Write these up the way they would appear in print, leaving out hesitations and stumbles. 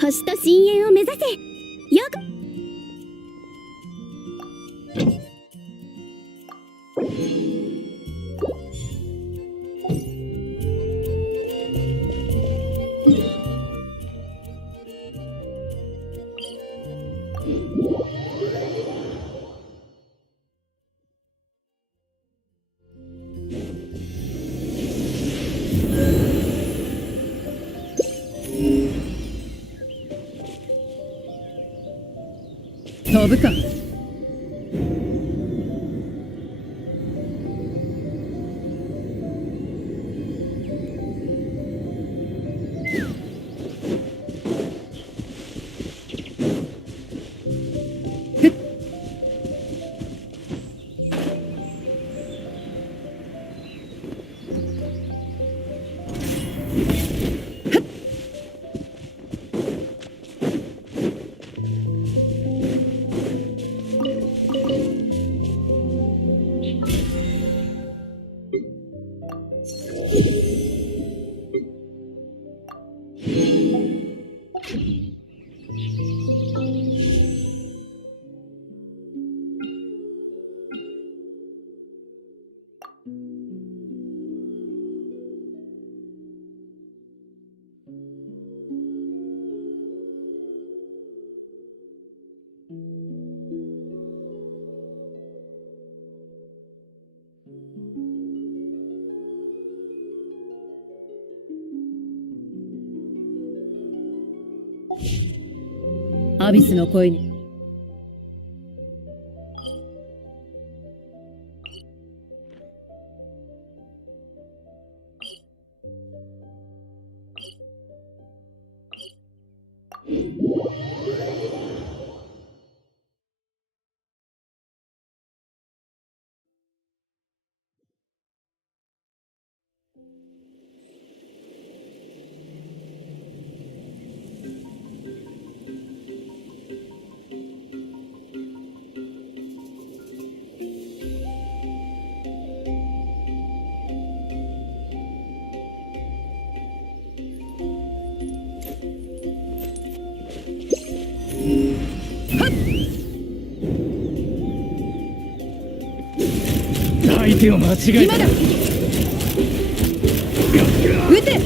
星と深淵を目指せ。よく飛ぶか。アビスの声に相手を間違えた。今だ。撃て。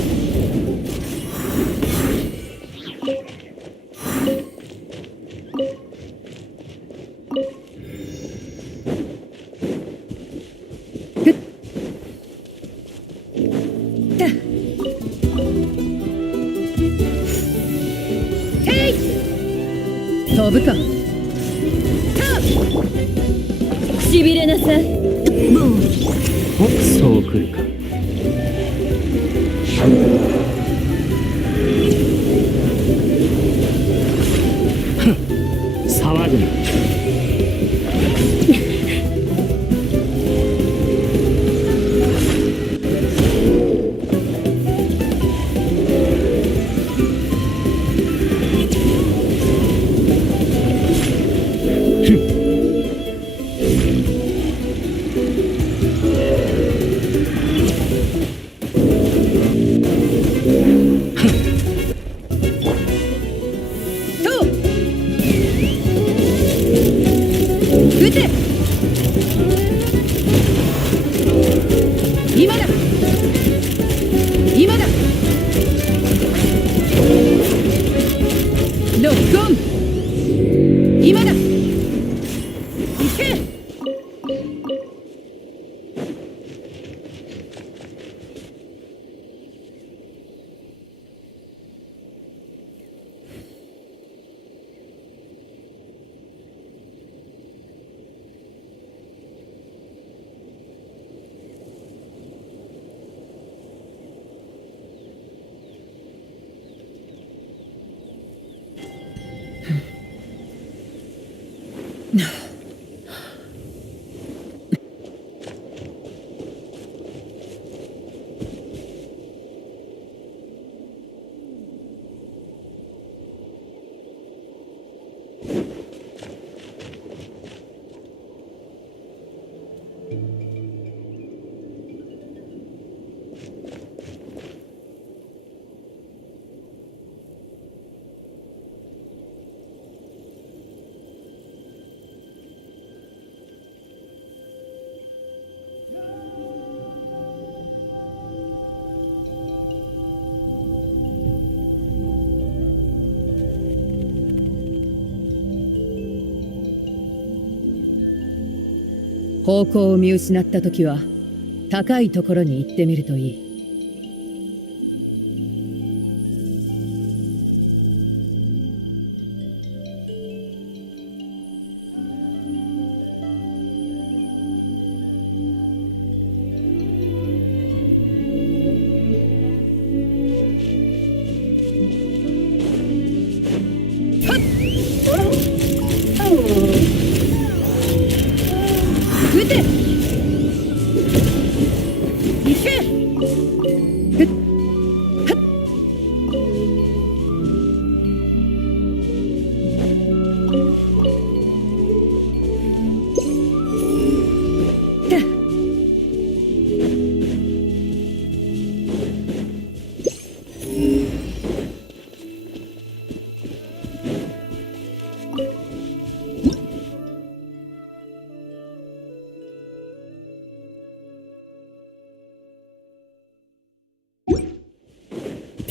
飛ぶか。しびれなさい。お、そう来るか。騒ぐな。方向を見失った時は高いところに行ってみるといい。撃て。行け。ふっはっ。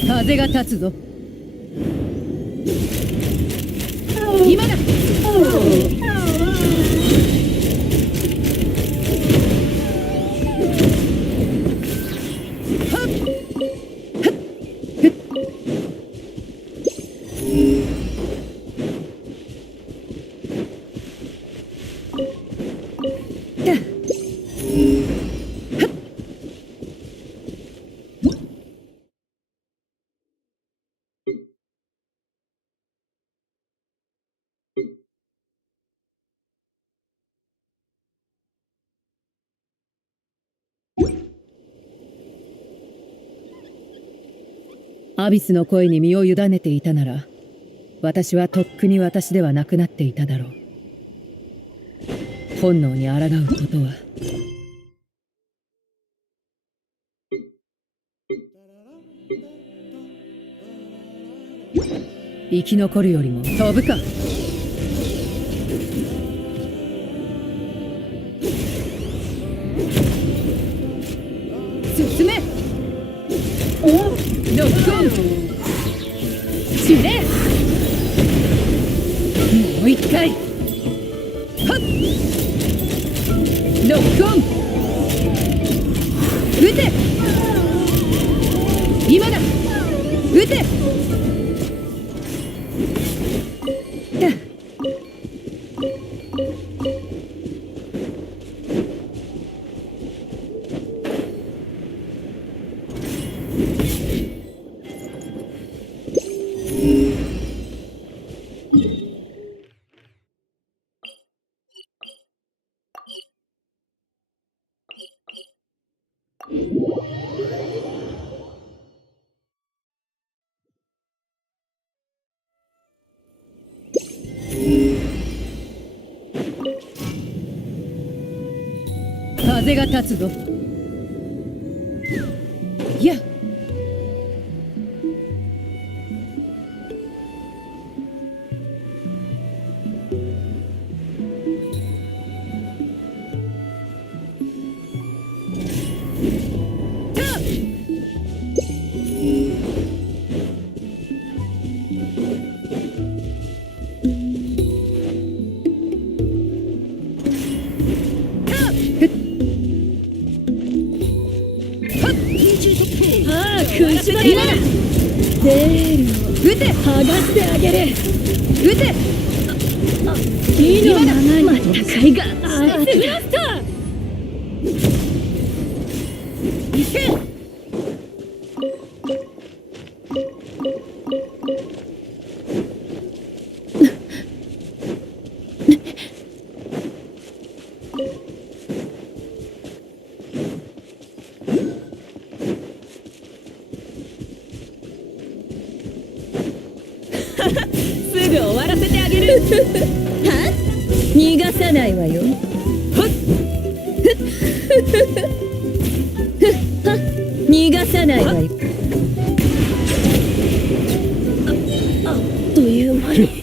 風が立つぞ。今だ。アビスの声に身を委ねていたなら、私はとっくに私ではなくなっていただろう。本能に抗うことは。生き残るよりも飛ぶか。進め。ロックオン。死ね。もう一回。はっ。ロックオン。撃て。今だ。撃て。風が立つぞ。やっ。今だ。ベールを撃て。剥がしてあげる。撃て。火のままに戦いがアイスブラスター。行け。すぐ終わらせてあげる。は？逃がさないわよ。はっ。逃がさないわよ。あっという間に。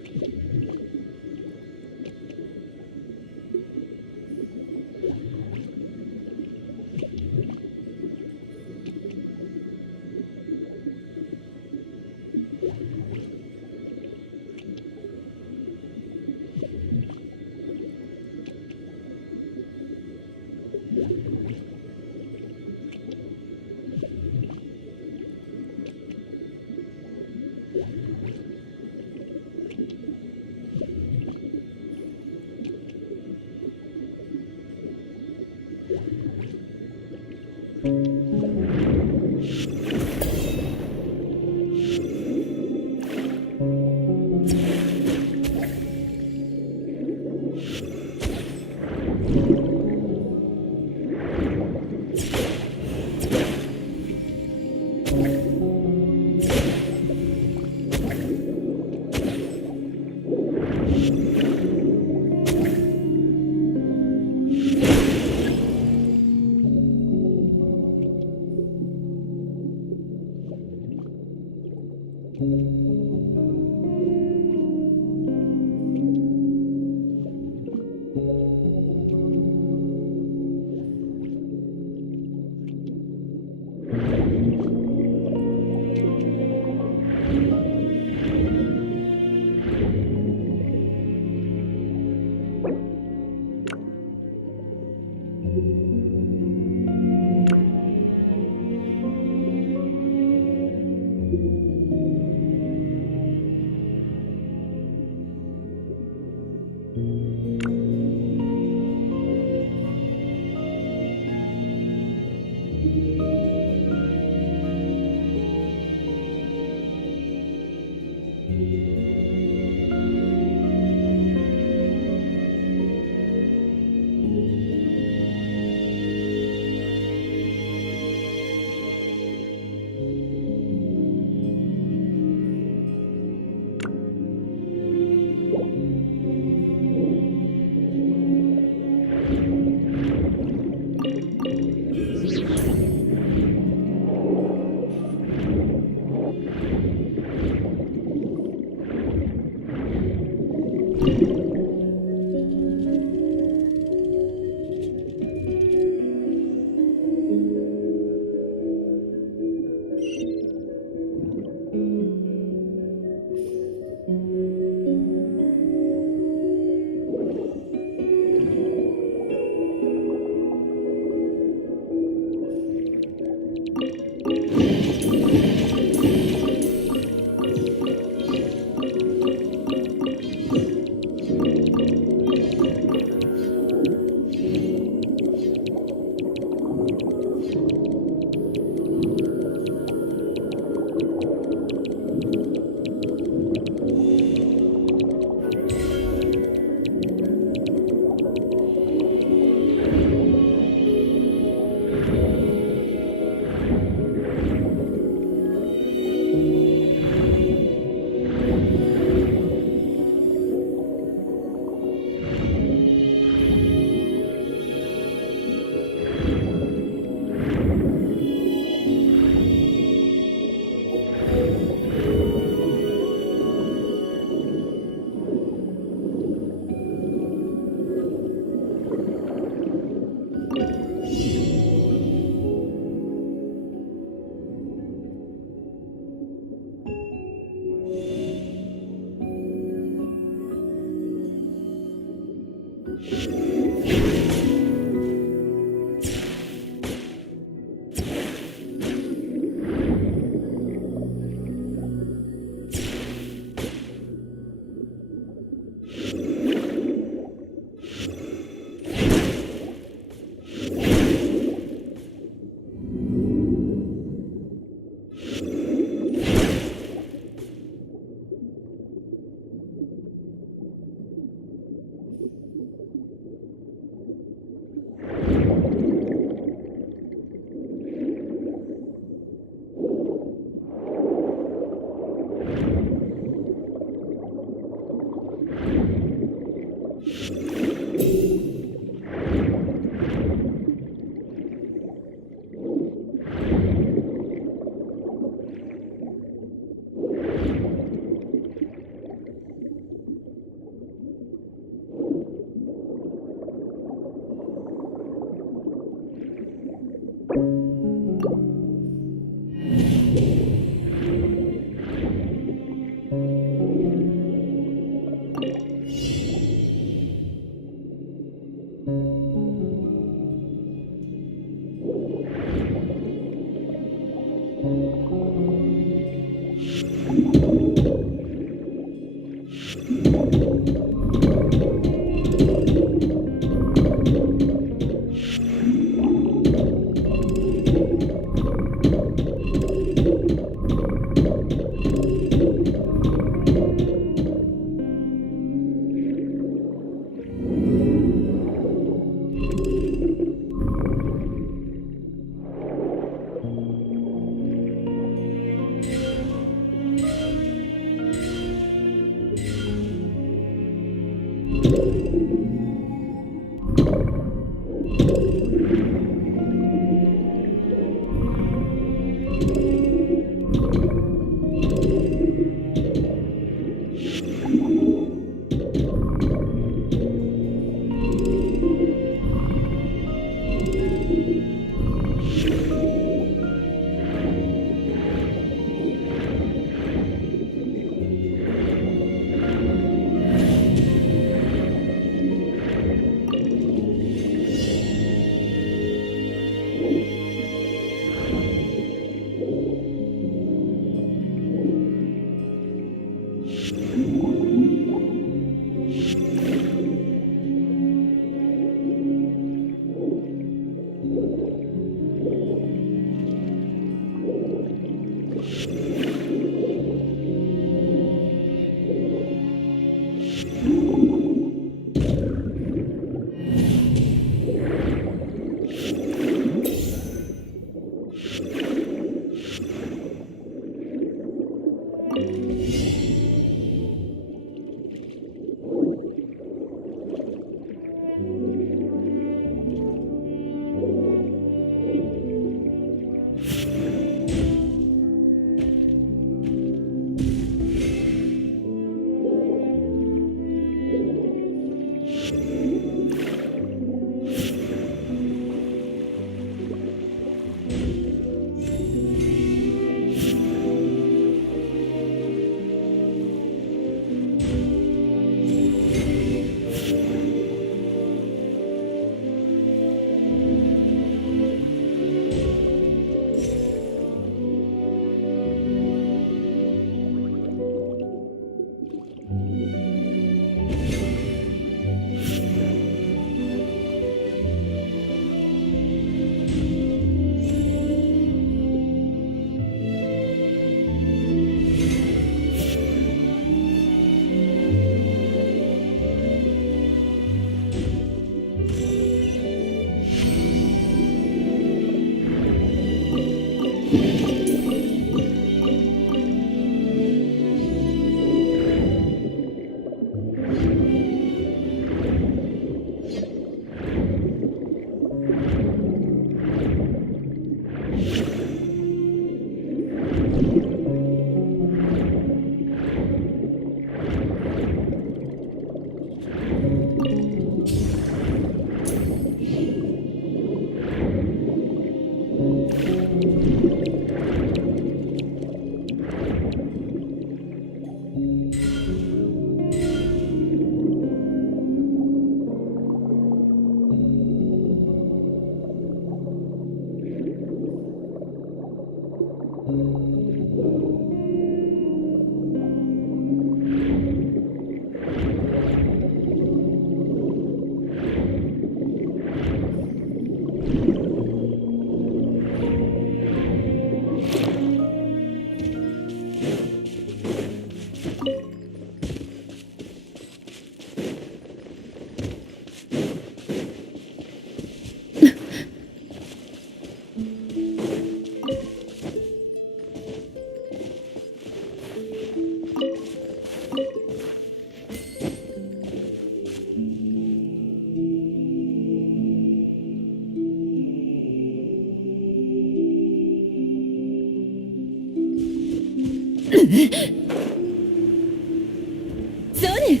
ソヌ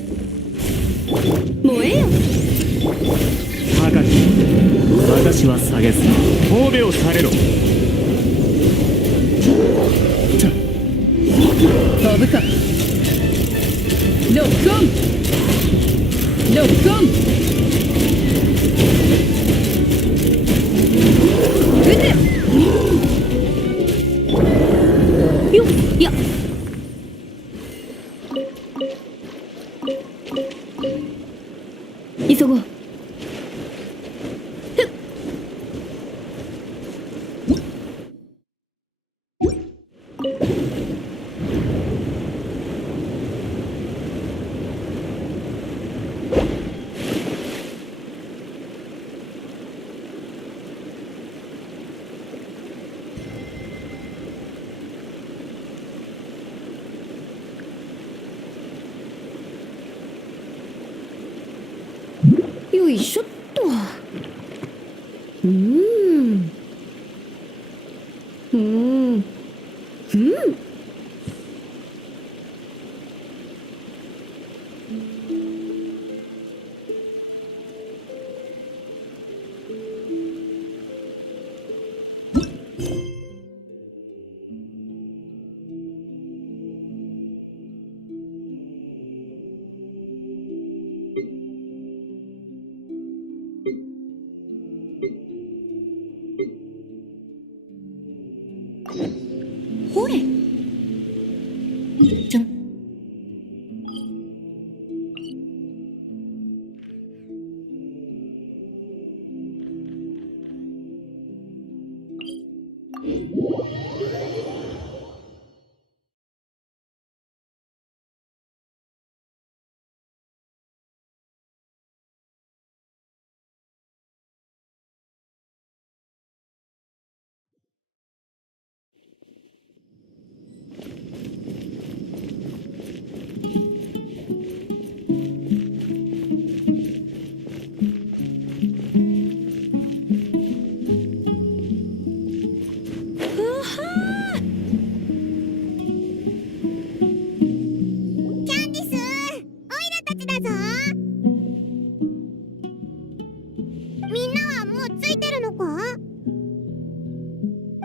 燃えよ。高き私は下げず褒美をされろ。飛ぶか。ロックオンロックオン。撃てよっや急ごう。よいしょっと。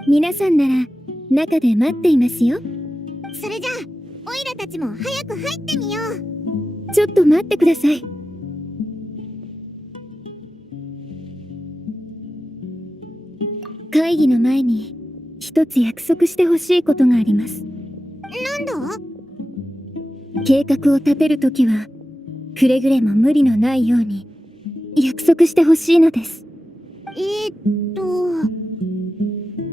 皆さんなら中で待っていますよ。それじゃあオイラたちも早く入ってみよう。ちょっと待ってください。会議の前に一つ約束してほしいことがあります。なんだ？計画を立てるときはくれぐれも無理のないように約束してほしいのです。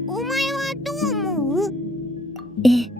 お前はどう思う？ええ。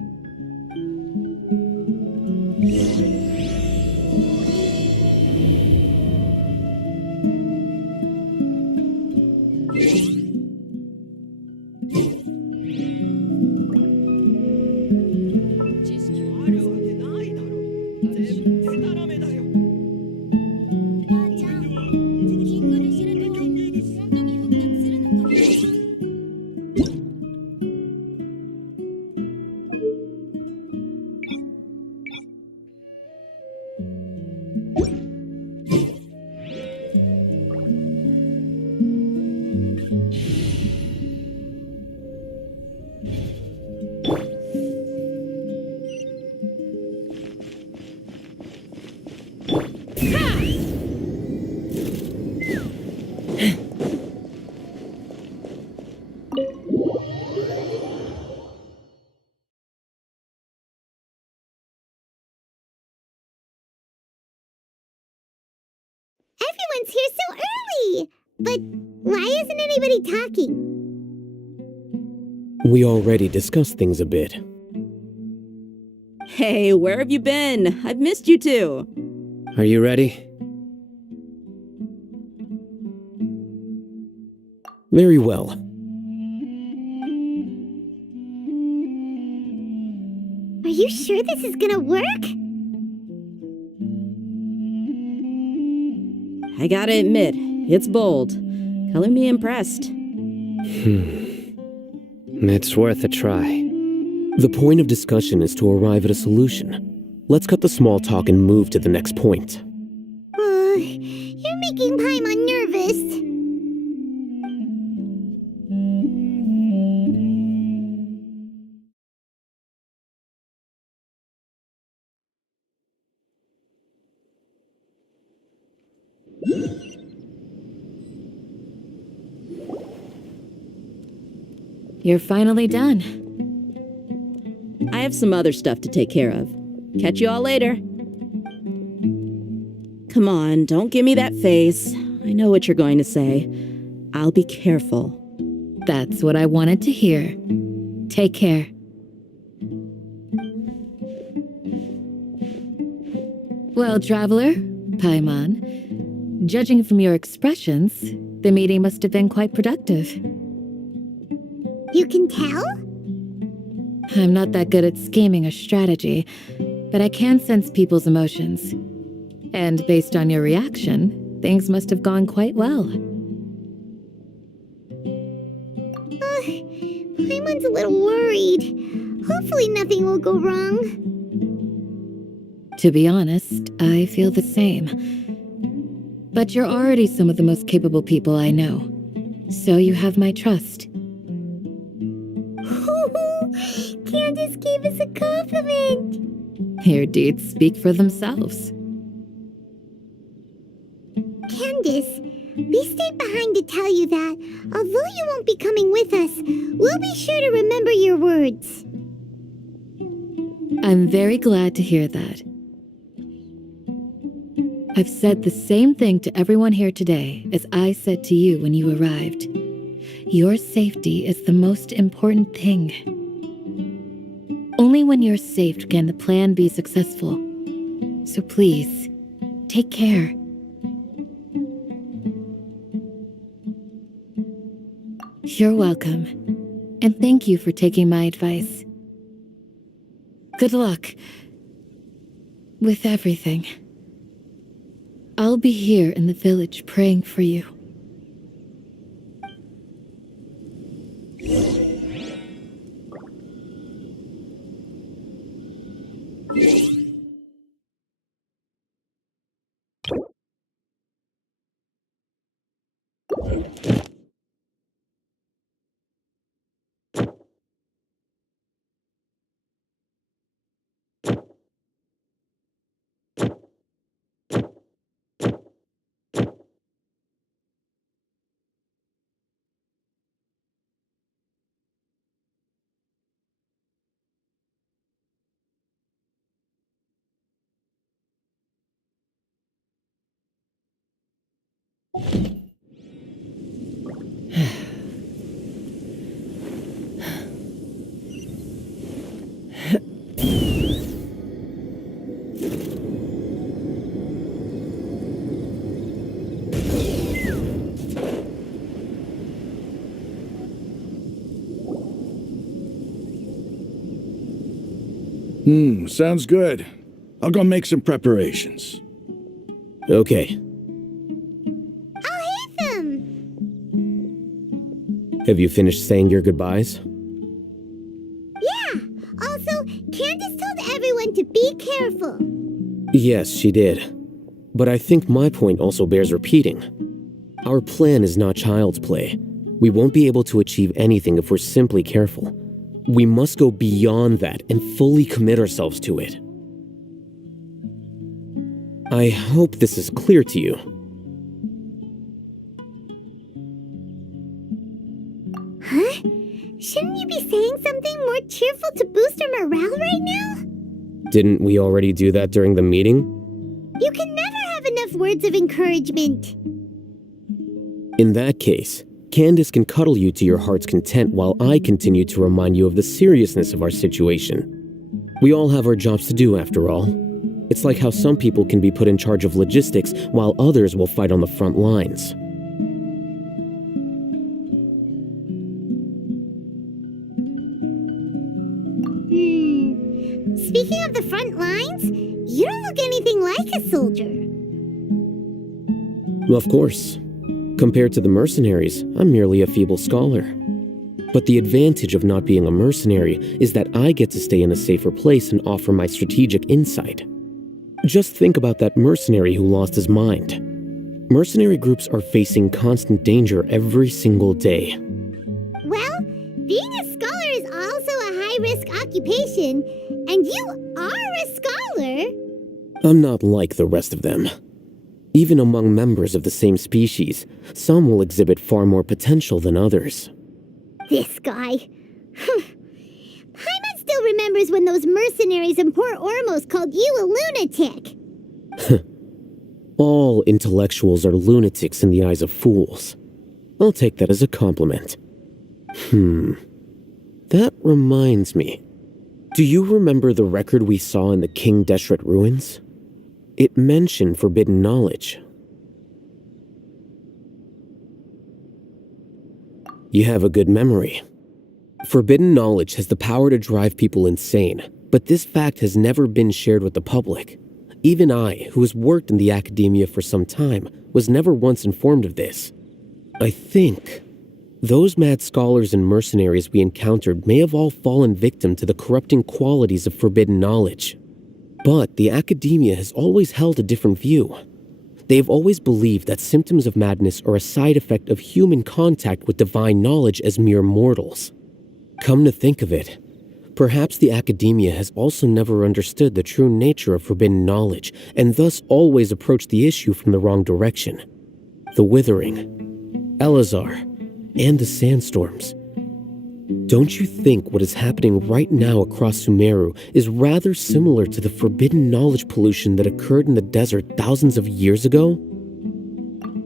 Everyone's here so early! But why isn't anybody talking? We already discussed things a bit. Hey, where have you been? I've missed you too. Are you ready? Very well. Are you sure this is gonna work? I gotta admit, it's bold. Color me impressed. It's worth a try. The point of discussion is to arrive at a solution. Let's cut the small talk and move to the next point. You're making Paimon nervous. You're finally done. I have some other stuff to take care of. Catch you all later. Come on, don't give me that face. I know what you're going to say. I'll be careful. That's what I wanted to hear. Take care. Well, traveler, Paimon, judging from your expressions, the meeting must have been quite productive. You can tell? I'm not that good at scheming or strategy, but I can sense people's emotions. And based on your reaction, things must have gone quite well. Paimon's a little worried. Hopefully nothing will go wrong. To be honest, I feel the same. But you're already some of the most capable people I know, so you have my trust. Candace gave us a compliment! Your deeds speak for themselves. Candace, we stayed behind to tell you that, although you won't be coming with us, we'll be sure to remember your words. I'm very glad to hear that. I've said the same thing to everyone here today as I said to you when you arrived. Your safety is the most important thing. Only when you're safe can the plan be successful. So please, take care. You're welcome. And thank you for taking my advice. Good luck with everything. I'll be here in the village praying for you. Sounds good. I'll go make some preparations. Okay. I'll hit them! Have you finished saying your goodbyes? Yeah! Also, Candace told everyone to be careful. Yes, she did. But I think my point also bears repeating. Our plan is not child's play. We won't be able to achieve anything if we're simply careful. We must go beyond that and fully commit ourselves to it. I hope this is clear to you. Huh? Shouldn't you be saying something more cheerful to boost our morale right now? Didn't we already do that during the meeting? You can never have enough words of encouragement. In that case, Candace can cuddle you to your heart's content while I continue to remind you of the seriousness of our situation. We all have our jobs to do after all. It's like how some people can be put in charge of logistics while others will fight on the front lines. Speaking of the front lines, you don't look anything like a soldier. Of course. Compared to the mercenaries, I'm merely a feeble scholar. But the advantage of not being a mercenary is that I get to stay in a safer place and offer my strategic insight. Just think about that mercenary who lost his mind. Mercenary groups are facing constant danger every single day. Well, being a scholar is also a high-risk occupation, and you are a scholar. I'm not like the rest of them. Even among members of the same species, some will exhibit far more potential than others. This guy. Paimon still remembers when those mercenaries in Port Ormos called you a lunatic. All intellectuals are lunatics in the eyes of fools. I'll take that as a compliment. That reminds me. Do you remember the record we saw in the King Deshret ruins? It mentioned forbidden knowledge. You have a good memory. Forbidden knowledge has the power to drive people insane, but this fact has never been shared with the public. Even I, who has worked in the academia for some time, was never once informed of this. I think those mad scholars and mercenaries we encountered may have all fallen victim to the corrupting qualities of forbidden knowledge. But the academia has always held a different view. They have always believed that symptoms of madness are a side effect of human contact with divine knowledge as mere mortals. Come to think of it, perhaps the academia has also never understood the true nature of forbidden knowledge and thus always approached the issue from the wrong direction. The Withering, Azar, and the sandstorms. Don't you think what is happening right now across Sumeru is rather similar to the forbidden knowledge pollution that occurred in the desert thousands of years ago?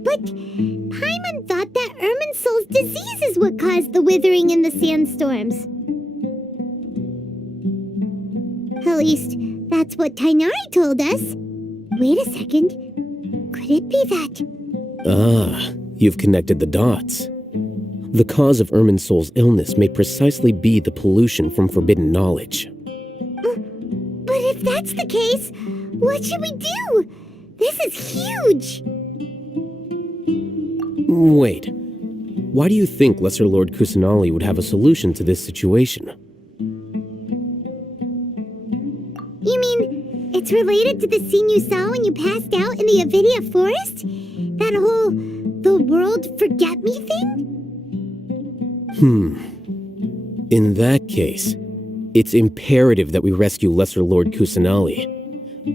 But Paimon thought that Irminsul's disease is what what caused the withering in the sandstorms. At least, that's what Tainari told us. Wait a second. Could it be that... Ah, you've connected the dots. The cause of Irminsul's illness may precisely be the pollution from forbidden knowledge. But if that's the case, what should we do? This is huge! Wait. Why do you think Lesser Lord Kusanali would have a solution to this situation? You mean, it's related to the scene you saw when you passed out in the Avidia forest? That whole, the world forget me thing? In that case, it's imperative that we rescue Lesser Lord Kusanali.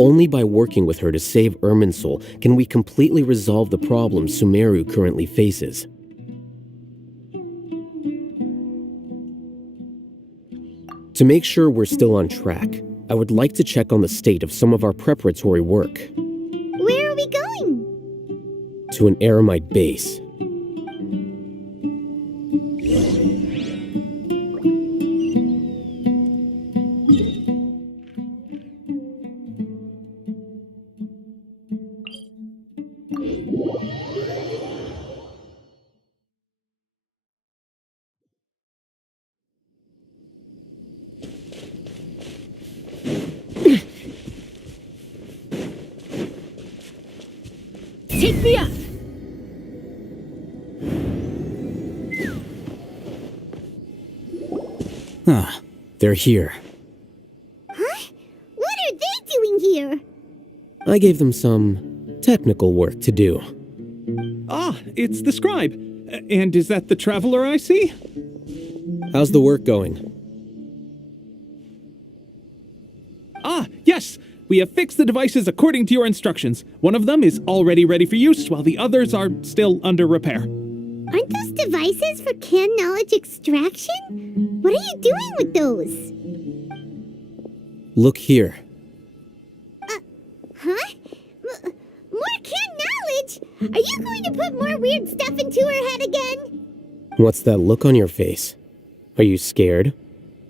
Only by working with her to save Irminsul can we completely resolve the problems Sumeru currently faces. To make sure we're still on track, I would like to check on the state of some of our preparatory work. Where are we going? To an Eremite base. Take me up! Ah, they're here. Huh? What are they doing here? I gave them some technical work to do. Ah, it's the scribe. And is that the traveler I see? How's the work going? Ah, yes! We have fixed the devices according to your instructions. One of them is already ready for use, while the others are still under repair. Aren't those devices for canned knowledge extraction? What are you doing with those? Look here. Huh? More canned knowledge? Are you going to put more weird stuff into her head again? What's that look on your face? Are you scared?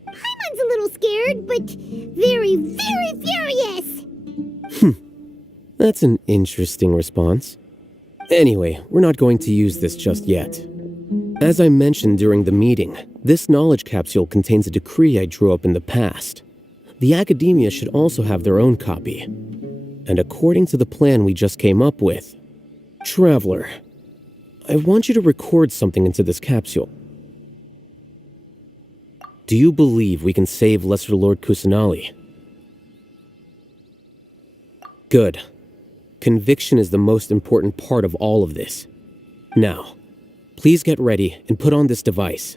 Paimon's a little scared, but very, very furious. That's an interesting response. Anyway, we're not going to use this just yet. As I mentioned during the meeting, this knowledge capsule contains a decree I drew up in the past. The Akademiya should also have their own copy. And according to the plan we just came up with, Traveler, I want you to record something into this capsule. Do you believe we can save Lesser Lord Kusanali? Good. Conviction is the most important part of all of this. Now, please get ready and put on this device.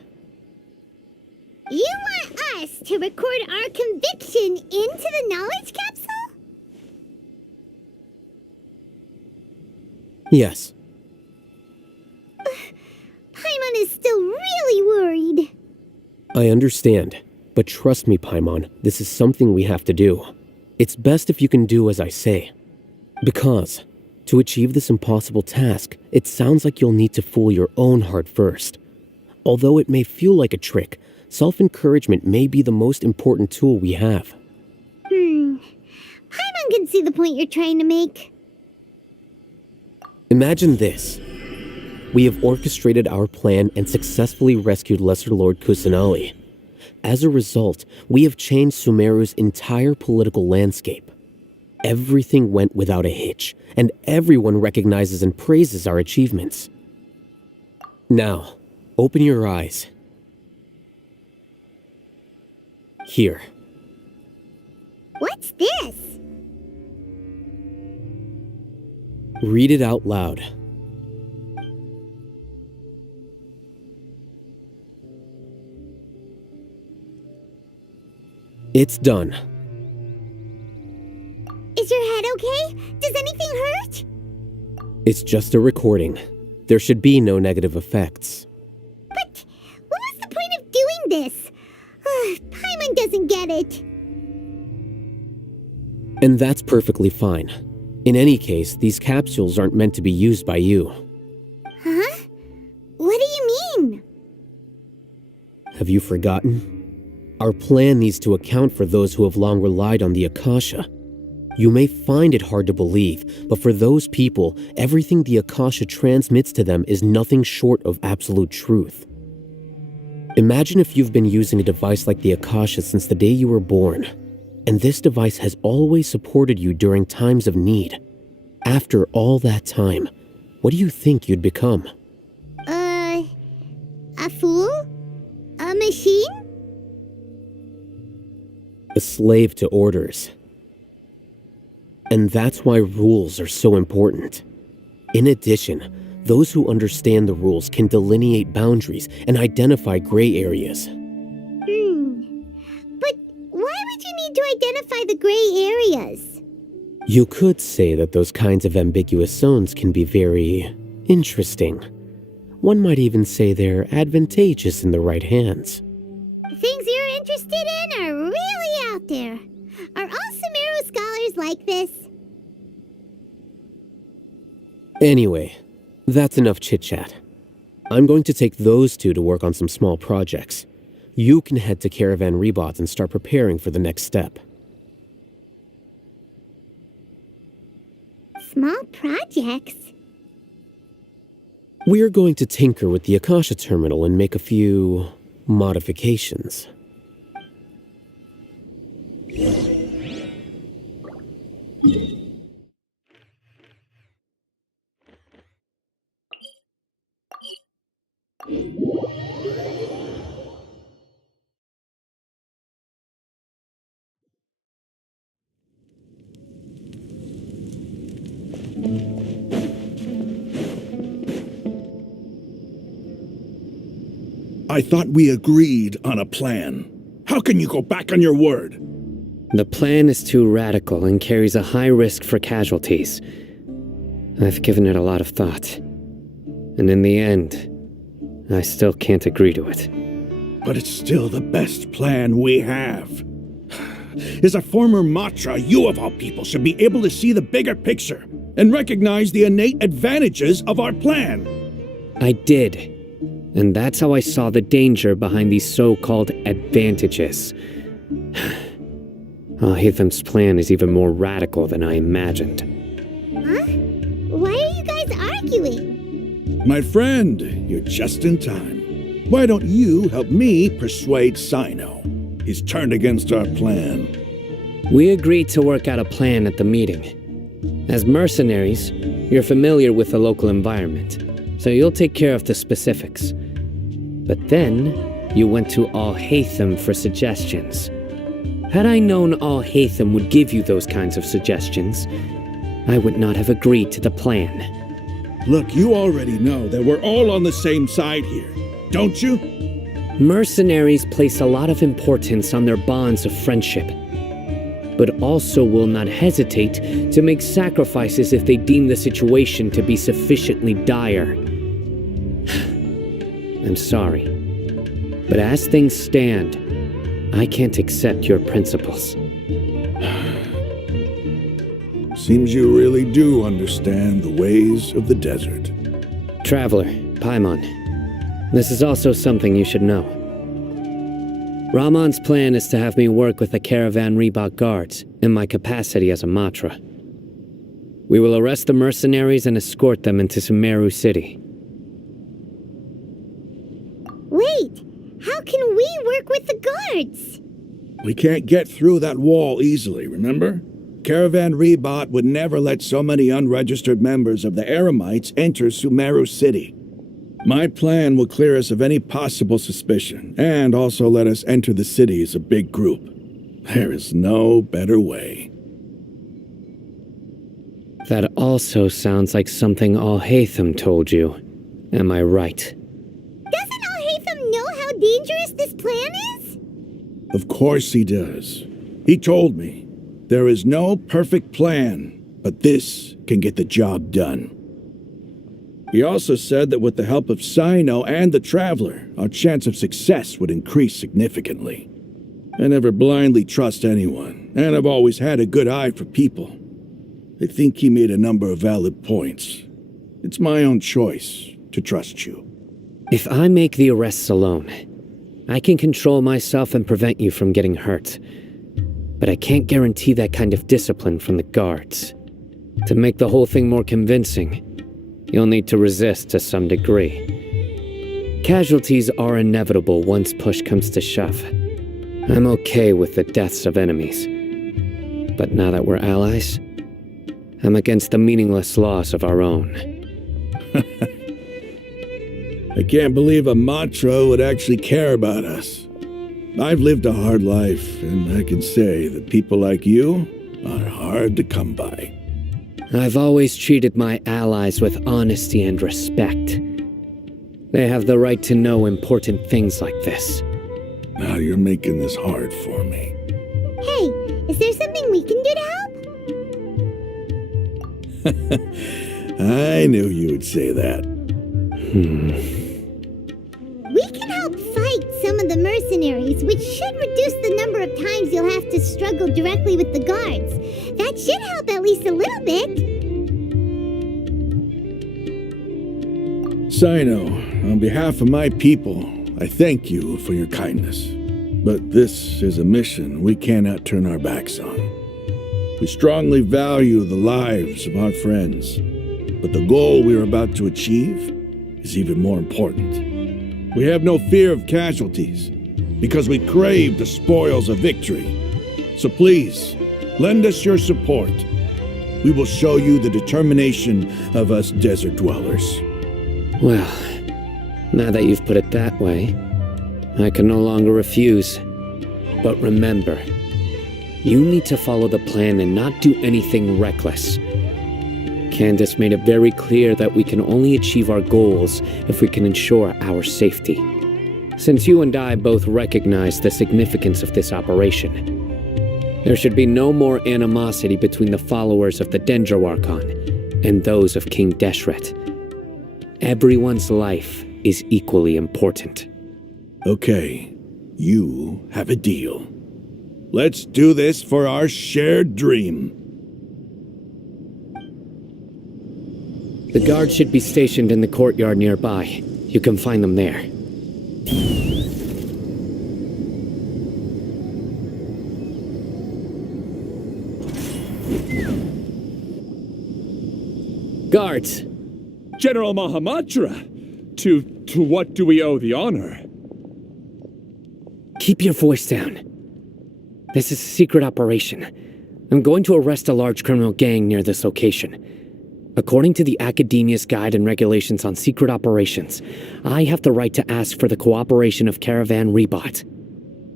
You want us to record our conviction into the knowledge capsule? Yes. Paimon is still really worried. I understand, but trust me, Paimon, this is something we have to do. It's best if you can do as I say. Because, to achieve this impossible task, it sounds like you'll need to fool your own heart first. Although it may feel like a trick, self-encouragement may be the most important tool we have. Paimon can see the point you're trying to make. Imagine this. We have orchestrated our plan and successfully rescued Lesser Lord Kusanali. As a result, we have changed Sumeru's entire political landscape. Everything went without a hitch, and everyone recognizes and praises our achievements. Now, open your eyes. Here. What's this? Read it out loud. It's done. Is your head okay? Does anything hurt? It's just a recording. There should be no negative effects. But what was the point of doing this? Paimon doesn't get it. And that's perfectly fine. In any case, these capsules aren't meant to be used by you. Huh? What do you mean? Have you forgotten? Our plan needs to account for those who have long relied on the Akasha. You may find it hard to believe, but for those people, everything the Akasha transmits to them is nothing short of absolute truth. Imagine if you've been using a device like the Akasha since the day you were born, and this device has always supported you during times of need. After all that time, what do you think you'd become? A fool? A machine? A slave to orders. And that's why rules are so important. In addition, those who understand the rules can delineate boundaries and identify gray areas. But why would you need to identify the gray areas? You could say that those kinds of ambiguous zones can be very interesting. One might even say they're advantageous in the right hands. Things you're interested in are really out there. Are all Sumeru scholars like this? Anyway, that's enough chit-chat. I'm going to take those two to work on some small projects. You can head to Caravan Rebot and start preparing for the next step. Small projects? We're going to tinker with the Akasha terminal and make a few modifications. I thought we agreed on a plan. How can you go back on your word? The plan is too radical and carries a high risk for casualties. I've given it a lot of thought. And in the end, I still can't agree to it. But it's still the best plan we have. As a former Matra, you of all people should be able to see the bigger picture and recognize the innate advantages of our plan. I did. And that's how I saw the danger behind these so-called advantages. Al-Hitham's plan is even more radical than I imagined. Huh? Why are you guys arguing? My friend, you're just in time. Why don't you help me persuade Sino? He's turned against our plan. We agreed to work out a plan at the meeting. As mercenaries, you're familiar with the local environment, so you'll take care of the specifics. But then, you went to Al-Haytham for suggestions. Had I known Al-Haytham would give you those kinds of suggestions, I would not have agreed to the plan. Look, you already know that we're all on the same side here, don't you? Mercenaries place a lot of importance on their bonds of friendship, but also will not hesitate to make sacrifices if they deem the situation to be sufficiently dire. I'm sorry, but as things stand, I can't accept your principles. Seems you really do understand the ways of the desert. Traveler, Paimon, this is also something you should know. Rahman's plan is to have me work with the Caravan Rebot guards in my capacity as a Matra. We will arrest the mercenaries and escort them into Sumeru City. Wait, how can we work with the guards? We can't get through that wall easily, remember? Caravan Rebot would never let so many unregistered members of the Eremites enter Sumeru City. My plan will clear us of any possible suspicion, and also let us enter the city as a big group. There is no better way. That also sounds like something Al-Haytham told you. Am I right? Doesn't Al-Haytham know how dangerous this plan is? Of course he does. He told me, there is no perfect plan, but this can get the job done. He also said that with the help of Sino and the Traveler, our chance of success would increase significantly. I never blindly trust anyone, and I've always had a good eye for people. I think he made a number of valid points. It's my own choice to trust you. If I make the arrests alone, I can control myself and prevent you from getting hurt. But I can't guarantee that kind of discipline from the guards. To make the whole thing more convincing, you'll need to resist to some degree. Casualties are inevitable once push comes to shove. I'm okay with the deaths of enemies. But now that we're allies, I'm against the meaningless loss of our own. I can't believe a Matra would actually care about us. I've lived a hard life, and I can say that people like you are hard to come by. I've always treated my allies with honesty and respect. They have the right to know important things like this. Now you're making this hard for me. Hey, is there something we can do to help? I knew you would say that. We can help fight some of the mercenaries, which should reduce the number of times you'll have to struggle directly with the guards. That should help at least a little bit. Sino, on behalf of my people, I thank you for your kindness. But this is a mission we cannot turn our backs on. We strongly value the lives of our friends, but the goal we are about to achieve is even more important. We have no fear of casualties, because we crave the spoils of victory. So please, lend us your support. We will show you the determination of us desert dwellers. Well, now that you've put it that way, I can no longer refuse. But remember, you need to follow the plan and not do anything reckless. Candace made it very clear that we can only achieve our goals if we can ensure our safety. Since you and I both recognize the significance of this operation, there should be no more animosity between the followers of the Dendro Archon and those of King Deshret. Everyone's life is equally important. Okay, you have a deal. Let's do this for our shared dream. The guards should be stationed in the courtyard nearby. You can find them there. Guards! General Mahamatra! To what do we owe the honor? Keep your voice down. This is a secret operation. I'm going to arrest a large criminal gang near this location. According to the Akademiya's Guide and Regulations on Secret Operations, I have the right to ask for the cooperation of Caravan Rebot.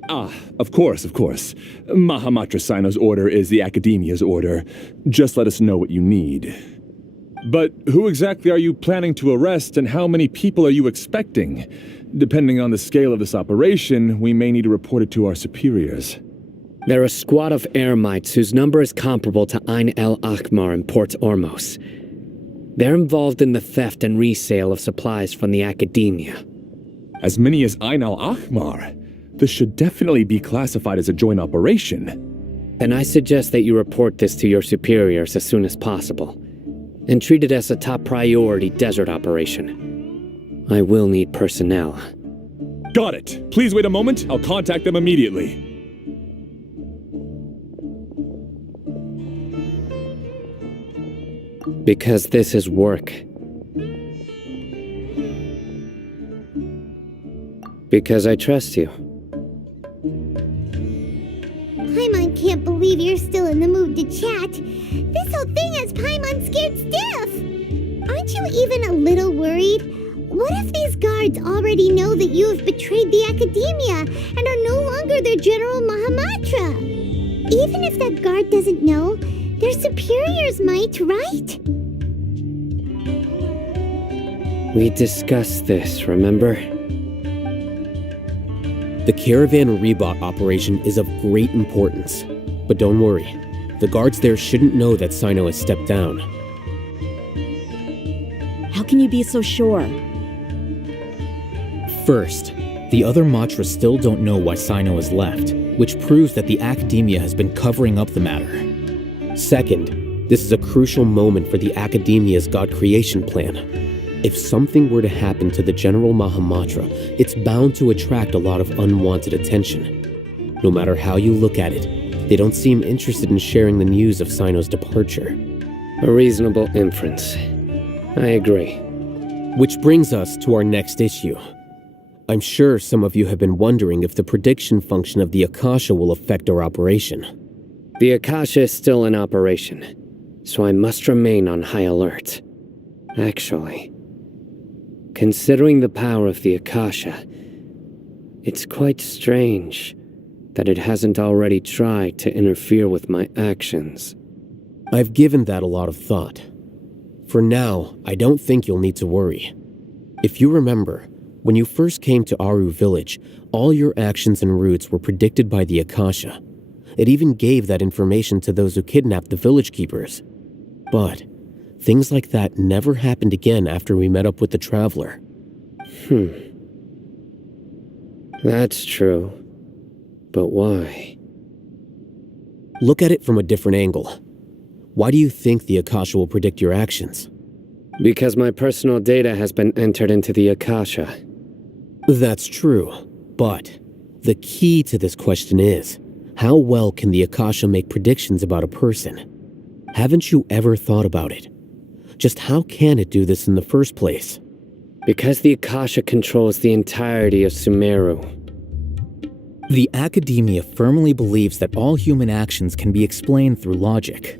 Ah, of course. Mahamatra Sino's order is the Akademiya's order. Just let us know what you need. But who exactly are you planning to arrest, and how many people are you expecting? Depending on the scale of this operation, we may need to report it to our superiors. They're a squad of Eremites whose number is comparable to Ain el Akhmar in Port Ormos. They're involved in the theft and resale of supplies from the Akademiya. As many as Ain el Akhmar? This should definitely be classified as a joint operation. And I suggest that you report this to your superiors as soon as possible, and treat it as a top priority desert operation. I will need personnel. Got it. Please wait a moment. I'll contact them immediately. Because this is work. Because I trust you. Paimon can't believe you're still in the mood to chat. This whole thing has Paimon scared stiff. Aren't you even a little worried? What if these guards already know that you have betrayed the Akademiya and are no longer their General Mahamatra? Even if that guard doesn't know, their superiors might, right? We discussed this, remember? The Caravan Rebot operation is of great importance. But don't worry, the guards there shouldn't know that Sino has stepped down. How can you be so sure? First, the other Matra still don't know why Sino has left, which proves that the Akademiya has been covering up the matter. Second, this is a crucial moment for the Akademiya's God creation plan. If something were to happen to the General Mahamatra, it's bound to attract a lot of unwanted attention. No matter how you look at it, they don't seem interested in sharing the news of Sino's departure. A reasonable inference. I agree. Which brings us to our next issue. I'm sure some of you have been wondering if the prediction function of the Akasha will affect our operation. The Akasha is still in operation, so I must remain on high alert. Actually, considering the power of the Akasha, it's quite strange that it hasn't already tried to interfere with my actions. I've given that a lot of thought. For now, I don't think you'll need to worry. If you remember, when you first came to Aru village, all your actions and routes were predicted by the Akasha. It even gave that information to those who kidnapped the village keepers. But things like that never happened again after we met up with the Traveler. That's true. But why? Look at it from a different angle. Why do you think the Akasha will predict your actions? Because my personal data has been entered into the Akasha. That's true, but the key to this question is, how well can the Akasha make predictions about a person? Haven't you ever thought about it? Just how can it do this in the first place? Because the Akasha controls the entirety of Sumeru. The Akademiya firmly believes that all human actions can be explained through logic.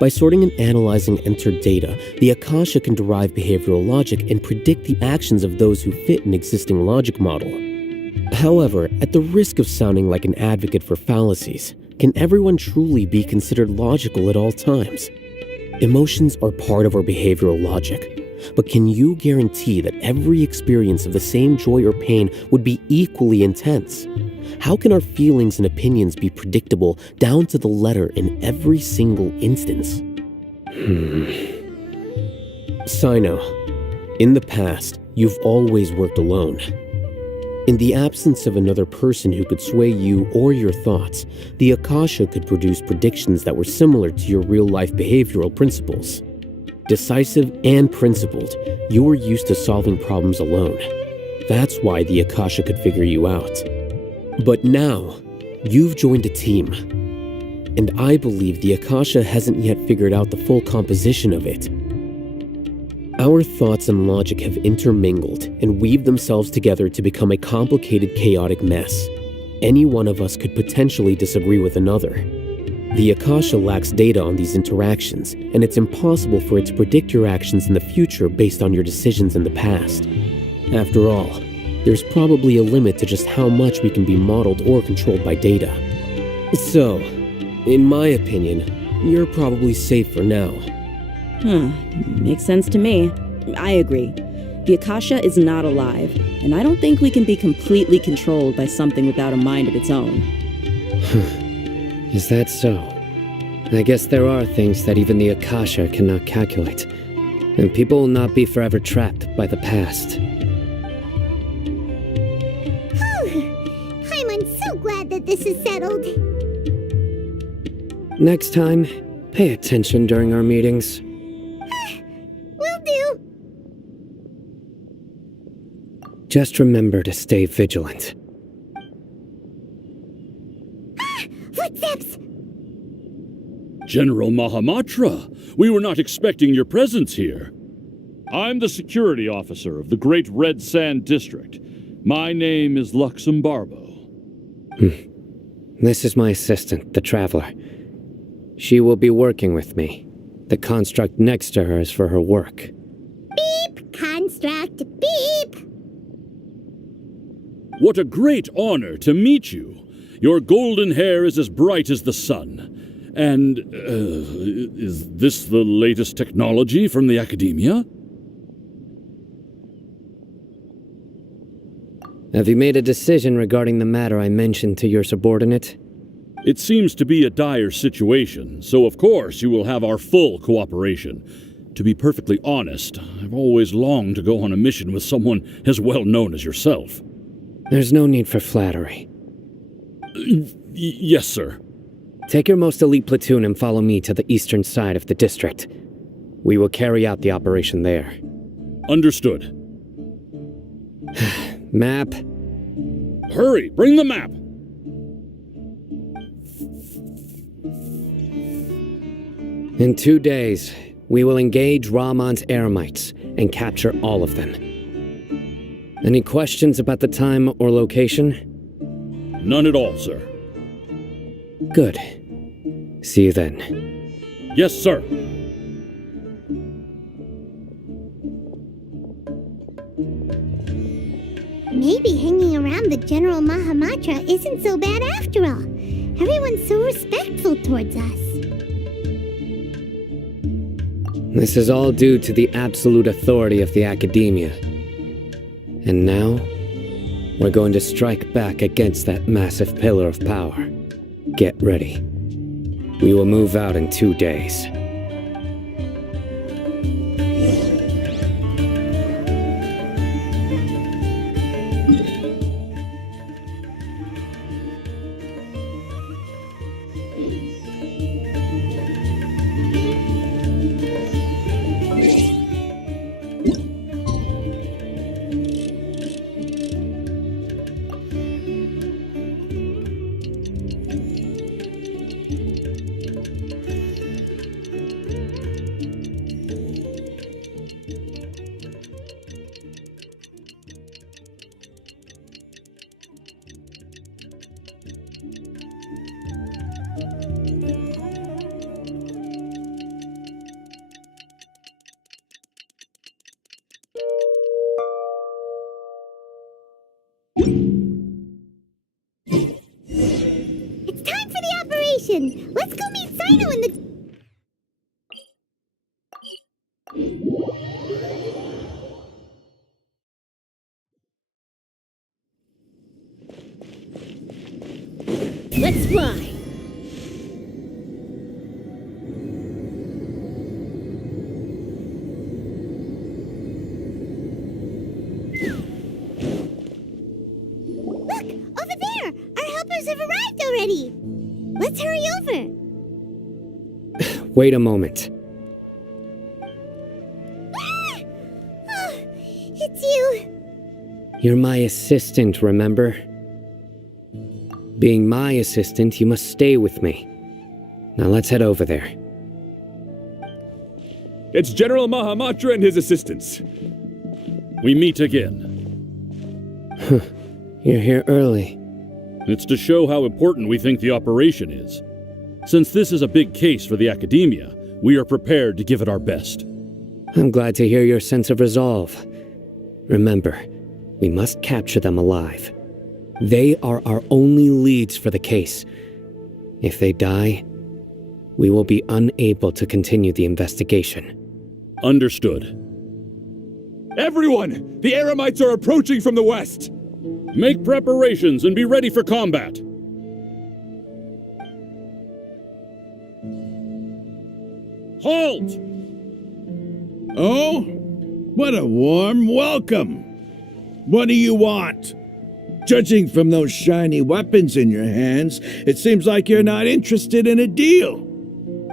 By sorting and analyzing entered data, the Akasha can derive behavioral logic and predict the actions of those who fit an existing logic model. However, at the risk of sounding like an advocate for fallacies, can everyone truly be considered logical at all times? Emotions are part of our behavioral logic, but can you guarantee that every experience of the same joy or pain would be equally intense? How can our feelings and opinions be predictable down to the letter in every single instance? Sino, in the past, you've always worked alone. In the absence of another person who could sway you or your thoughts, the Akasha could produce predictions that were similar to your real-life behavioral principles. Decisive and principled, you were used to solving problems alone. That's why the Akasha could figure you out. But now, you've joined a team. And I believe the Akasha hasn't yet figured out the full composition of it. Our thoughts and logic have intermingled and weaved themselves together to become a complicated, chaotic mess. Any one of us could potentially disagree with another. The Akasha lacks data on these interactions, and it's impossible for it to predict your actions in the future based on your decisions in the past. After all, there's probably a limit to just how much we can be modeled or controlled by data. So, in my opinion, you're probably safe for now. Makes sense to me. I agree. The Akasha is not alive, and I don't think we can be completely controlled by something without a mind of its own. Is that so? I guess there are things that even the Akasha cannot calculate, and people will not be forever trapped by the past. I'm so glad that this is settled. Next time, pay attention during our meetings. Will do. Just remember to stay vigilant. Footsteps! General Mahamatra, we were not expecting your presence here. I'm the security officer of the Great Red Sand District. My name is Luxembarbo. This is my assistant, the Traveler. She will be working with me. The construct next to her is for her work. Beep! Construct, beep! What a great honor to meet you. Your golden hair is as bright as the sun. And, is this the latest technology from the Akademiya? Have you made a decision regarding the matter I mentioned to your subordinate? It seems to be a dire situation, so of course you will have our full cooperation. To be perfectly honest, I've always longed to go on a mission with someone as well known as yourself. There's no need for flattery. Yes, sir. Take your most elite platoon and follow me to the eastern side of the district. We will carry out the operation there. Understood. Map. Hurry, bring the map! In 2 days, we will engage Rahman's Eremites and capture all of them. Any questions about the time or location? None at all, sir. Good. See you then. Yes, sir. Maybe hanging around the General Mahamatra isn't so bad after all. Everyone's so respectful towards us. This is all due to the absolute authority of the Akademiya. And now, we're going to strike back against that massive pillar of power. Get ready. We will move out in 2 days. It's time for the operation! Let's go meet Sino in the... Let's fly! Look! Over there! Our helpers have arrived already! Let's hurry over! Wait a moment. Ah! Oh, it's you! You're my assistant, remember? Being my assistant, you must stay with me. Now let's head over there. It's General Mahamatra and his assistants. We meet again. You're here early. It's to show how important we think the operation is. Since this is a big case for the Akademiya, we are prepared to give it our best. I'm glad to hear your sense of resolve. Remember, we must capture them alive. They are our only leads for the case. If they die, we will be unable to continue the investigation. Understood. Everyone! The Eremites are approaching from the west! Make preparations and be ready for combat. Halt! Oh? What a warm welcome! What do you want? Judging from those shiny weapons in your hands, it seems like you're not interested in a deal.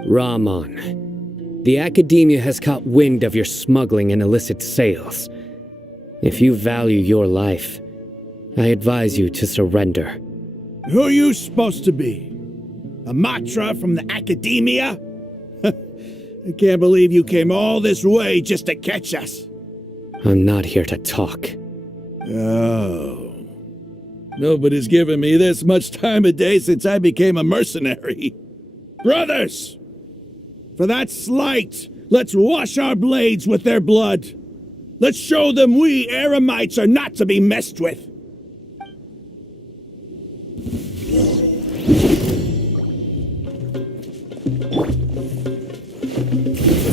Rahman, the Akademiya has caught wind of your smuggling and illicit sales. If you value your life, I advise you to surrender. Who are you supposed to be? A Matra from the Akademiya? I can't believe you came all this way just to catch us. I'm not here to talk. Oh. Nobody's given me this much time of day since I became a mercenary. Brothers! For that slight, let's wash our blades with their blood. Let's show them we Eremites are not to be messed with.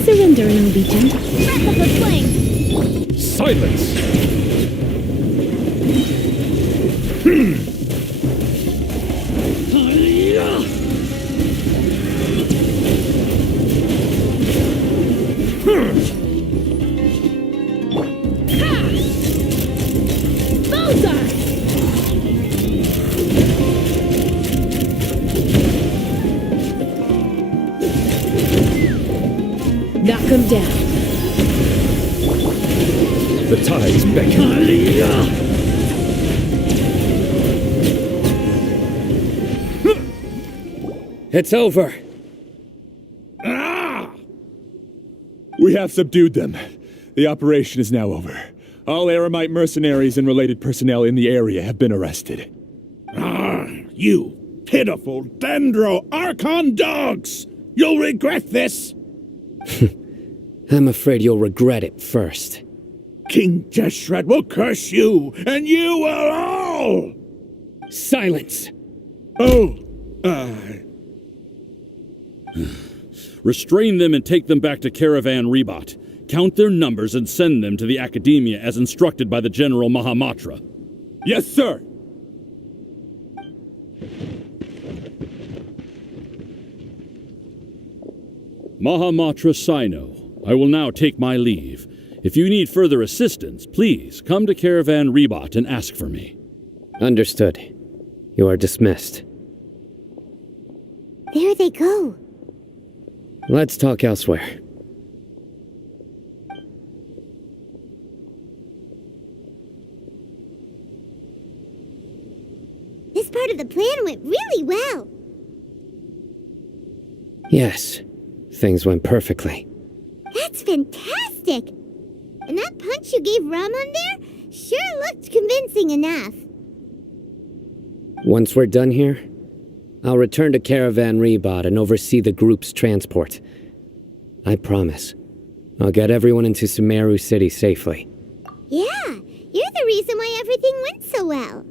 Surrender in allegiance. Breath of the flame! Silence! Knock him down. tides beckon. It's over. We have subdued them. The operation is now over. All Aramite mercenaries and related personnel in the area have been arrested. You pitiful Dendro Archon dogs! You'll regret this! I'm afraid you'll regret it first. King Jeshret will curse you, and you will all! Silence! Restrain them and take them back to Caravan Rebot. Count their numbers and send them to the Akademiya as instructed by the General Mahamatra. Yes, sir! Mahamatra Sino, I will now take my leave. If you need further assistance, please come to Caravan Rebot and ask for me. Understood. You are dismissed. There they go. Let's talk elsewhere. This part of the plan went really well. Yes, things went perfectly. That's fantastic! And that punch you gave Ramon there sure looked convincing enough. Once we're done here, I'll return to Caravan Rebot and oversee the group's transport. I promise. I'll get everyone into Sumeru City safely. Yeah, you're the reason why everything went so well.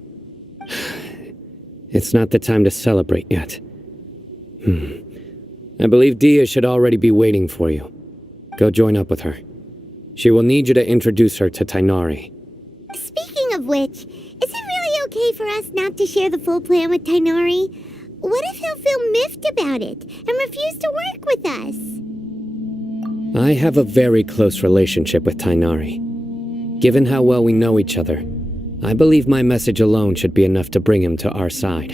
It's not the time to celebrate yet. I believe Dia should already be waiting for you. Go join up with her. She will need you to introduce her to Tainari. Speaking of which, is it really okay for us not to share the full plan with Tainari? What if he'll feel miffed about it and refuse to work with us? I have a very close relationship with Tainari. Given how well we know each other, I believe my message alone should be enough to bring him to our side.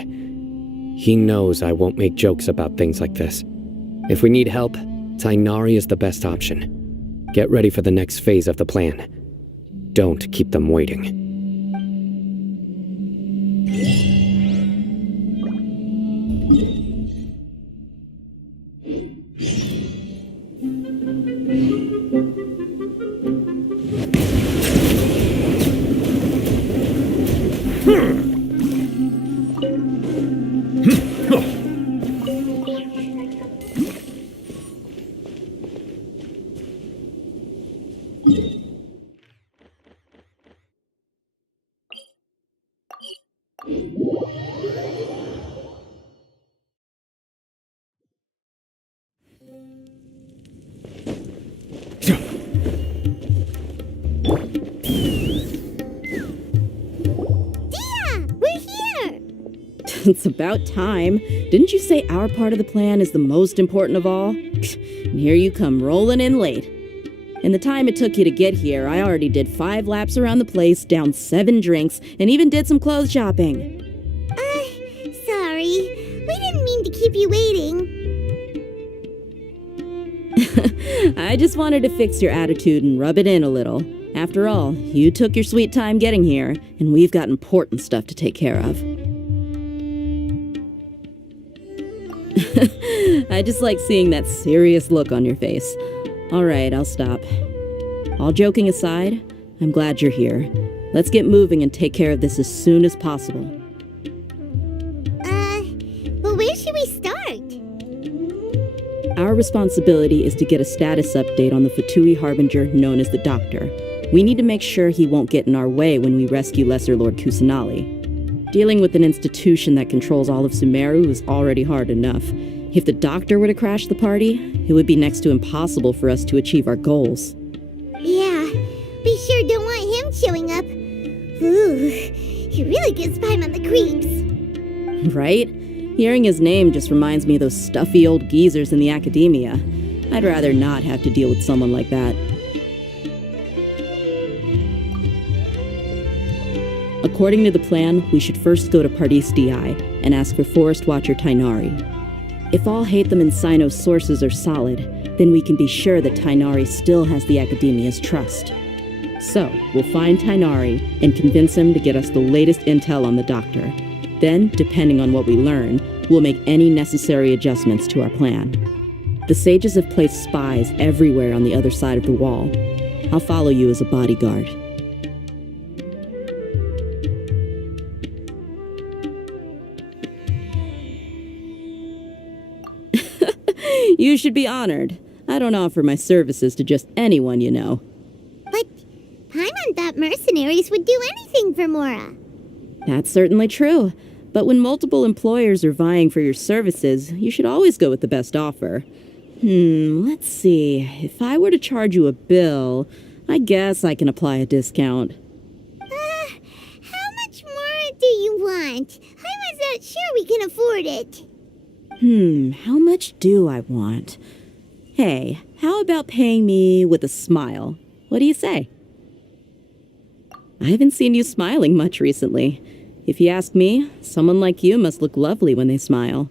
He knows I won't make jokes about things like this. If we need help, Tainari is the best option. Get ready for the next phase of the plan. Don't keep them waiting. It's about time. Didn't you say our part of the plan is the most important of all? And here you come rolling in late. In the time it took you to get here, I already did 5 laps around the place, downed 7 drinks, and even did some clothes shopping. Sorry. We didn't mean to keep you waiting. I just wanted to fix your attitude and rub it in a little. After all, you took your sweet time getting here, and we've got important stuff to take care of. I just like seeing that serious look on your face. All right, I'll stop. All joking aside, I'm glad you're here. Let's get moving and take care of this as soon as possible. But where should we start? Our responsibility is to get a status update on the Fatui Harbinger known as the Doctor. We need to make sure he won't get in our way when we rescue Lesser Lord Kusanali. Dealing with an institution that controls all of Sumeru is already hard enough. If the Doctor were to crash the party, it would be next to impossible for us to achieve our goals. Yeah, we sure don't want him showing up. Ooh, he really gives Paimon the creeps. Right? Hearing his name just reminds me of those stuffy old geezers in the Akademiya. I'd rather not have to deal with someone like that. According to the plan, we should first go to Pardis Di and ask for Forest Watcher Tainari. If all Hatham and Sino's sources are solid, then we can be sure that Tainari still has the Akademiya's trust. So, we'll find Tainari and convince him to get us the latest intel on the doctor. Then, depending on what we learn, we'll make any necessary adjustments to our plan. The sages have placed spies everywhere on the other side of the wall. I'll follow you as a bodyguard. You should be honored. I don't offer my services to just anyone you know. But Paimon thought mercenaries would do anything for Mora. That's certainly true. But when multiple employers are vying for your services, you should always go with the best offer. Let's see. If I were to charge you a bill, I guess I can apply a discount. How much more do you want? Paimon's not sure we can afford it. How much do I want? Hey, how about paying me with a smile? What do you say? I haven't seen you smiling much recently. If you ask me, someone like you must look lovely when they smile.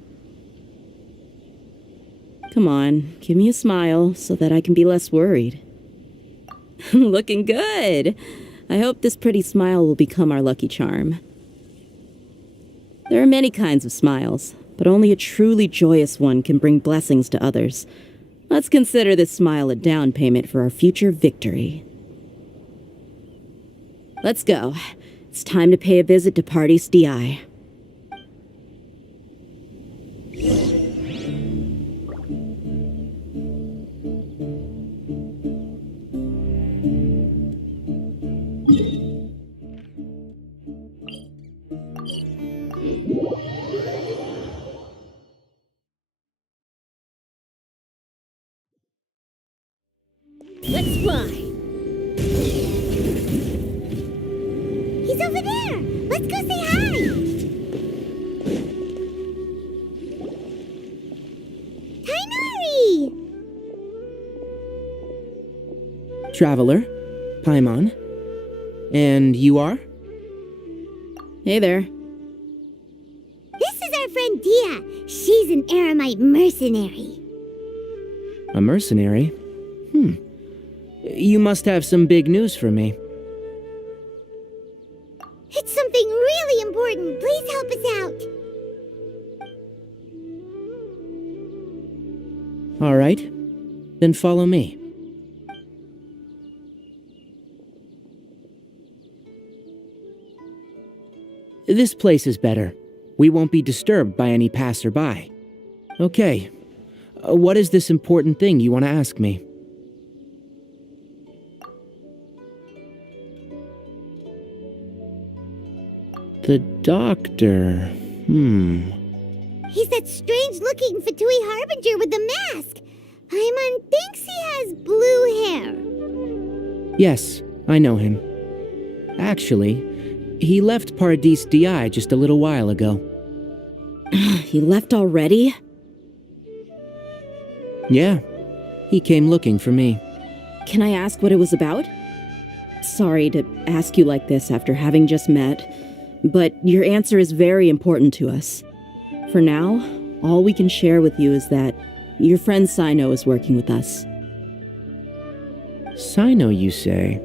Come on, give me a smile so that I can be less worried. Looking good! I hope this pretty smile will become our lucky charm. There are many kinds of smiles, but only a truly joyous one can bring blessings to others. Let's consider this smile a down payment for our future victory. Let's go. It's time to pay a visit to Party's DI. Let's fly. He's over there. Let's go say hi. Tainari! Traveler, Paimon. And you are? Hey there. This is our friend Dia. She's an Aramite mercenary. A mercenary? You must have some big news for me. It's something really important. Please help us out. All right. Then follow me. This place is better. We won't be disturbed by any passerby. Okay. What is this important thing you want to ask me? The doctor. He's that strange-looking Fatui Harbinger with the mask. Paimon thinks he has blue hair. Yes, I know him. Actually, he left Paradis DI just a little while ago. He left already? Yeah, he came looking for me. Can I ask what it was about? Sorry to ask you like this after having just met, but your answer is very important to us. For now, all we can share with you is that your friend Sino is working with us. Sino, you say?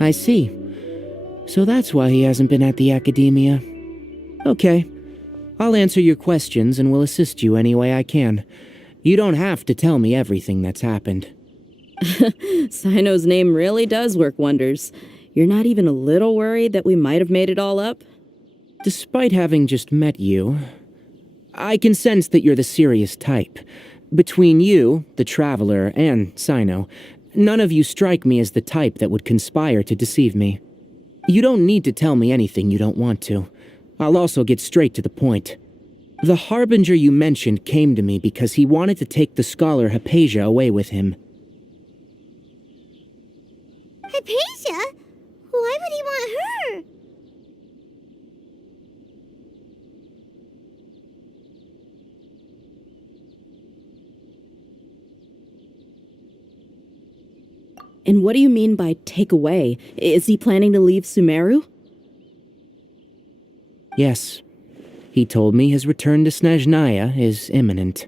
I see. So that's why he hasn't been at the Akademiya. Okay. I'll answer your questions and will assist you any way I can. You don't have to tell me everything that's happened. Sino's name really does work wonders. You're not even a little worried that we might have made it all up? Despite having just met you, I can sense that you're the serious type. Between you, the Traveler, and Sino, none of you strike me as the type that would conspire to deceive me. You don't need to tell me anything you don't want to. I'll also get straight to the point. The Harbinger you mentioned came to me because he wanted to take the scholar Hypatia away with him. Hypatia? Why would he want her? And what do you mean by take away? Is he planning to leave Sumeru? Yes. He told me his return to Snezhnaya is imminent.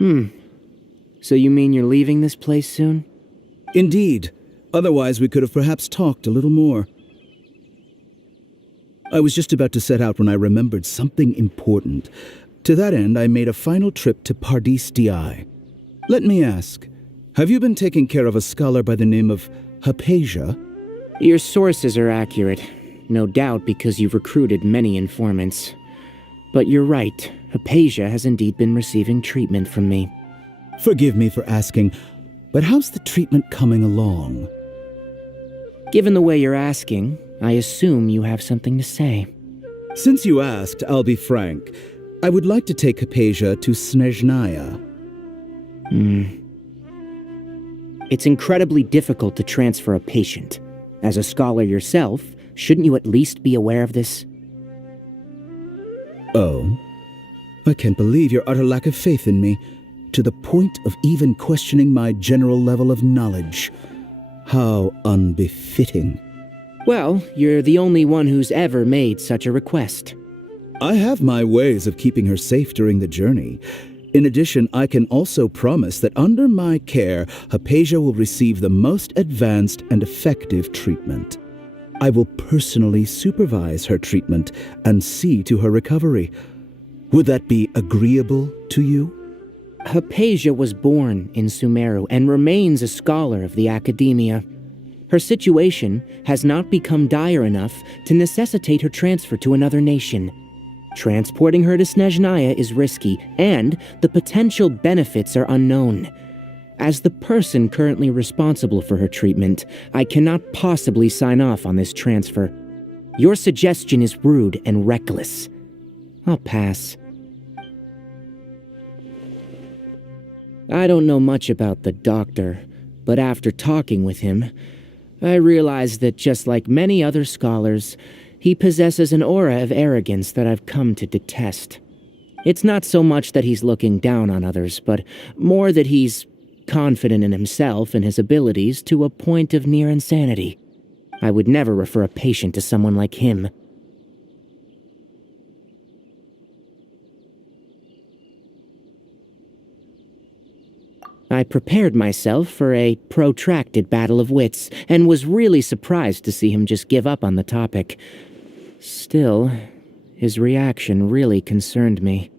So you mean you're leaving this place soon? Indeed. Otherwise, we could have perhaps talked a little more. I was just about to set out when I remembered something important. To that end, I made a final trip to Pardis Di. Let me ask, have you been taking care of a scholar by the name of Hypatia? Your sources are accurate. No doubt because you've recruited many informants. But you're right, Hypatia has indeed been receiving treatment from me. Forgive me for asking, but how's the treatment coming along? Given the way you're asking, I assume you have something to say. Since you asked, I'll be frank. I would like to take Hypatia to Snezhnaya. It's incredibly difficult to transfer a patient. As a scholar yourself, shouldn't you at least be aware of this? Oh? I can't believe your utter lack of faith in me, to the point of even questioning my general level of knowledge. How unbefitting. Well, you're the only one who's ever made such a request. I have my ways of keeping her safe during the journey. In addition, I can also promise that under my care, Hypatia will receive the most advanced and effective treatment. I will personally supervise her treatment and see to her recovery. Would that be agreeable to you? Hypatia was born in Sumeru and remains a scholar of the Akademiya. Her situation has not become dire enough to necessitate her transfer to another nation. Transporting her to Snezhnaya is risky, and the potential benefits are unknown. As the person currently responsible for her treatment, I cannot possibly sign off on this transfer. Your suggestion is rude and reckless. I'll pass. I don't know much about the doctor, but after talking with him, I realized that just like many other scholars, he possesses an aura of arrogance that I've come to detest. It's not so much that he's looking down on others, but more that he's confident in himself and his abilities to a point of near insanity. I would never refer a patient to someone like him. I prepared myself for a protracted battle of wits, and was really surprised to see him just give up on the topic. Still, his reaction really concerned me.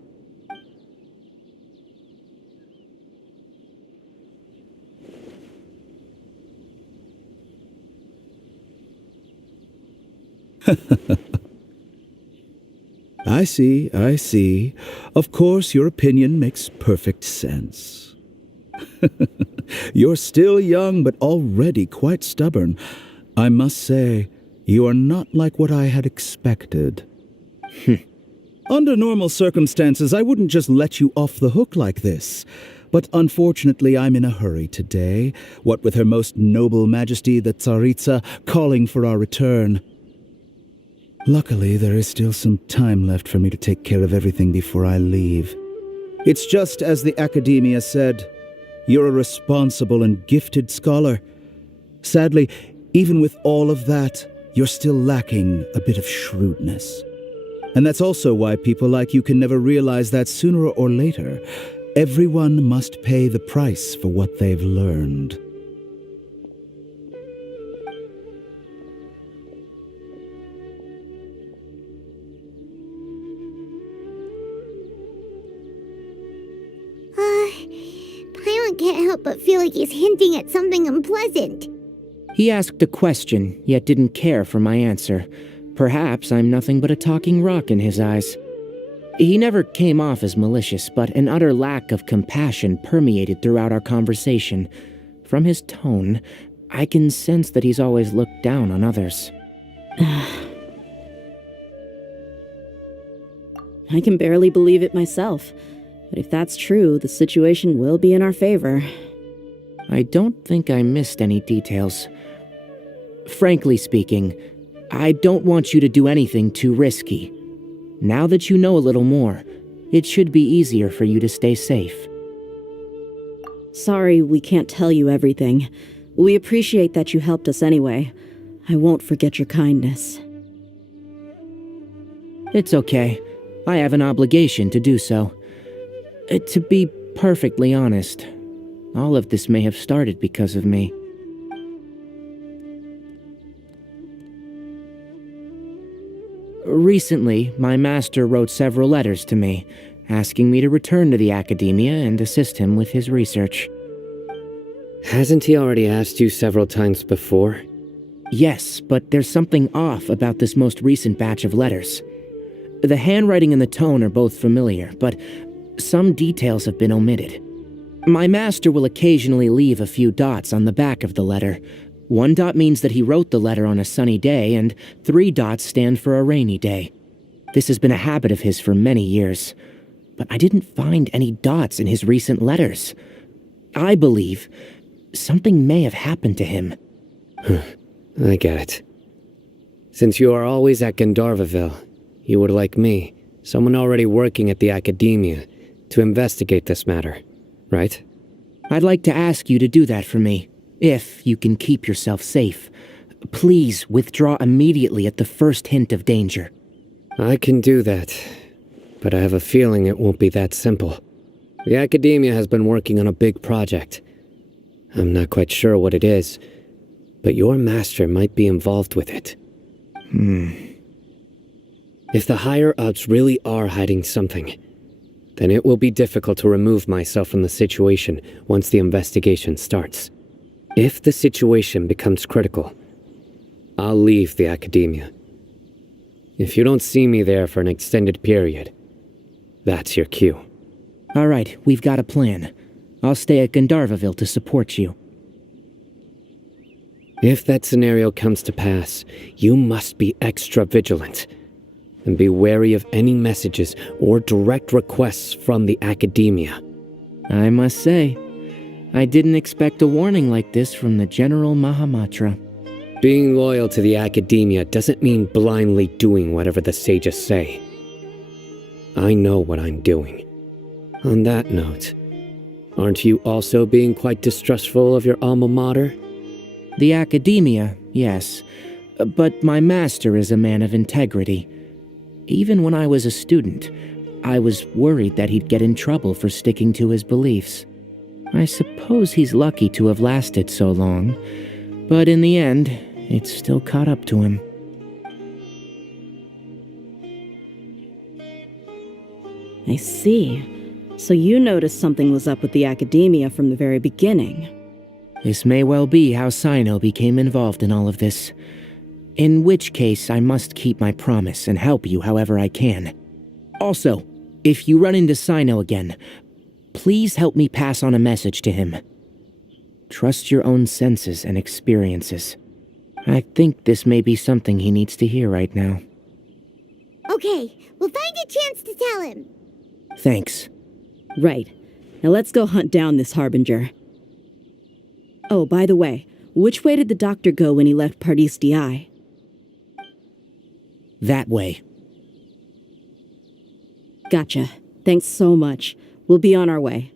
I see. Of course, your opinion makes perfect sense. You're still young, but already quite stubborn. I must say, you are not like what I had expected. Under normal circumstances, I wouldn't just let you off the hook like this. But unfortunately, I'm in a hurry today, what with Her Most Noble Majesty the Tsaritsa calling for our return. Luckily, there is still some time left for me to take care of everything before I leave. It's just as the Akademiya said, you're a responsible and gifted scholar. Sadly, even with all of that, you're still lacking a bit of shrewdness. And that's also why people like you can never realize that sooner or later, everyone must pay the price for what they've learned. Paimon can't help but feel like he's hinting at something unpleasant. He asked a question, yet didn't care for my answer. Perhaps I'm nothing but a talking rock in his eyes. He never came off as malicious, but an utter lack of compassion permeated throughout our conversation. From his tone, I can sense that he's always looked down on others. I can barely believe it myself. But if that's true, the situation will be in our favor. I don't think I missed any details. Frankly speaking, I don't want you to do anything too risky. Now that you know a little more, it should be easier for you to stay safe. Sorry we can't tell you everything. We appreciate that you helped us anyway. I won't forget your kindness. It's okay. I have an obligation to do so. To be perfectly honest, all of this may have started because of me. Recently, my master wrote several letters to me, asking me to return to the Akademiya and assist him with his research. Hasn't he already asked you several times before? Yes, but there's something off about this most recent batch of letters. The handwriting and the tone are both familiar, but some details have been omitted. My master will occasionally leave a few dots on the back of the letter. 1 dot means that he wrote the letter on a sunny day, and 3 dots stand for a rainy day. This has been a habit of his for many years, but I didn't find any dots in his recent letters. I believe something may have happened to him. I get it. Since you are always at Gandharvaville, you would like me, someone already working at the Akademiya, to investigate this matter, right? I'd like to ask you to do that for me, if you can keep yourself safe. Please withdraw immediately at the first hint of danger. I can do that, but I have a feeling it won't be that simple. The Akademiya has been working on a big project. I'm not quite sure what it is, but your master might be involved with it. If the higher-ups really are hiding something, then it will be difficult to remove myself from the situation once the investigation starts. If the situation becomes critical, I'll leave the Akademiya. If you don't see me there for an extended period, that's your cue. All right, we've got a plan. I'll stay at Gandharvaville to support you. If that scenario comes to pass, you must be extra vigilant. And be wary of any messages or direct requests from the Akademiya. I must say, I didn't expect a warning like this from the General Mahamatra. Being loyal to the Akademiya doesn't mean blindly doing whatever the sages say. I know what I'm doing. On that note, aren't you also being quite distrustful of your alma mater? The Akademiya, yes, but my master is a man of integrity. Even when I was a student, I was worried that he'd get in trouble for sticking to his beliefs. I suppose he's lucky to have lasted so long, but in the end, it's still caught up to him. I see. So you noticed something was up with the Akademiya from the very beginning. This may well be how Sino became involved in all of this. In which case, I must keep my promise and help you however I can. Also, if you run into Sino again, please help me pass on a message to him. Trust your own senses and experiences. I think this may be something he needs to hear right now. Okay, we'll find a chance to tell him. Thanks. Right. Now let's go hunt down this Harbinger. Oh, by the way, which way did the doctor go when he left Pardis Di? That way. Gotcha. Thanks so much. We'll be on our way.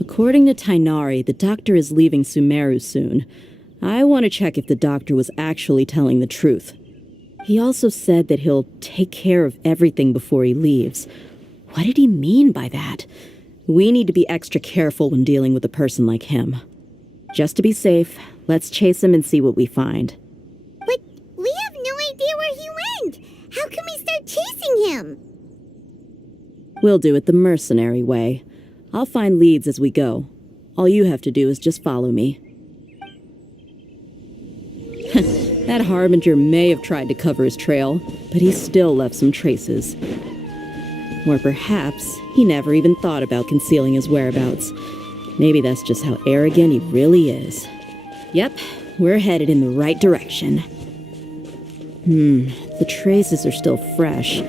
According to Tainari, the doctor is leaving Sumeru soon. I want to check if the doctor was actually telling the truth. He also said that he'll take care of everything before he leaves. What did he mean by that? We need to be extra careful when dealing with a person like him. Just to be safe, let's chase him and see what we find. But we have no idea where he went. How can we start chasing him? We'll do it the mercenary way. I'll find leads as we go. All you have to do is just follow me. That Harbinger may have tried to cover his trail, but he still left some traces. Or perhaps he never even thought about concealing his whereabouts. Maybe that's just how arrogant he really is. Yep, we're headed in the right direction. The traces are still fresh,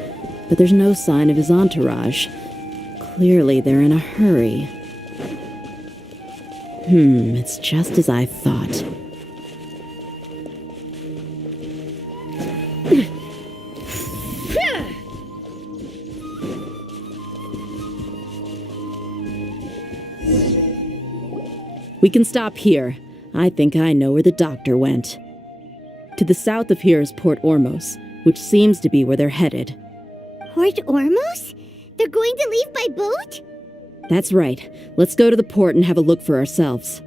but there's no sign of his entourage. Clearly they're in a hurry. It's just as I thought. We can stop here. I think I know where the doctor went. To the south of here is Port Ormos, which seems to be where they're headed. Port Ormos? They're going to leave by boat? That's right. Let's go to the port and have a look for ourselves.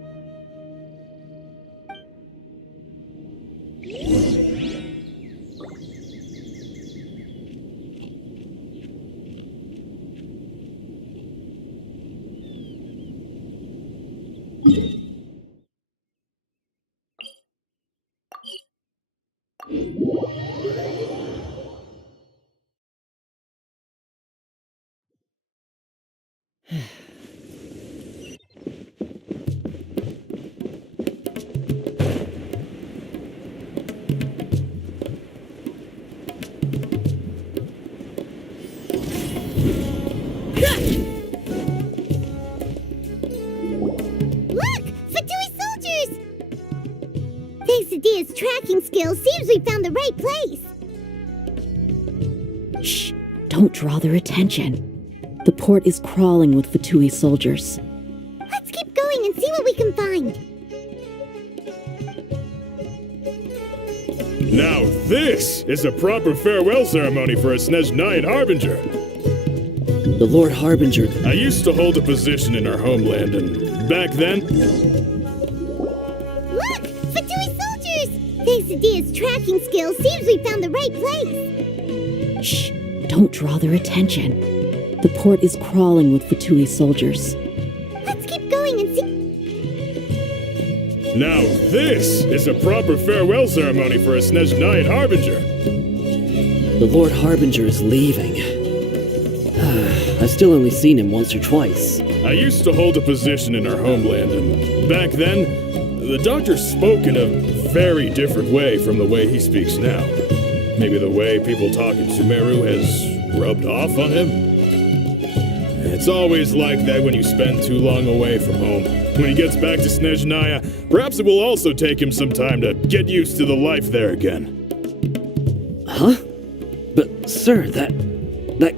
Tracking skill seems we found the right place. Shh! Don't draw their attention. The port is crawling with Fatui soldiers. Let's keep going and see what we can find. Now this is a proper farewell ceremony for a Snezhnaya Harbinger. The Lord Harbinger. I used to hold a position in our homeland, and back then... Look! Fatui soldiers! Thanks to Dia's tracking skill, seems we found the right place. Shh! Don't draw their attention. The port is crawling with Fatui soldiers. Let's keep going and see... Now this is a proper farewell ceremony for a Snezhnaya Harbinger. The Lord Harbinger is leaving. I've still only seen him once or twice. I used to hold a position in our homeland, and back then, the doctor spoke in a very different way from the way he speaks now. Maybe the way people talk in Sumeru has rubbed off on him? It's always like that when you spend too long away from home. When he gets back to Snezhnaya, perhaps it will also take him some time to get used to the life there again. Huh? But, sir, that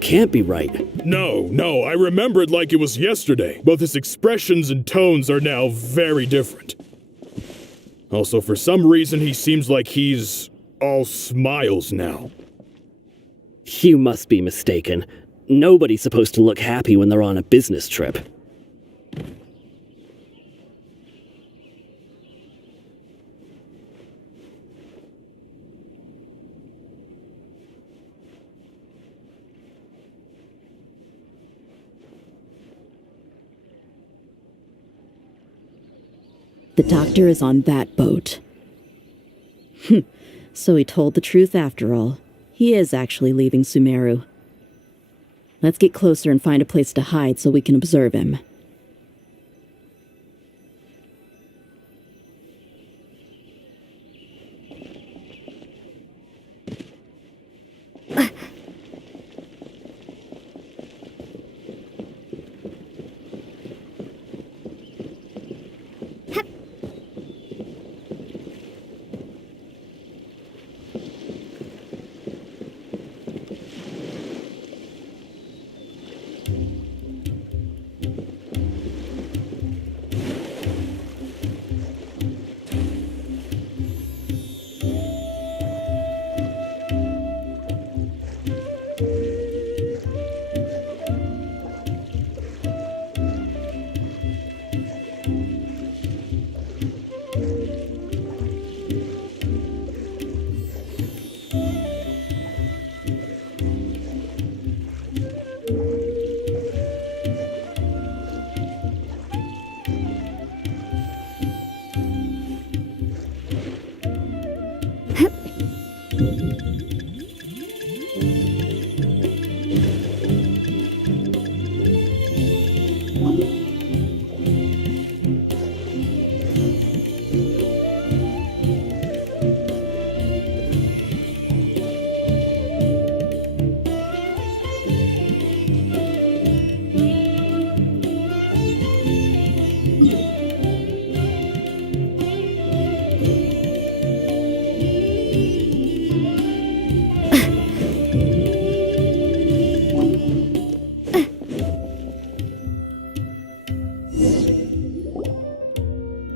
can't be right. No, I remember it like it was yesterday. Both his expressions and tones are now very different. Also, for some reason, he seems like he's all smiles now. You must be mistaken. Nobody's supposed to look happy when they're on a business trip. The doctor is on that boat. So he told the truth after all. He is actually leaving Sumeru. Let's get closer and find a place to hide so we can observe him.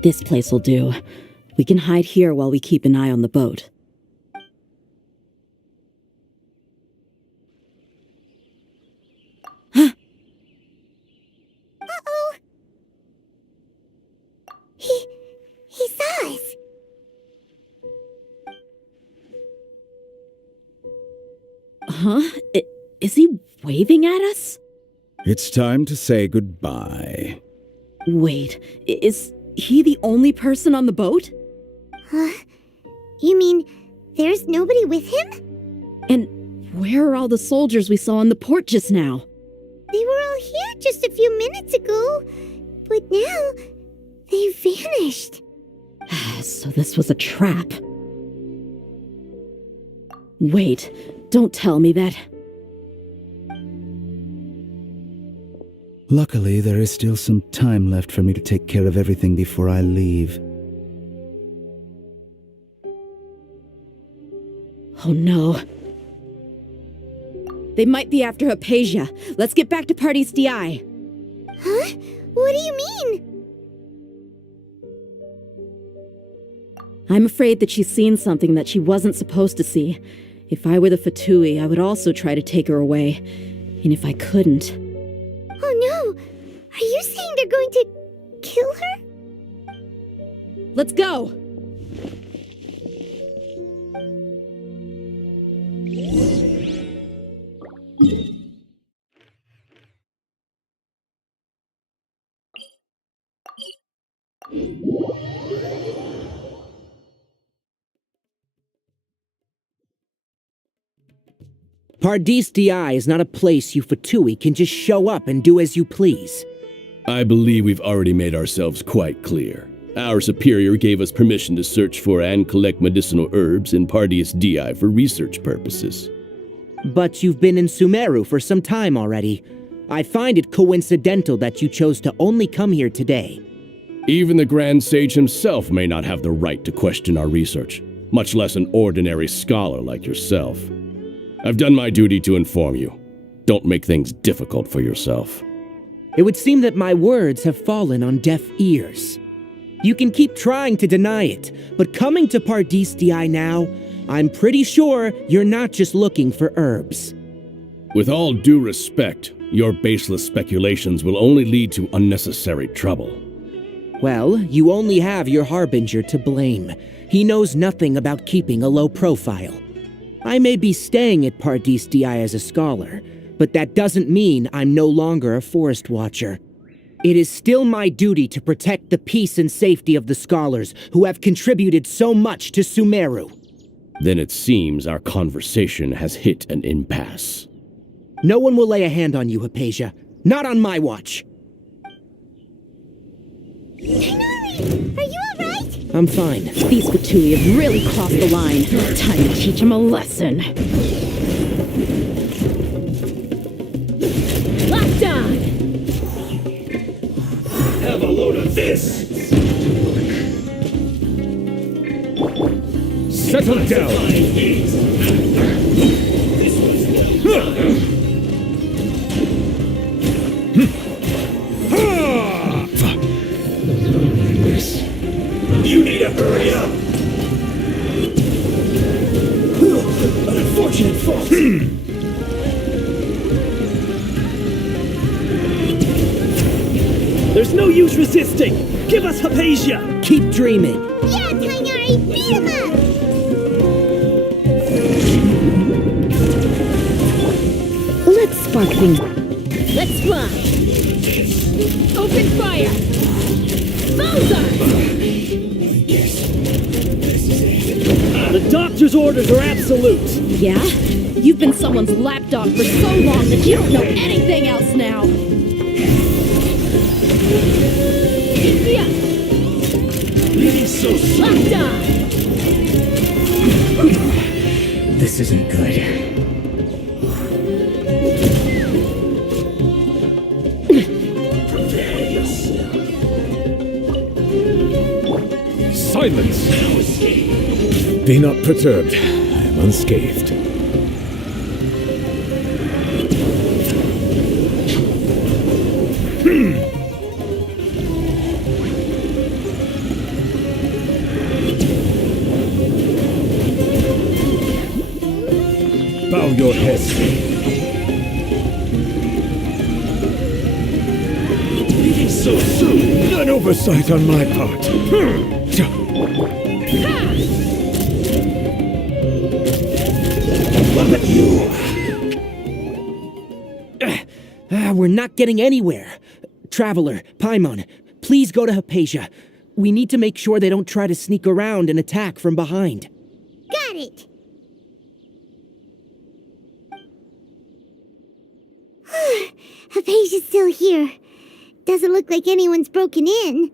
This place will do. We can hide here while we keep an eye on the boat. Uh-oh! He saw us. Huh? Is he waving at us? It's time to say goodbye. Wait, is he the only person on the boat? Huh? You mean there's nobody with him? And where are all the soldiers we saw on the port just now? They were all here just a few minutes ago, but now they've vanished. So this was a trap. Wait, don't tell me that. Luckily, there is still some time left for me to take care of everything before I leave. Oh no. They might be after Hypatia. Let's get back to Party's DI. Huh? What do you mean? I'm afraid that she's seen something that she wasn't supposed to see. If I were the Fatui, I would also try to take her away. And if I couldn't... Oh no! Are you saying they're going to kill her? Let's go! Pardis DI is not a place you Fatui can just show up and do as you please. I believe we've already made ourselves quite clear. Our superior gave us permission to search for and collect medicinal herbs in Pardis DI for research purposes. But you've been in Sumeru for some time already. I find it coincidental that you chose to only come here today. Even the Grand Sage himself may not have the right to question our research, much less an ordinary scholar like yourself. I've done my duty to inform you. Don't make things difficult for yourself. It would seem that my words have fallen on deaf ears. You can keep trying to deny it, but coming to Pardis DI now, I'm pretty sure you're not just looking for herbs. With all due respect, your baseless speculations will only lead to unnecessary trouble. Well, you only have your Harbinger to blame. He knows nothing about keeping a low profile. I may be staying at Pardis DI as a scholar, but that doesn't mean I'm no longer a forest watcher. It is still my duty to protect the peace and safety of the scholars who have contributed so much to Sumeru. Then it seems our conversation has hit an impasse. No one will lay a hand on you, Hypatia. Not on my watch. Tighnari, are you alright? I'm fine. These Fatui have really crossed the line. Time to teach them a lesson. Lockdown! Have a load of this! Settle down! You need to hurry up! An unfortunate fault! There's no use resisting! Give us Hypatia! Keep dreaming! Yeah, Tighnari, beat him up! Let's spark things. Let's fly! Open fire! Bullseye! The doctor's orders are absolute! Yeah? You've been someone's lapdog for so long that you don't know anything else now! Yeah! Leading so slow! Lockdown! This isn't good. Prepare yourself! Silence! Be not perturbed. I am unscathed. Bow your head. Leaving so soon? An oversight on my part. Look at you. We're not getting anywhere. Traveler, Paimon, please go to Hypatia. We need to make sure they don't try to sneak around and attack from behind. Got it! Hypatia's still here. Doesn't look like anyone's broken in.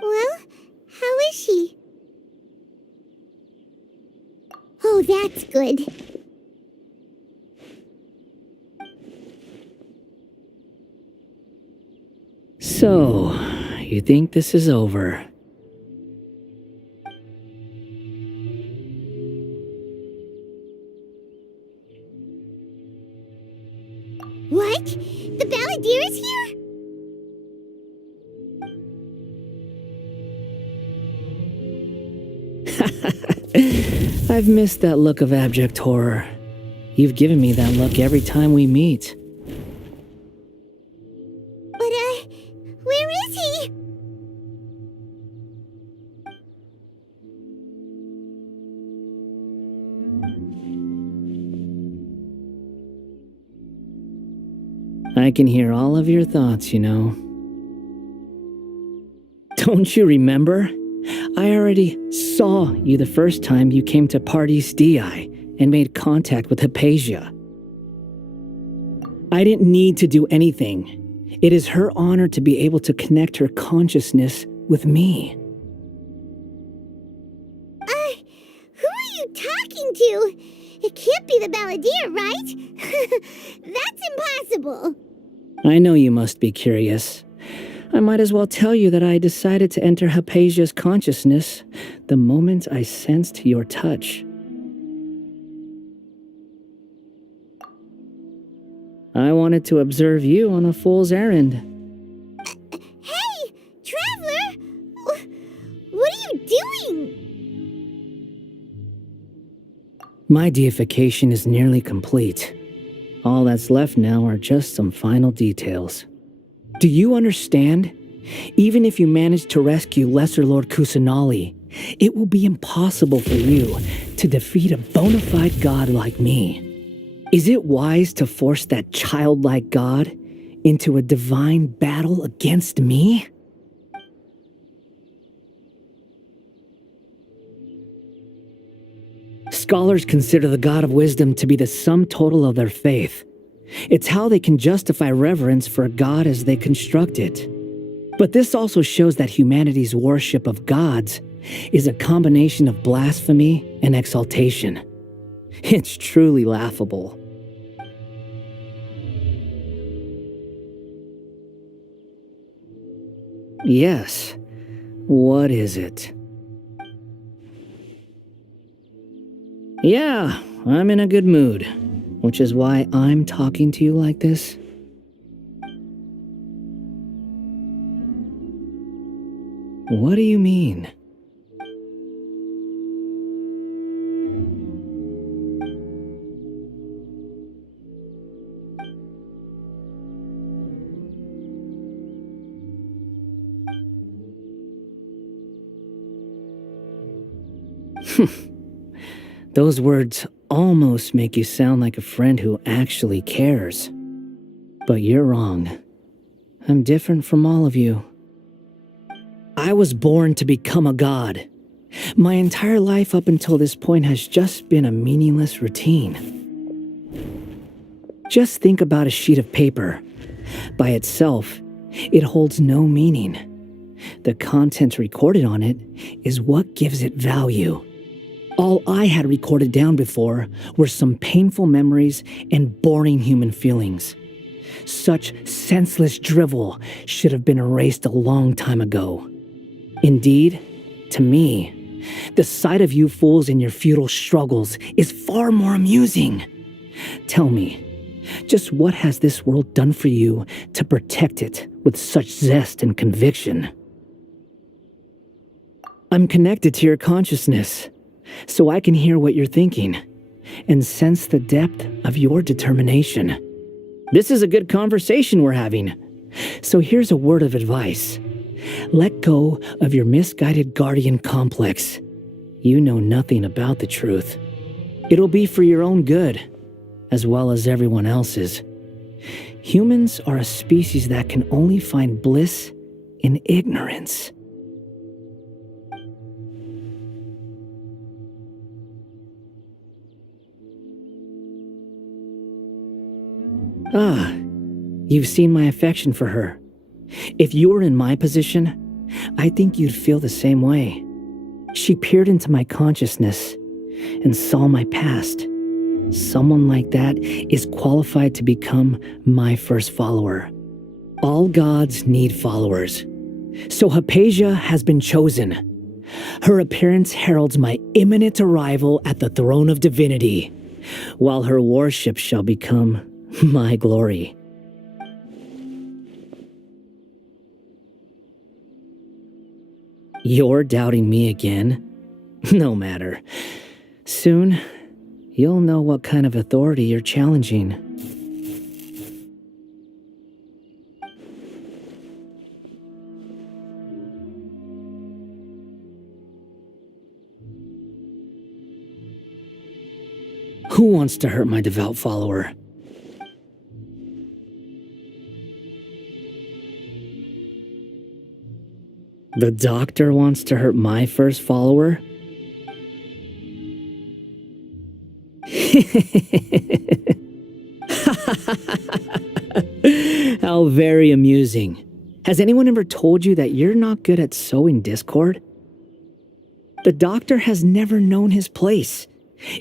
Well, how is she? Oh, that's good. So, you think this is over? What? The Balladeer is here? I've missed that look of abject horror. You've given me that look every time we meet. But, where is he? I can hear all of your thoughts, you know. Don't you remember? I already saw you the first time you came to Parties DI and made contact with Hypatia. I didn't need to do anything. It is her honor to be able to connect her consciousness with me. Who are you talking to? It can't be the Balladeer, right? That's impossible. I know you must be curious. I might as well tell you that I decided to enter Hypatia's consciousness the moment I sensed your touch. I wanted to observe you on a fool's errand. Hey, Traveler! What are you doing? My deification is nearly complete. All that's left now are just some final details. Do you understand? Even if you manage to rescue Lesser Lord Kusanali, it will be impossible for you to defeat a bona fide god like me. Is it wise to force that childlike god into a divine battle against me? Scholars consider the god of wisdom to be the sum total of their faith. It's how they can justify reverence for a god as they construct it. But this also shows that humanity's worship of gods is a combination of blasphemy and exaltation. It's truly laughable. Yes. What is it? Yeah, I'm in a good mood. Which is why I'm talking to you like this. What do you mean? Those words almost make you sound like a friend who actually cares. But you're wrong. I'm different from all of you. I was born to become a god. My entire life up until this point has just been a meaningless routine. Just think about a sheet of paper. By itself, it holds no meaning. The content recorded on it is what gives it value. All I had recorded down before were some painful memories and boring human feelings. Such senseless drivel should have been erased a long time ago. Indeed, to me, the sight of you fools in your futile struggles is far more amusing. Tell me, just what has this world done for you to protect it with such zest and conviction? I'm connected to your consciousness, so I can hear what you're thinking and sense the depth of your determination. This is a good conversation we're having. So here's a word of advice. Let go of your misguided guardian complex. You know nothing about the truth. It'll be for your own good, as well as everyone else's. Humans are a species that can only find bliss in ignorance. Ah, you've seen my affection for her. If you were in my position, I think you'd feel the same way. She peered into my consciousness and saw my past. Someone like that is qualified to become my first follower. All gods need followers. So Hypatia has been chosen. Her appearance heralds my imminent arrival at the throne of divinity, while her worship shall become my glory. You're doubting me again? No matter. Soon, you'll know what kind of authority you're challenging. Who wants to hurt my devout follower? The doctor wants to hurt my first follower? How very amusing. Has anyone ever told you that you're not good at sowing discord? The doctor has never known his place.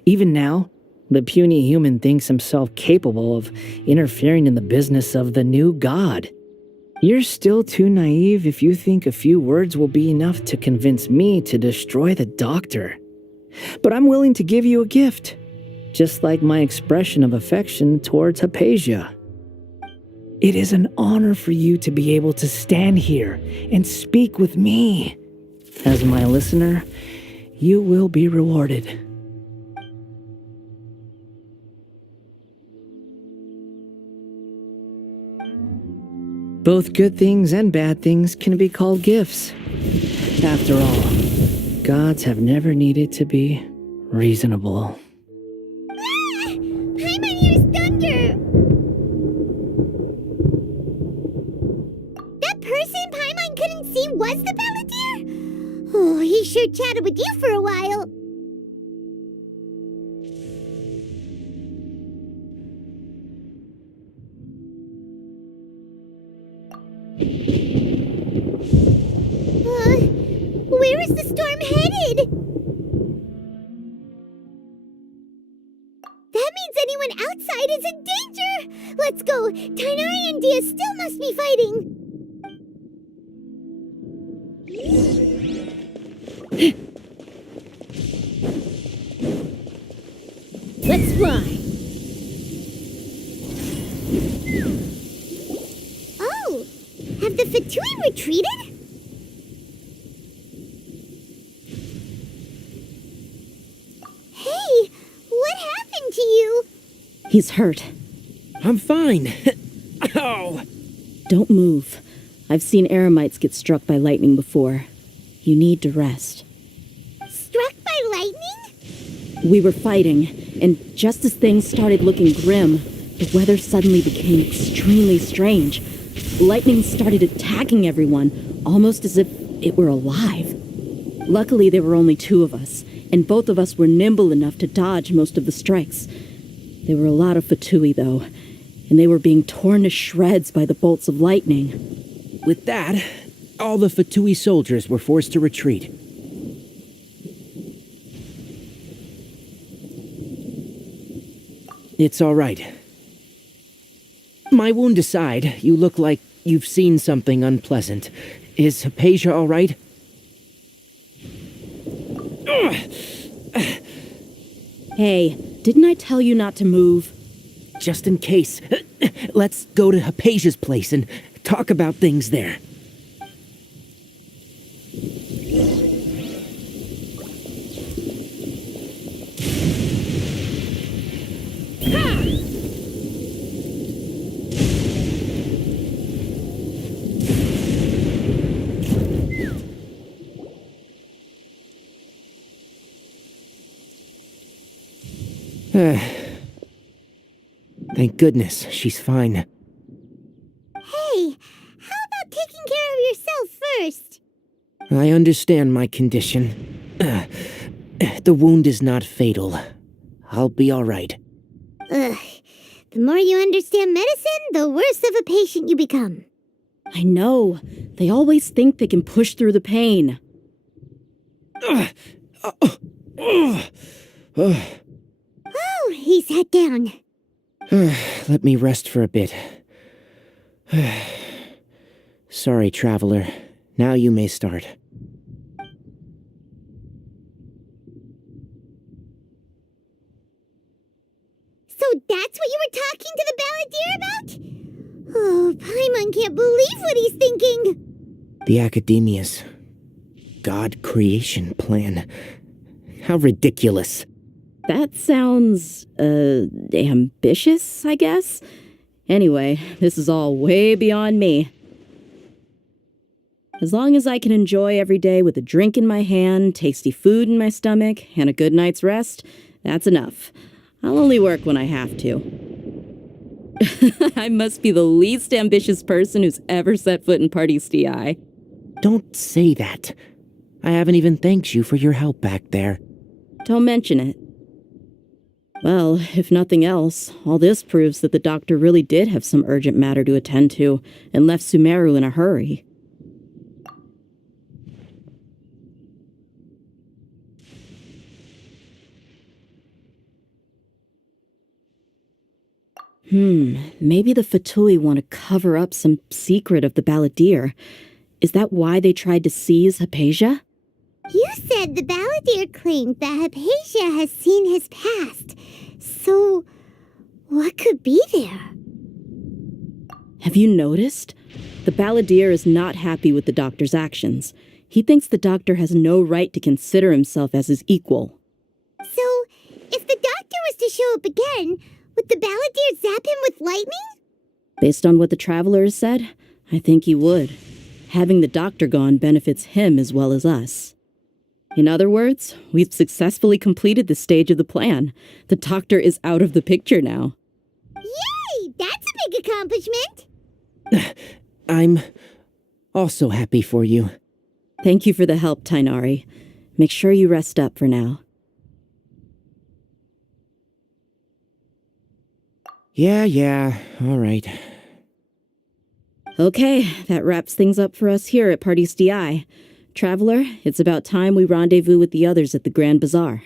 Even now, the puny human thinks himself capable of interfering in the business of the new god. You're still too naive if you think a few words will be enough to convince me to destroy the doctor. But I'm willing to give you a gift, just like my expression of affection towards Hypatia. It is an honor for you to be able to stand here and speak with me. As my listener, you will be rewarded. Both good things and bad things can be called gifts. After all, gods have never needed to be reasonable. Paimon used thunder! That person Paimon couldn't see was the Balladeer? Oh, he sure chatted with you for a while. Where is the storm headed? That means anyone outside is in danger! Let's go! Tainari and Dia still must be fighting! Let's fly! Oh! Have the Fatui retreated? Hey! What happened to you? He's hurt. I'm fine. Ow! Don't move. I've seen eremites get struck by lightning before. You need to rest. Struck by lightning? We were fighting, and just as things started looking grim, the weather suddenly became extremely strange. Lightning started attacking everyone, almost as if it were alive. Luckily, there were only two of us, and both of us were nimble enough to dodge most of the strikes. There were a lot of Fatui, though, and they were being torn to shreds by the bolts of lightning. With that, all the Fatui soldiers were forced to retreat. It's all right. My wound aside, you look like you've seen something unpleasant. Is Hypatia all right? Hey, didn't I tell you not to move? just in case, let's go to Hypatia's place and talk about things there. Thank goodness she's fine. Hey, how about taking care of yourself first? I understand my condition. The wound is not fatal. I'll be all right. Ugh. The more you understand medicine, the worse of a patient you become. I know. They always think they can push through the pain. Oh, he sat down. Let me rest for a bit. Sorry, traveler. Now you may start. So that's what you were talking to the Balladeer about? Oh, Paimon can't believe what he's thinking. The Akademiya's God creation plan. How ridiculous. That sounds, ambitious, I guess? Anyway, this is all way beyond me. As long as I can enjoy every day with a drink in my hand, tasty food in my stomach, and a good night's rest, that's enough. I'll only work when I have to. I must be the least ambitious person who's ever set foot in Party's DI. Don't say that. I haven't even thanked you for your help back there. Don't mention it. Well, if nothing else, all this proves that the doctor really did have some urgent matter to attend to and left Sumeru in a hurry. Maybe the Fatui want to cover up some secret of the Balladeer. Is that why they tried to seize Hypatia? You said the Balladeer claimed that Hypatia has seen his past. So, what could be there? Have you noticed? The Balladeer is not happy with the doctor's actions. He thinks the doctor has no right to consider himself as his equal. So, if the doctor was to show up again, would the Balladeer zap him with lightning? Based on what the traveler has said, I think he would. Having the doctor gone benefits him as well as us. In other words, we've successfully completed this stage of the plan. The doctor is out of the picture now. Yay! That's a big accomplishment! I'm also happy for you. Thank you for the help, Tainari. Make sure you rest up for now. Yeah, all right. Okay, that wraps things up for us here at Party's DI. Traveler, it's about time we rendezvous with the others at the Grand Bazaar.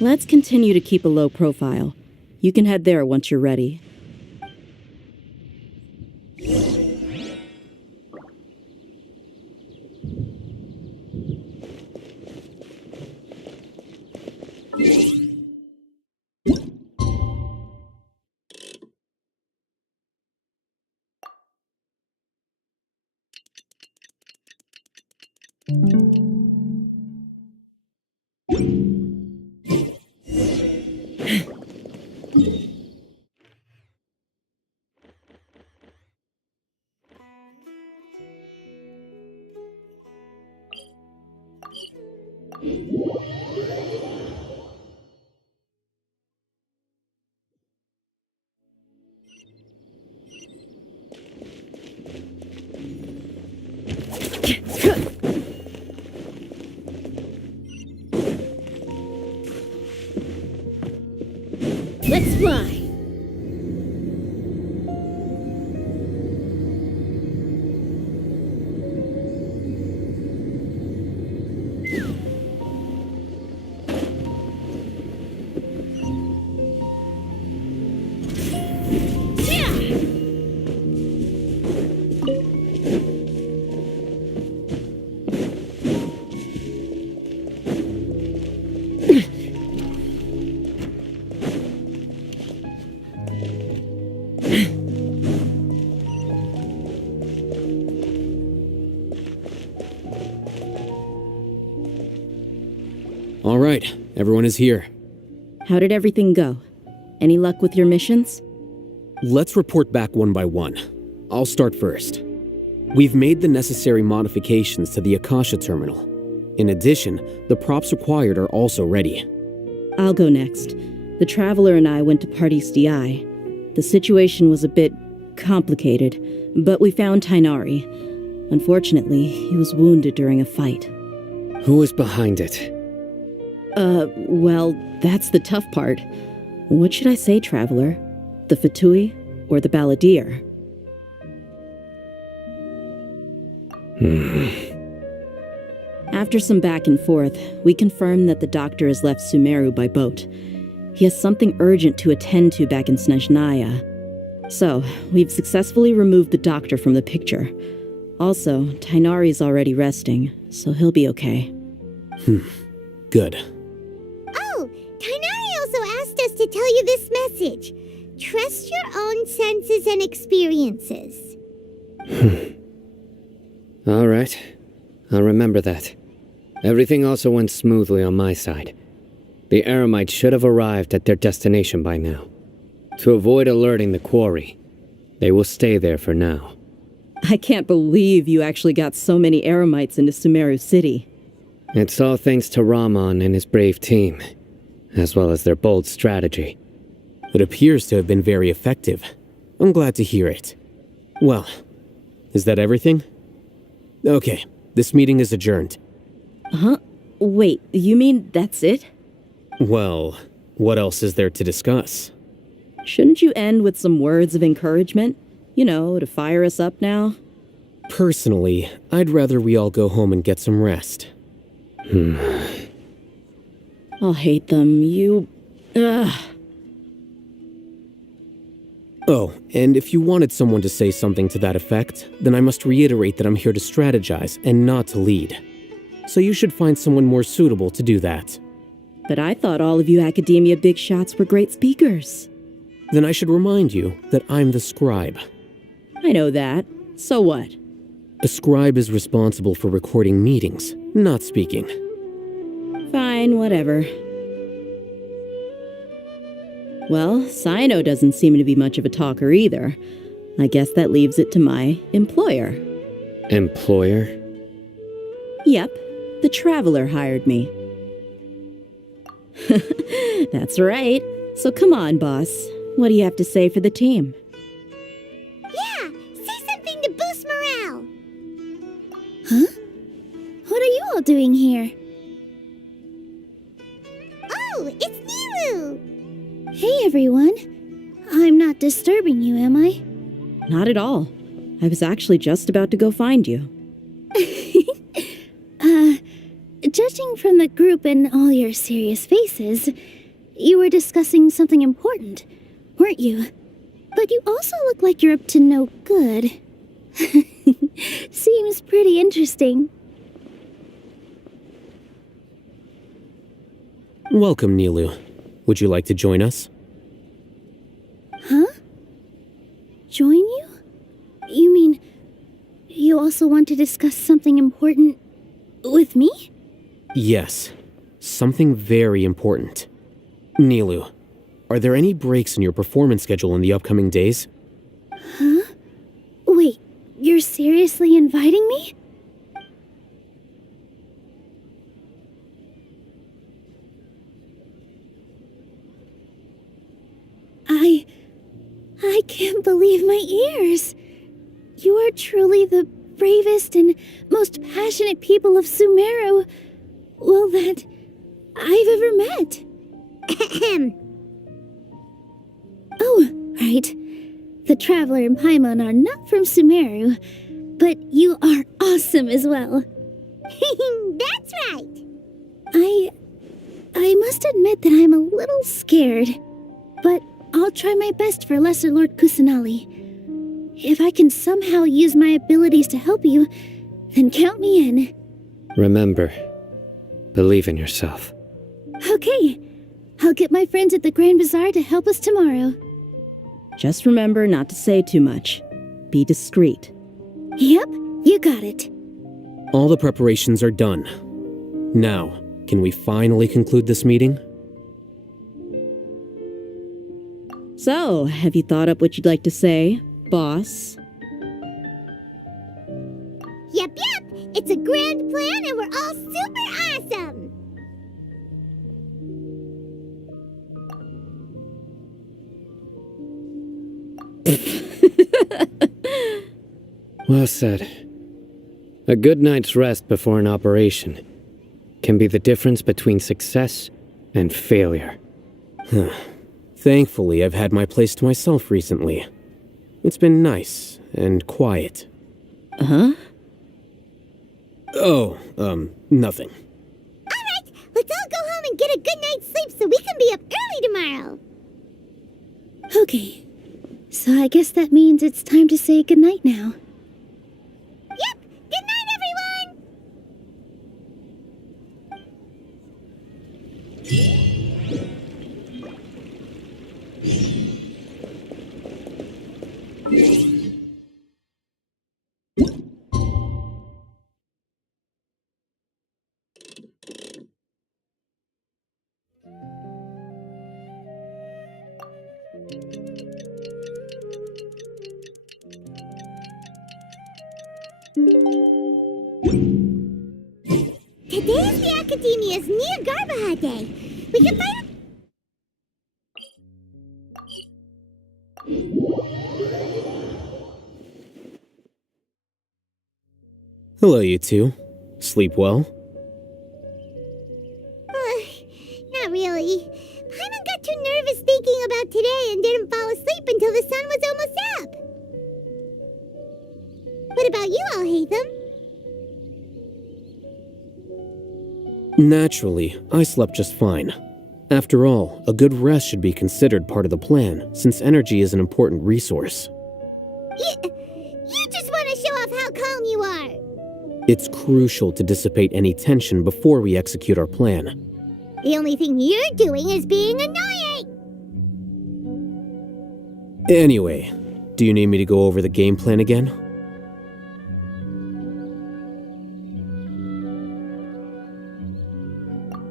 Let's continue to keep a low profile. You can head there once you're ready. Let's fly! Everyone is here. How did everything go? Any luck with your missions? Let's report back one by one. I'll start first. We've made the necessary modifications to the Akasha terminal. In addition, the props required are also ready. I'll go next. The Traveler and I went to Party's DI. The situation was a bit complicated, but we found Tainari. Unfortunately, he was wounded during a fight. Who was behind it? Well, that's the tough part. What should I say, Traveler? The Fatui or the Balladeer? After some back and forth, we confirmed that the doctor has left Sumeru by boat. He has something urgent to attend to back in Snezhnaya. So, we've successfully removed the doctor from the picture. Also, Tainari's already resting, so he'll be okay. Good. Oh, Tainari also asked us to tell you this message. Trust your own senses and experiences. All right. I'll remember that. Everything also went smoothly on my side. The Eremites should have arrived at their destination by now. To avoid alerting the quarry, they will stay there for now. I can't believe you actually got so many Eremites into Sumeru City. It's all thanks to Rahman and his brave team, as well as their bold strategy. It appears to have been very effective. I'm glad to hear it. Well, is that everything? Okay, this meeting is adjourned. Huh? Wait, you mean that's it? Well, what else is there to discuss? Shouldn't you end with some words of encouragement? You know, to fire us up now? Personally, I'd rather we all go home and get some rest. I'll hate them, Ugh. Oh, and if you wanted someone to say something to that effect, then I must reiterate that I'm here to strategize and not to lead. So you should find someone more suitable to do that. But I thought all of you Akademiya big shots were great speakers. Then I should remind you that I'm the scribe. I know that. So what? A scribe is responsible for recording meetings, not speaking. Fine, whatever. Well, Sino doesn't seem to be much of a talker either. I guess that leaves it to my employer. Employer? Yep, the Traveler hired me. That's right. So come on, boss. What do you have to say for the team? Yeah, say something to boost morale. Huh? What are you all doing here? Oh, it's Nilu! Hey everyone. I'm not disturbing you, am I? Not at all. I was actually just about to go find you. Judging from the group and all your serious faces, you were discussing something important, weren't you? But you also look like you're up to no good. Seems pretty interesting. Welcome, Nilu. Would you like to join us? Huh? Join you? You mean you also want to discuss something important with me? Yes, something very important. Nilu, are there any breaks in your performance schedule in the upcoming days? Huh? Wait, you're seriously inviting me? I can't believe my ears. You are truly the bravest and most passionate people of Sumeru, well, that I've ever met. Oh, right. The Traveler and Paimon are not from Sumeru, but you are awesome as well. That's right. I must admit that I'm a little scared, but I'll try my best for Lesser Lord Kusanali. If I can somehow use my abilities to help you, then count me in. Remember, believe in yourself. Okay, I'll get my friends at the Grand Bazaar to help us tomorrow. Just remember not to say too much. Be discreet. Yep, you got it. All the preparations are done. Now, Can we finally conclude this meeting? So, have you thought up what you'd like to say, boss? Yep. It's a grand plan and we're all super awesome. Well said. A good night's rest before an operation can be the difference between success and failure. Thankfully, I've had my place to myself recently. It's been nice and quiet. Huh? Oh, nothing. Alright, let's all go home and get a good night's sleep so we can be up early tomorrow. Okay. So I guess that means it's time to say goodnight now. Yep, good night everyone! Today is the Akademiya's Near Day. We can find Hello, you two. Sleep well? Not really. Paimon got too nervous thinking about today and didn't fall asleep until the sun was almost up. What about you, Alhaitham? Naturally, I slept just fine. After all, a good rest should be considered part of the plan, since energy is an important resource. You just want to show off how calm you are. It's crucial to dissipate any tension before we execute our plan. The only thing you're doing is being annoying. Anyway, do you need me to go over the game plan again?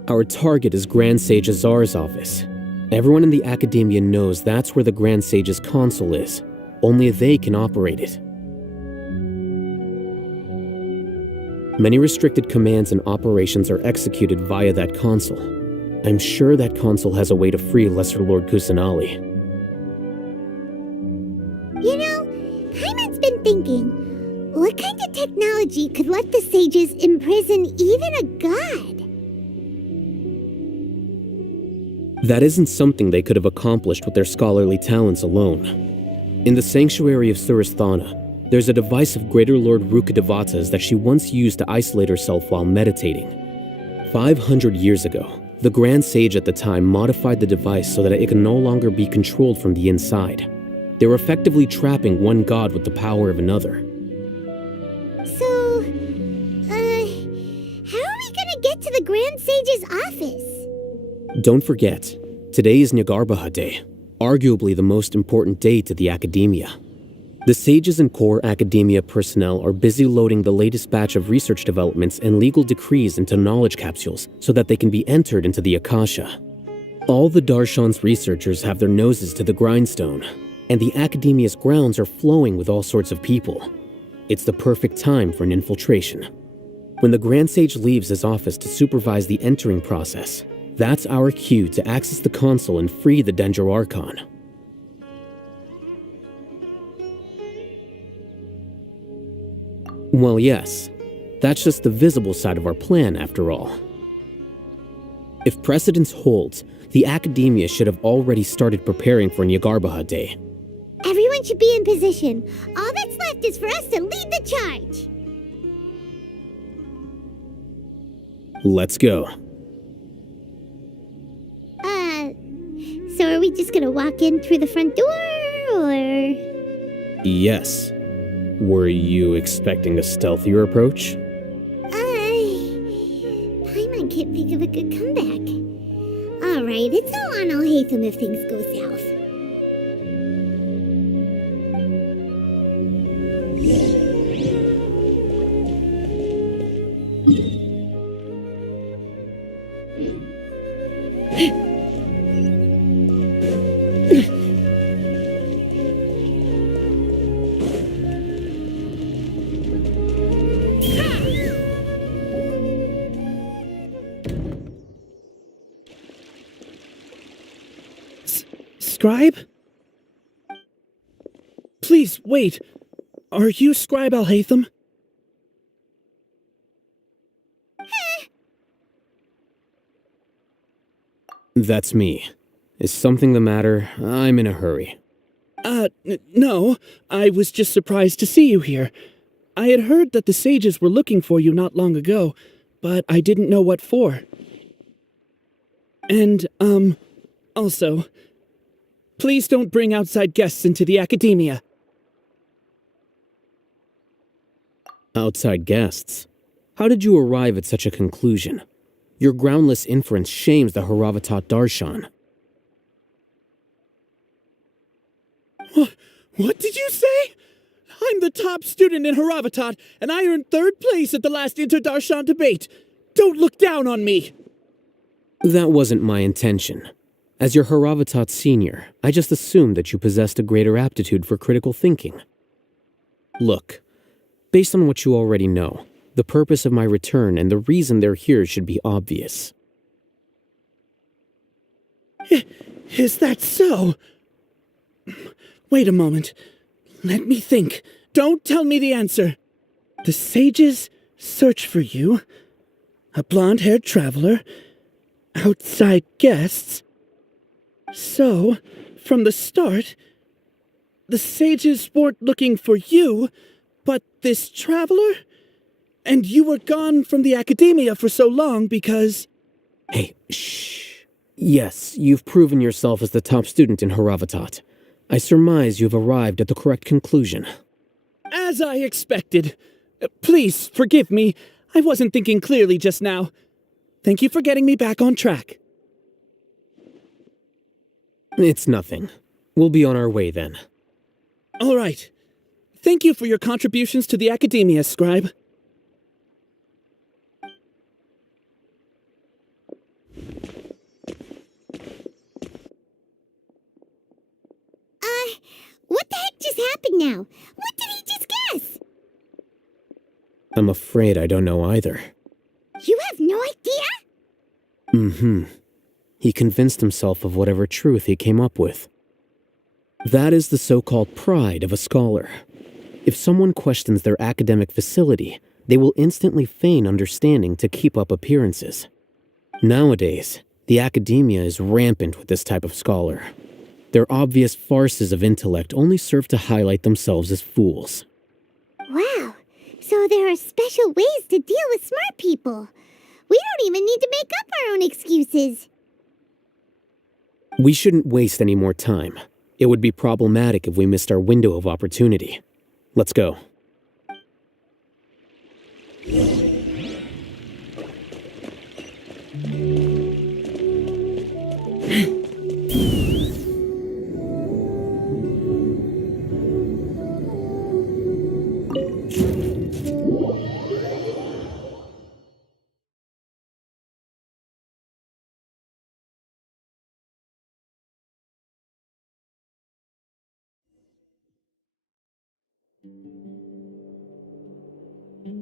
Our target is Grand Sage Azar's office. Everyone in the Akademiya knows that's where the Grand Sage's console is. Only they can operate it. Many restricted commands and operations are executed via that console. I'm sure that console has a way to free Lesser Lord Kusanali. You know, Paimon's been thinking, what kind of technology could let the sages imprison even a god? That isn't something they could have accomplished with their scholarly talents alone. In the sanctuary of Surasthana, there's a device of Greater Lord Rukkhadevata's that she once used to isolate herself while meditating. 500 years ago, the Grand Sage at the time modified the device so that it could no longer be controlled from the inside. They were effectively trapping one god with the power of another. So, how are we gonna get to the Grand Sage's office? Don't forget, today is Nyagarbha Day, arguably the most important day to the Akademiya. The sages and core Akademiya personnel are busy loading the latest batch of research developments and legal decrees into knowledge capsules so that they can be entered into the Akasha. All the Darshan's researchers have their noses to the grindstone, and the Akademiya's grounds are flowing with all sorts of people. It's the perfect time for an infiltration. When the Grand Sage leaves his office to supervise the entering process, that's our cue to access the console and free the Dendro Archon. Well, yes, that's just the visible side of our plan, after all. If precedence holds, the Akademiya should have already started preparing for Nyagarbha Day. Everyone should be in position. All that's left is for us to lead the charge. Let's go. So are we just gonna walk in through the front door, or...? Yes. Were you expecting a stealthier approach? Paimon can't think of a good comeback. Alright, it's all on Alhaitham if things go south. Scribe? Please, wait. Are you Scribe Alhaitham? That's me. Is something the matter? I'm in a hurry. No. I was just surprised to see you here. I had heard that the sages were looking for you not long ago, but I didn't know what for. And, also, please don't bring outside guests into the Akademiya. Outside guests? How did you arrive at such a conclusion? Your groundless inference shames the Haravatat Darshan. What did you say? I'm the top student in Haravatat, and I earned 3rd place at the last Inter-Darshan debate. Don't look down on me! That wasn't my intention. As your Haravatat senior, I just assumed that you possessed a greater aptitude for critical thinking. Look, based on what you already know, the purpose of my return and the reason they're here should be obvious. Is that so? Wait a moment. Let me think. Don't tell me the answer. The sages search for you. A blonde-haired traveler. Outside guests. So, from the start, the sages weren't looking for you, but this traveler? And you were gone from the Akademiya for so long because... Hey, shh. Yes, you've proven yourself as the top student in Haravatat. I surmise you've arrived at the correct conclusion. As I expected. Please, forgive me. I wasn't thinking clearly just now. Thank you for getting me back on track. It's nothing. We'll be on our way then. All right. Thank you for your contributions to the Akademiya, Scribe. What the heck just happened now? What did he just guess? I'm afraid I don't know either. You have no idea? Mm-hmm. He convinced himself of whatever truth he came up with. That is the so-called pride of a scholar. If someone questions their academic facility, they will instantly feign understanding to keep up appearances. Nowadays, the Akademiya is rampant with this type of scholar. Their obvious farces of intellect only serve to highlight themselves as fools. Wow, so there are special ways to deal with smart people. We don't even need to make up our own excuses. We shouldn't waste any more time. It would be problematic if we missed our window of opportunity. Let's go.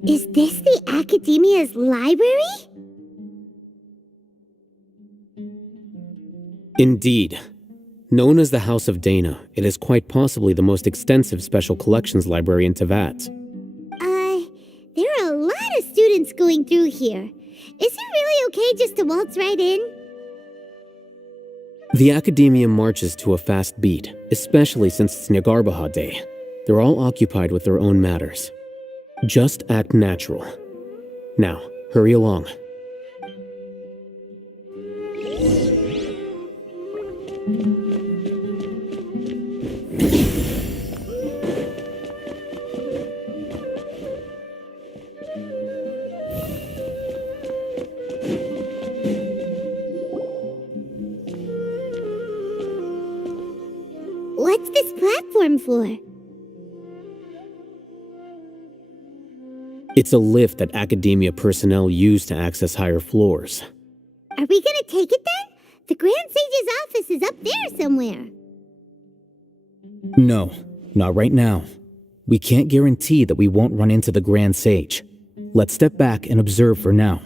Is this the Akademiya's library? Indeed. Known as the House of Dana, it is quite possibly the most extensive special collections library in Teyvat. There are a lot of students going through here. Is it really okay just to waltz right in? The Akademiya marches to a fast beat, especially since it's Nagarbaha Day. They're all occupied with their own matters. Just act natural. Now, hurry along. What's this platform for? It's a lift that Akademiya personnel use to access higher floors. Are we gonna take it then? The Grand Sage's office is up there somewhere. No, not right now. We can't guarantee that we won't run into the Grand Sage. Let's step back and observe for now.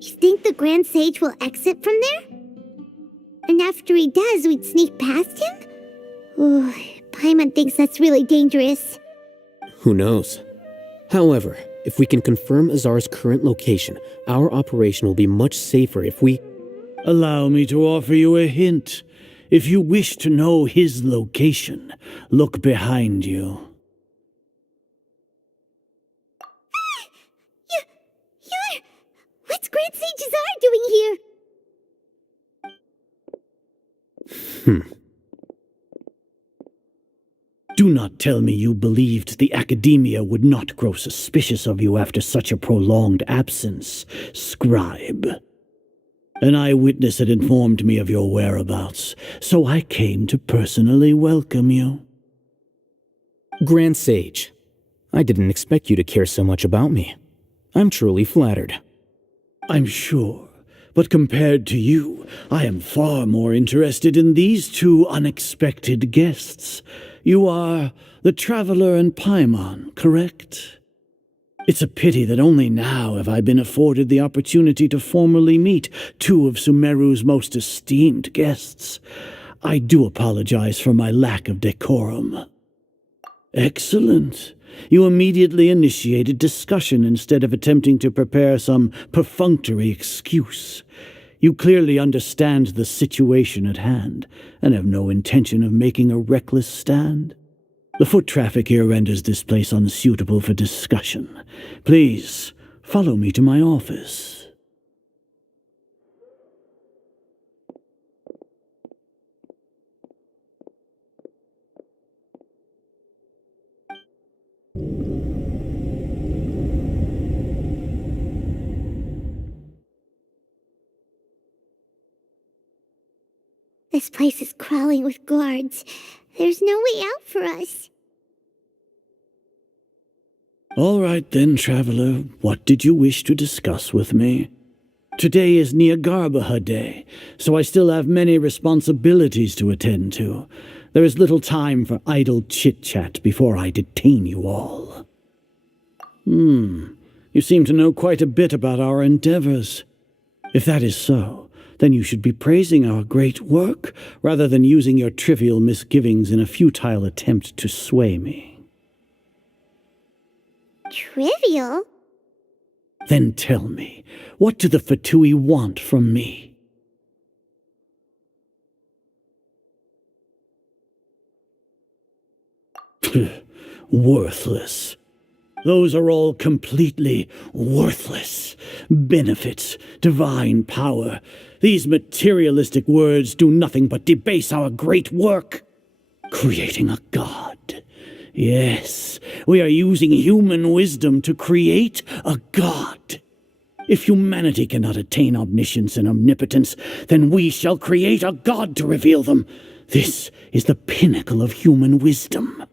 You think the Grand Sage will exit from there? And after he does, we'd sneak past him? Ooh, Paimon thinks that's really dangerous. Who knows? However, if we can confirm Azar's current location, our operation will be much safer if we... Allow me to offer you a hint. If you wish to know his location, look behind you. You're... What's Grand Sage Azar doing here? Do not tell me you believed the Akademiya would not grow suspicious of you after such a prolonged absence, scribe. An eyewitness had informed me of your whereabouts, so I came to personally welcome you. Grand Sage, I didn't expect you to care so much about me. I'm truly flattered. I'm sure, but compared to you, I am far more interested in these two unexpected guests. You are the Traveler and Paimon, correct? It's a pity that only now have I been afforded the opportunity to formally meet two of Sumeru's most esteemed guests. I do apologize for my lack of decorum. Excellent. You immediately initiated discussion instead of attempting to prepare some perfunctory excuse. You clearly understand the situation at hand, and have no intention of making a reckless stand. The foot traffic here renders this place unsuitable for discussion. Please, follow me to my office. This place is crawling with guards. There's no way out for us. All right then, Traveler. What did you wish to discuss with me? Today is Niagarbaha Day, so I still have many responsibilities to attend to. There is little time for idle chit-chat before I detain you all. You seem to know quite a bit about our endeavors. If that is so, then you should be praising our great work, rather than using your trivial misgivings in a futile attempt to sway me. Trivial? Then tell me, what do the Fatui want from me? Worthless. Those are all completely worthless. Benefits, divine power. These materialistic words do nothing but debase our great work. Creating a god. Yes, we are using human wisdom to create a god. If humanity cannot attain omniscience and omnipotence, then we shall create a god to reveal them. This is the pinnacle of human wisdom.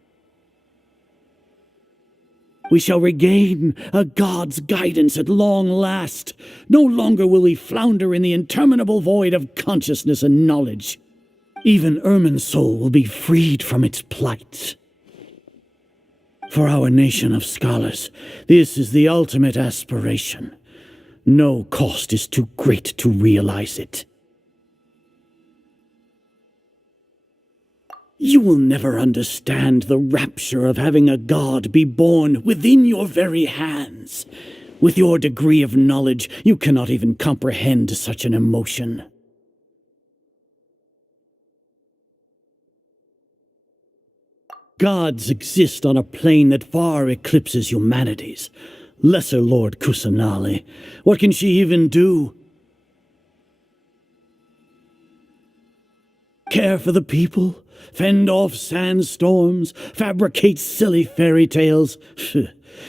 We shall regain a god's guidance at long last. No longer will we flounder in the interminable void of consciousness and knowledge. Even Irminsul will be freed from its plight. For our nation of scholars, this is the ultimate aspiration. No cost is too great to realize it. You will never understand the rapture of having a god be born within your very hands. With your degree of knowledge, you cannot even comprehend such an emotion. Gods exist on a plane that far eclipses humanity's. Lesser Lord Kusanali, what can she even do? Care for the people? Fend off sandstorms? Fabricate silly fairy tales?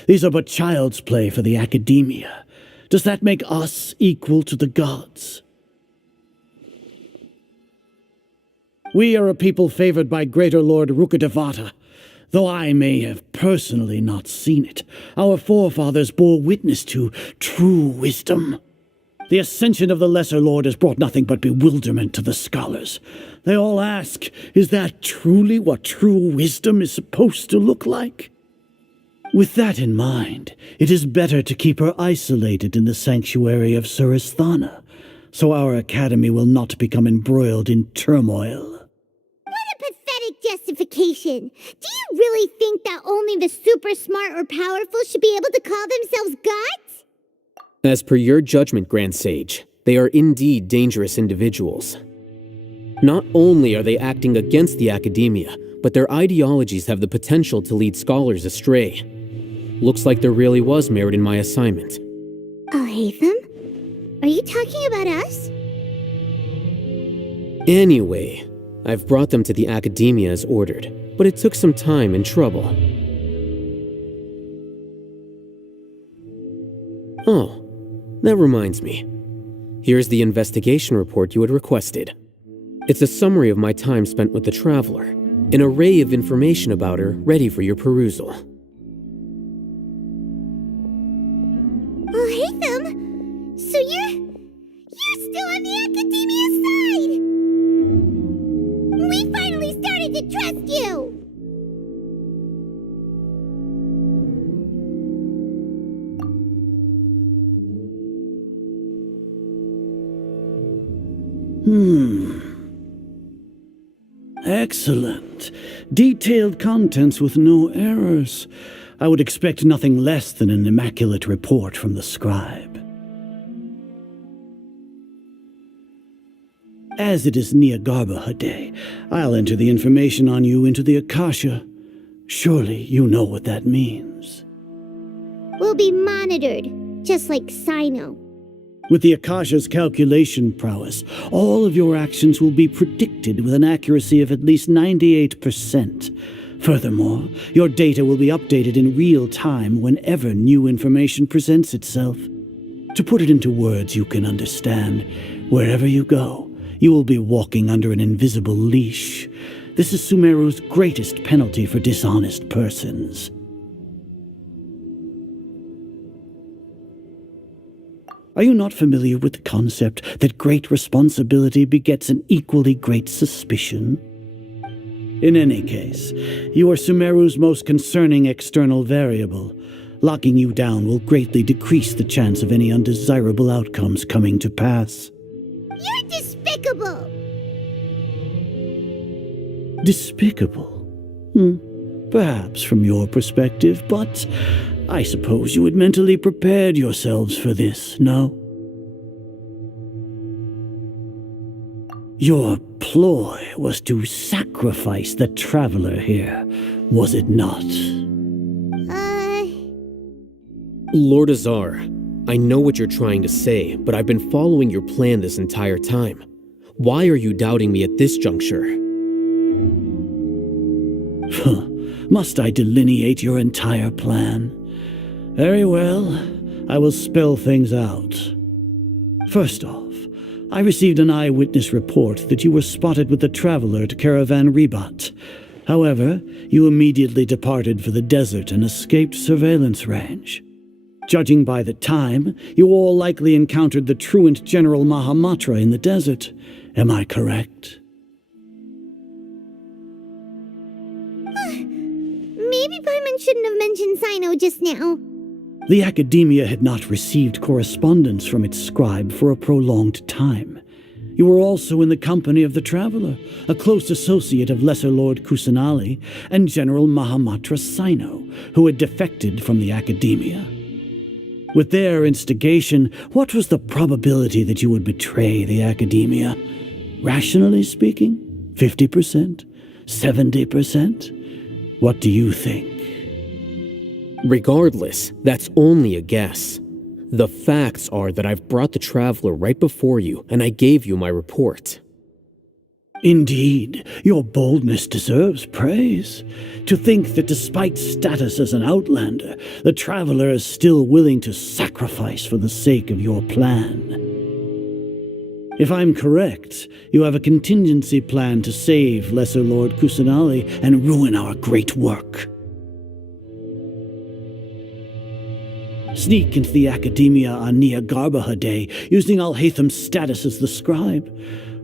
These are but child's play for the Akademiya. Does that make us equal to the gods? We are a people favored by Greater Lord Rukadevata. Though I may have personally not seen it, our forefathers bore witness to true wisdom. The ascension of the Lesser Lord has brought nothing but bewilderment to the scholars. They all ask, is that truly what true wisdom is supposed to look like? With that in mind, it is better to keep her isolated in the sanctuary of Suristhana, so our academy will not become embroiled in turmoil. What a pathetic justification! Do you really think that only the super smart or powerful should be able to call themselves gods? As per your judgment, Grand Sage, they are indeed dangerous individuals. Not only are they acting against the Akademiya, but their ideologies have the potential to lead scholars astray. Looks like there really was merit in my assignment. Alhaitham? Are you talking about us? Anyway, I've brought them to the Akademiya as ordered, but it took some time and trouble. Oh, that reminds me. Here's the investigation report you had requested. It's a summary of my time spent with the Traveler, an array of information about her ready for your perusal. Alhaitham? So you're still on the Akademiya side! We finally started to trust you! Excellent. Detailed contents with no errors. I would expect nothing less than an immaculate report from the scribe. As it is Niagarbaha Day, I'll enter the information on you into the Akasha. Surely you know what that means. We'll be monitored, just like Sino. With the Akasha's calculation prowess, all of your actions will be predicted with an accuracy of at least 98%. Furthermore, your data will be updated in real time whenever new information presents itself. To put it into words you can understand, wherever you go, you will be walking under an invisible leash. This is Sumeru's greatest penalty for dishonest persons. Are you not familiar with the concept that great responsibility begets an equally great suspicion? In any case, you are Sumeru's most concerning external variable. Locking you down will greatly decrease the chance of any undesirable outcomes coming to pass. You're despicable! Despicable? Perhaps from your perspective, but I suppose you had mentally prepared yourselves for this, no? Your ploy was to sacrifice the Traveler here, was it not? Lord Azar, I know what you're trying to say, but I've been following your plan this entire time. Why are you doubting me at this juncture? Must I delineate your entire plan? Very well, I will spell things out. First off, I received an eyewitness report that you were spotted with the Traveler at Caravan Ribat. However, you immediately departed for the desert and escaped surveillance range. Judging by the time, you all likely encountered the truant General Mahamatra in the desert. Am I correct? Maybe Paimon shouldn't have mentioned Sino just now. The Akademiya had not received correspondence from its scribe for a prolonged time. You were also in the company of the Traveler, a close associate of Lesser Lord Kusanali and General Mahamatra Sino, who had defected from the Akademiya. With their instigation, what was the probability that you would betray the Akademiya? Rationally speaking, 50%? 70%? What do you think? Regardless, that's only a guess. The facts are that I've brought the Traveler right before you, and I gave you my report. Indeed, your boldness deserves praise. To think that despite status as an outlander, the Traveler is still willing to sacrifice for the sake of your plan. If I'm correct, you have a contingency plan to save Lesser Lord Kusanali and ruin our great work. Sneak into the Akademiya on Niagarbaha Day, using Alhaitham's status as the scribe,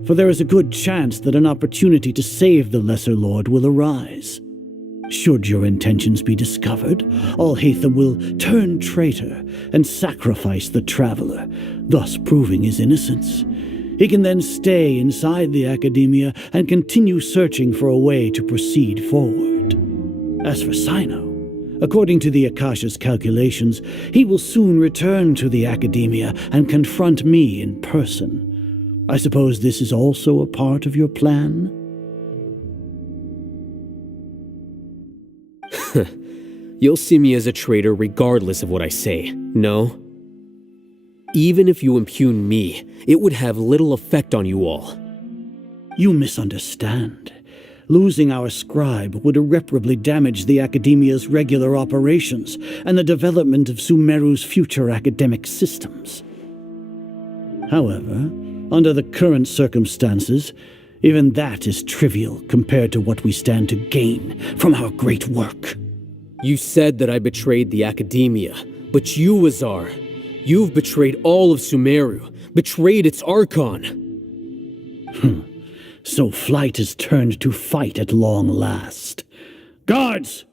for there is a good chance that an opportunity to save the Lesser Lord will arise. Should your intentions be discovered, Al-Haytham will turn traitor and sacrifice the traveler, thus proving his innocence. He can then stay inside the Akademiya and continue searching for a way to proceed forward. As for Sino, according to the Akasha's calculations, he will soon return to the Akademiya and confront me in person. I suppose this is also a part of your plan? You'll see me as a traitor regardless of what I say, no? Even if you impugn me, it would have little effect on you all. You misunderstand. Losing our scribe would irreparably damage the Akademiya's regular operations and the development of Sumeru's future academic systems. However, under the current circumstances, even that is trivial compared to what we stand to gain from our great work. You said that I betrayed the Akademiya, but you, Azar, you've betrayed all of Sumeru, betrayed its Archon. So flight has turned to fight at long last. Guards!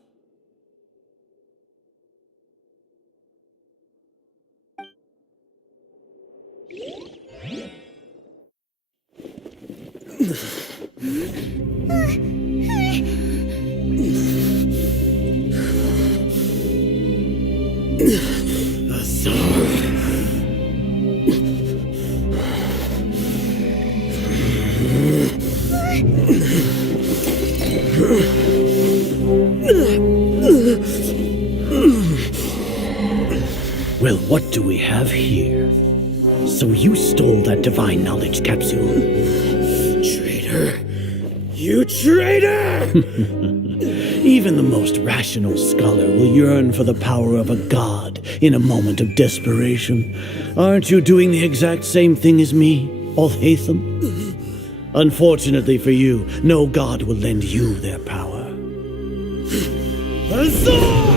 Well, what do we have here? So you stole that divine knowledge capsule. Traitor! You traitor! Even the most rational scholar will yearn for the power of a god in a moment of desperation. Aren't you doing the exact same thing as me, Al-Haytham? Unfortunately for you, no god will lend you their power. Azar!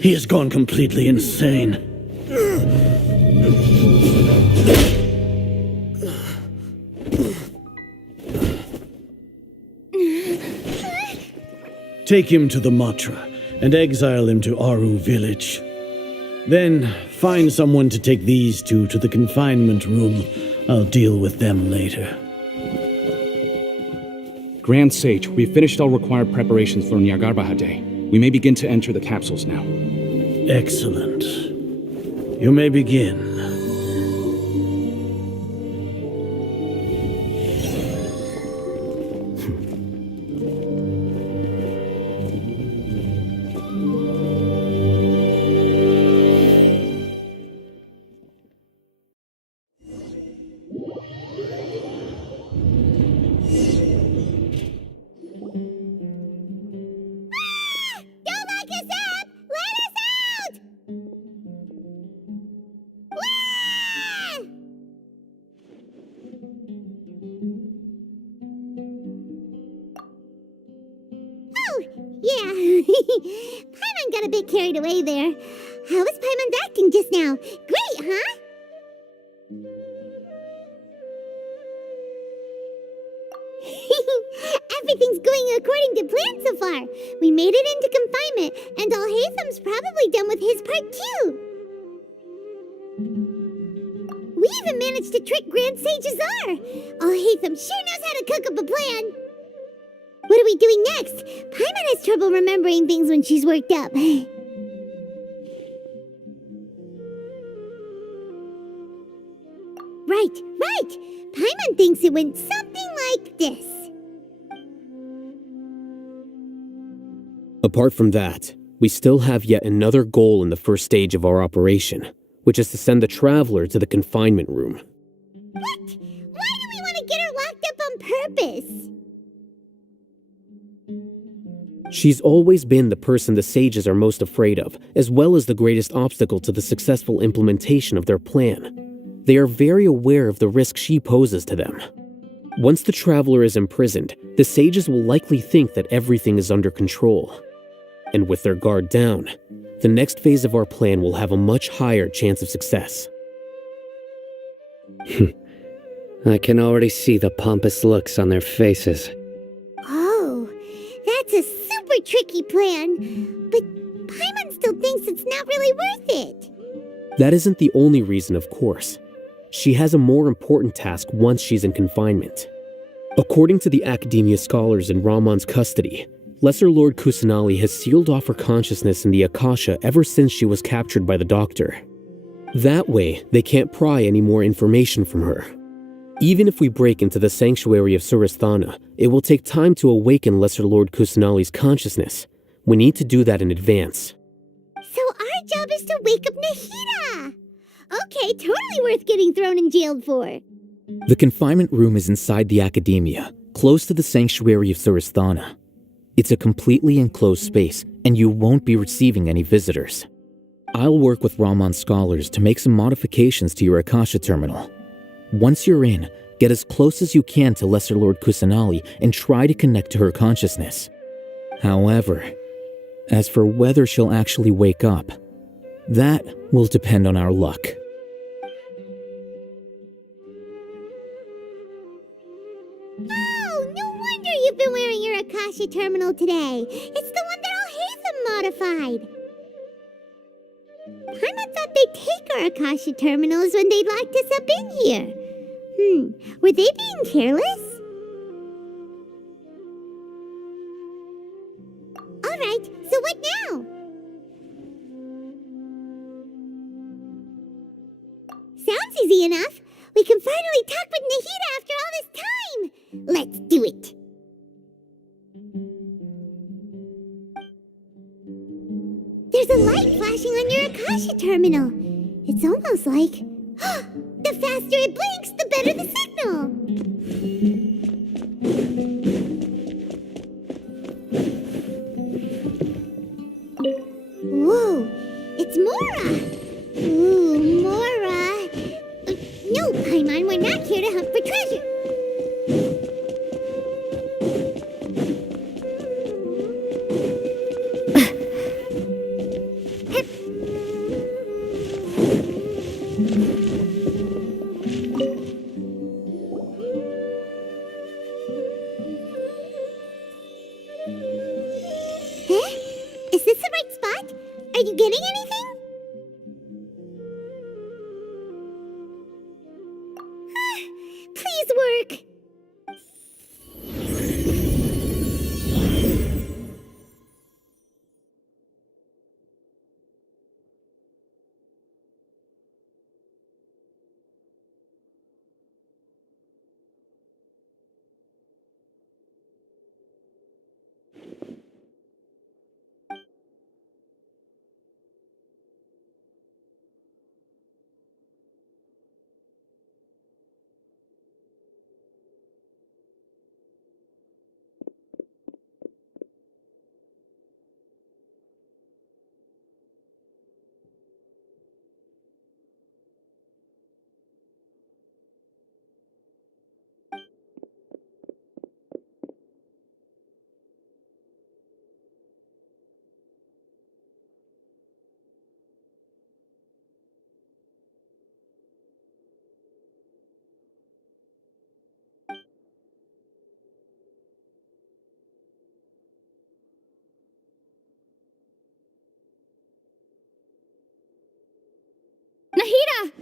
He has gone completely insane. Take him to the Matra and exile him to Aru village. Then find someone to take these two to the confinement room. I'll deal with them later. Grand Sage, we've finished all required preparations for Nyagarbha Day. We may begin to enter the capsules now. Excellent. You may begin. Paimon got a bit carried away there. How was Paimon's acting just now? Great, huh? Everything's going according to plan so far. We made it into confinement, and Al-Haytham's probably done with his part too. We even managed to trick Grand Sage Azar. Al-Haytham sure knows how to cook up a plan. What are we doing next? Paimon has trouble remembering things when she's worked up. Right. Paimon thinks it went something like this. Apart from that, we still have yet another goal in the first stage of our operation, which is to send the Traveler to the confinement room. What? Why do we want to get her locked up on purpose? She's always been the person the sages are most afraid of, as well as the greatest obstacle to the successful implementation of their plan. They are very aware of the risk she poses to them. Once the Traveler is imprisoned, the sages will likely think that everything is under control. And with their guard down, the next phase of our plan will have a much higher chance of success. I can already see the pompous looks on their faces. Oh, that's a super tricky plan. But Paimon still thinks it's not really worth it. That isn't the only reason, of course. She has a more important task once she's in confinement. According to the Akademiya scholars in Ramon's custody, Lesser Lord Kusanali has sealed off her consciousness in the Akasha ever since she was captured by the Doctor. That way, they can't pry any more information from her. Even if we break into the sanctuary of Surasthana, it will take time to awaken Lesser Lord Kusanali's consciousness. We need to do that in advance. So our job is to wake up Nahida! Okay, totally worth getting thrown in jail for. The confinement room is inside the Akademiya, close to the sanctuary of Surasthana. It's a completely enclosed space, and you won't be receiving any visitors. I'll work with Ramon's scholars to make some modifications to your Akasha terminal. Once you're in, get as close as you can to Lesser Lord Kusanali and try to connect to her consciousness. However, as for whether she'll actually wake up, that will depend on our luck. Oh, no wonder you've been wearing your Akasha terminal today. It's the one that Al-Haytham modified. Paimon thought they'd take our Akasha terminals when they locked us up in here. Were they being careless? Alright, so what now? Sounds easy enough. We can finally talk with Nahida after all this time. Let's do it. There's a light flashing on your Akasha terminal. It's almost like... the faster it blinks, the better the signal. Whoa, it's Mora! Ooh, Mora! No, Paimon, we're not here to hunt for treasure. Huh? Is this the right spot? Are you getting anything? Please work. Nahida!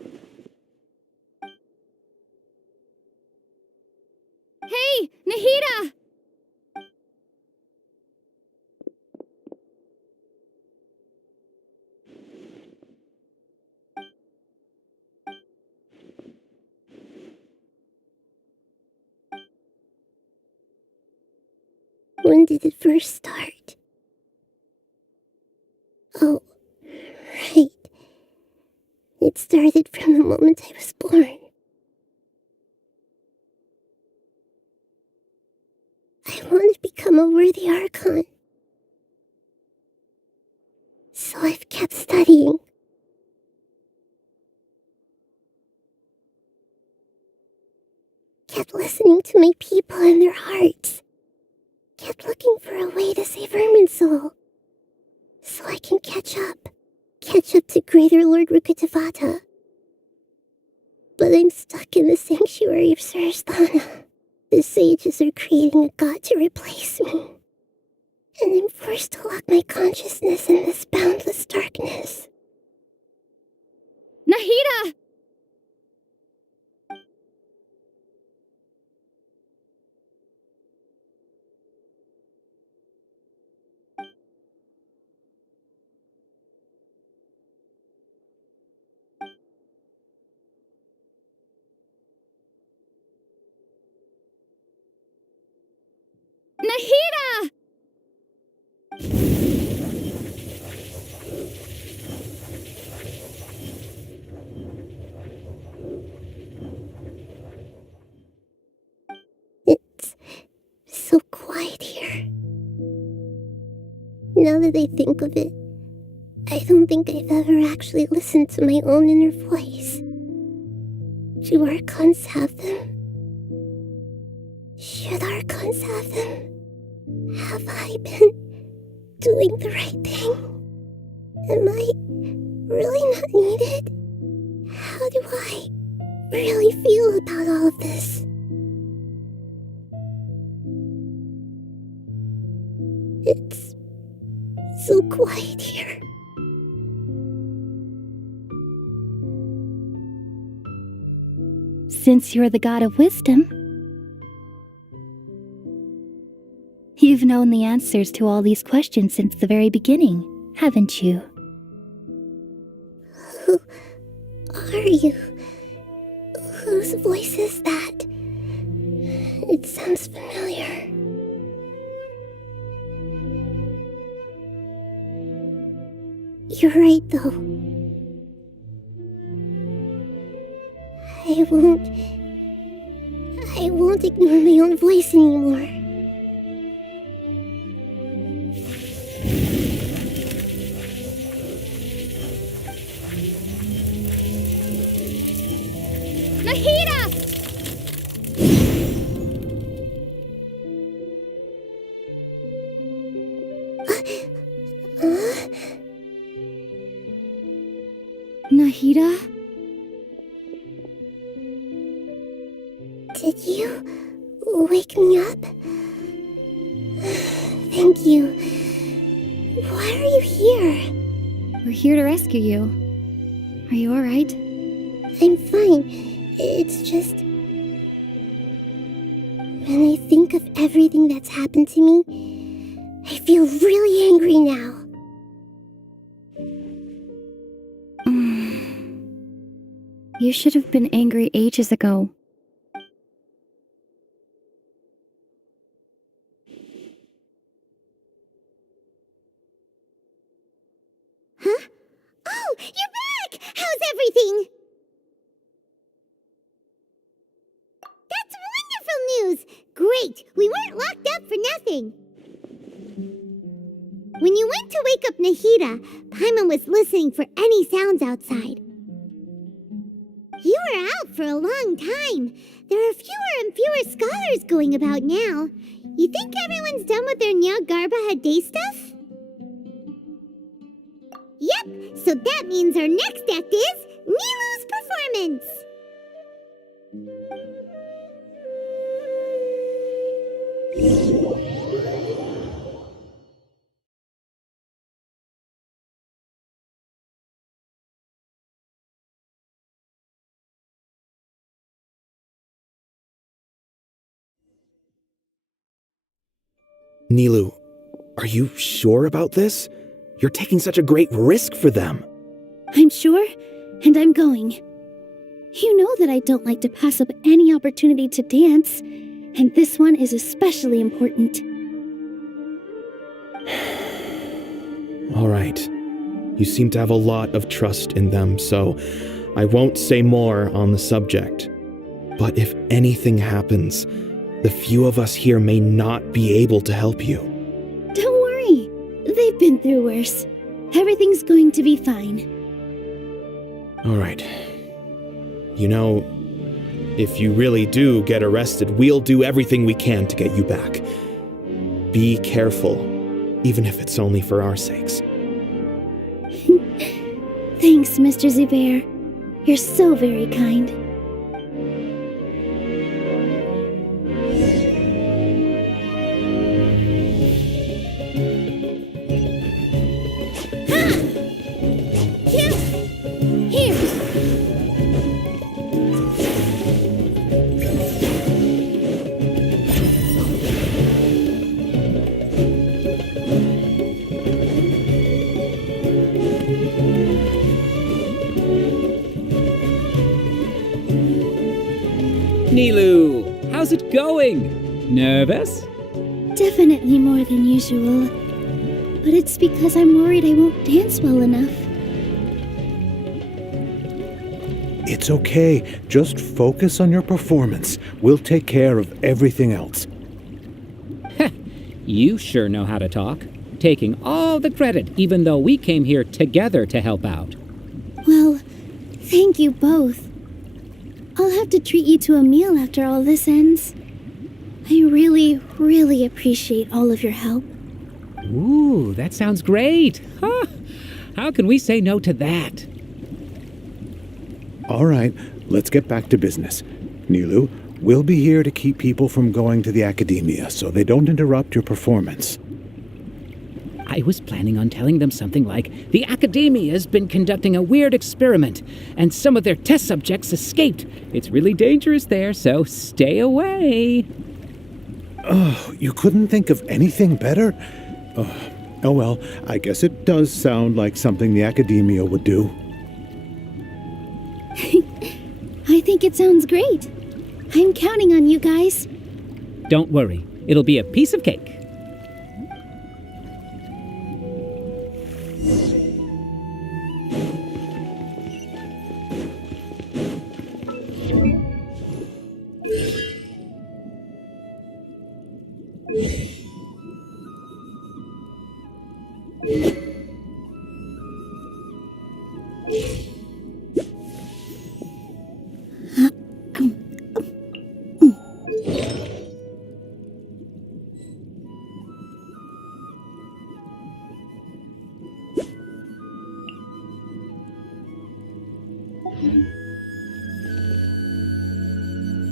Hey, Nahida! When did it first start? Oh, right. It started from the moment I was born. I want to become a worthy Archon. So I've kept studying. Kept listening to my people and their hearts. Kept looking for a way to save Irminsul. so I can catch up. Catch up to Greater Lord Rukkhadevata. But I'm stuck in the sanctuary of Surasthana. The sages are creating a god to replace me. And I'm forced to lock my consciousness in this boundless darkness. Nahida! Nahida! It's so quiet here. Now that I think of it, I don't think I've ever actually listened to my own inner voice. Do Archons have them? Should Archons have them? Have I been doing the right thing? Am I really not needed? How do I really feel about all of this? It's so quiet here. Since you're the god of wisdom, you've known the answers to all these questions since the very beginning, haven't you? Who are you? Whose voice is that? It sounds familiar. You're right, though. I won't ignore my own voice anymore. Nahida! Nahida? Did you wake me up? Thank you. Why are you here? We're here to rescue you. Are you alright? I'm fine. It's just... when I think of everything that's happened to me, I feel really angry now. You should have been angry ages ago. Huh? Oh, you're back! How's everything? That's wonderful news! Great! We weren't locked up for nothing. When you went to wake up Nahida, Paimon was listening for any sounds outside. You were out for a long time. There are fewer and fewer scholars going about now. You think everyone's done with their Nyagarbha day stuff? Yep, so that means our next act is Nilu's performance. Nilu, are you sure about this? You're taking such a great risk for them. I'm sure, and I'm going. You know that I don't like to pass up any opportunity to dance, and this one is especially important. All right. You seem to have a lot of trust in them, so I won't say more on the subject. But if anything happens, the few of us here may not be able to help you. Don't worry. They've been through worse. Everything's going to be fine. All right. You know, if you really do get arrested, we'll do everything we can to get you back. Be careful, even if it's only for our sakes. Thanks, Mr. Zubair. You're so very kind. Nilu, how's it going? Nervous? Definitely more than usual. But it's because I'm worried I won't dance well enough. It's okay. Just focus on your performance. We'll take care of everything else. You sure know how to talk. Taking all the credit, even though we came here together to help out. Well, thank you both. I'll have to treat you to a meal after all this ends. I really, really appreciate all of your help. Ooh, that sounds great. Huh. How can we say no to that? All right, let's get back to business. Nilu, we'll be here to keep people from going to the Akademiya so they don't interrupt your performance. I was planning on telling them something like, the Akademiya has been conducting a weird experiment, and some of their test subjects escaped. It's really dangerous there, so stay away. Oh, you couldn't think of anything better? Oh well, I guess it does sound like something the Akademiya would do. I think it sounds great. I'm counting on you guys. Don't worry, it'll be a piece of cake.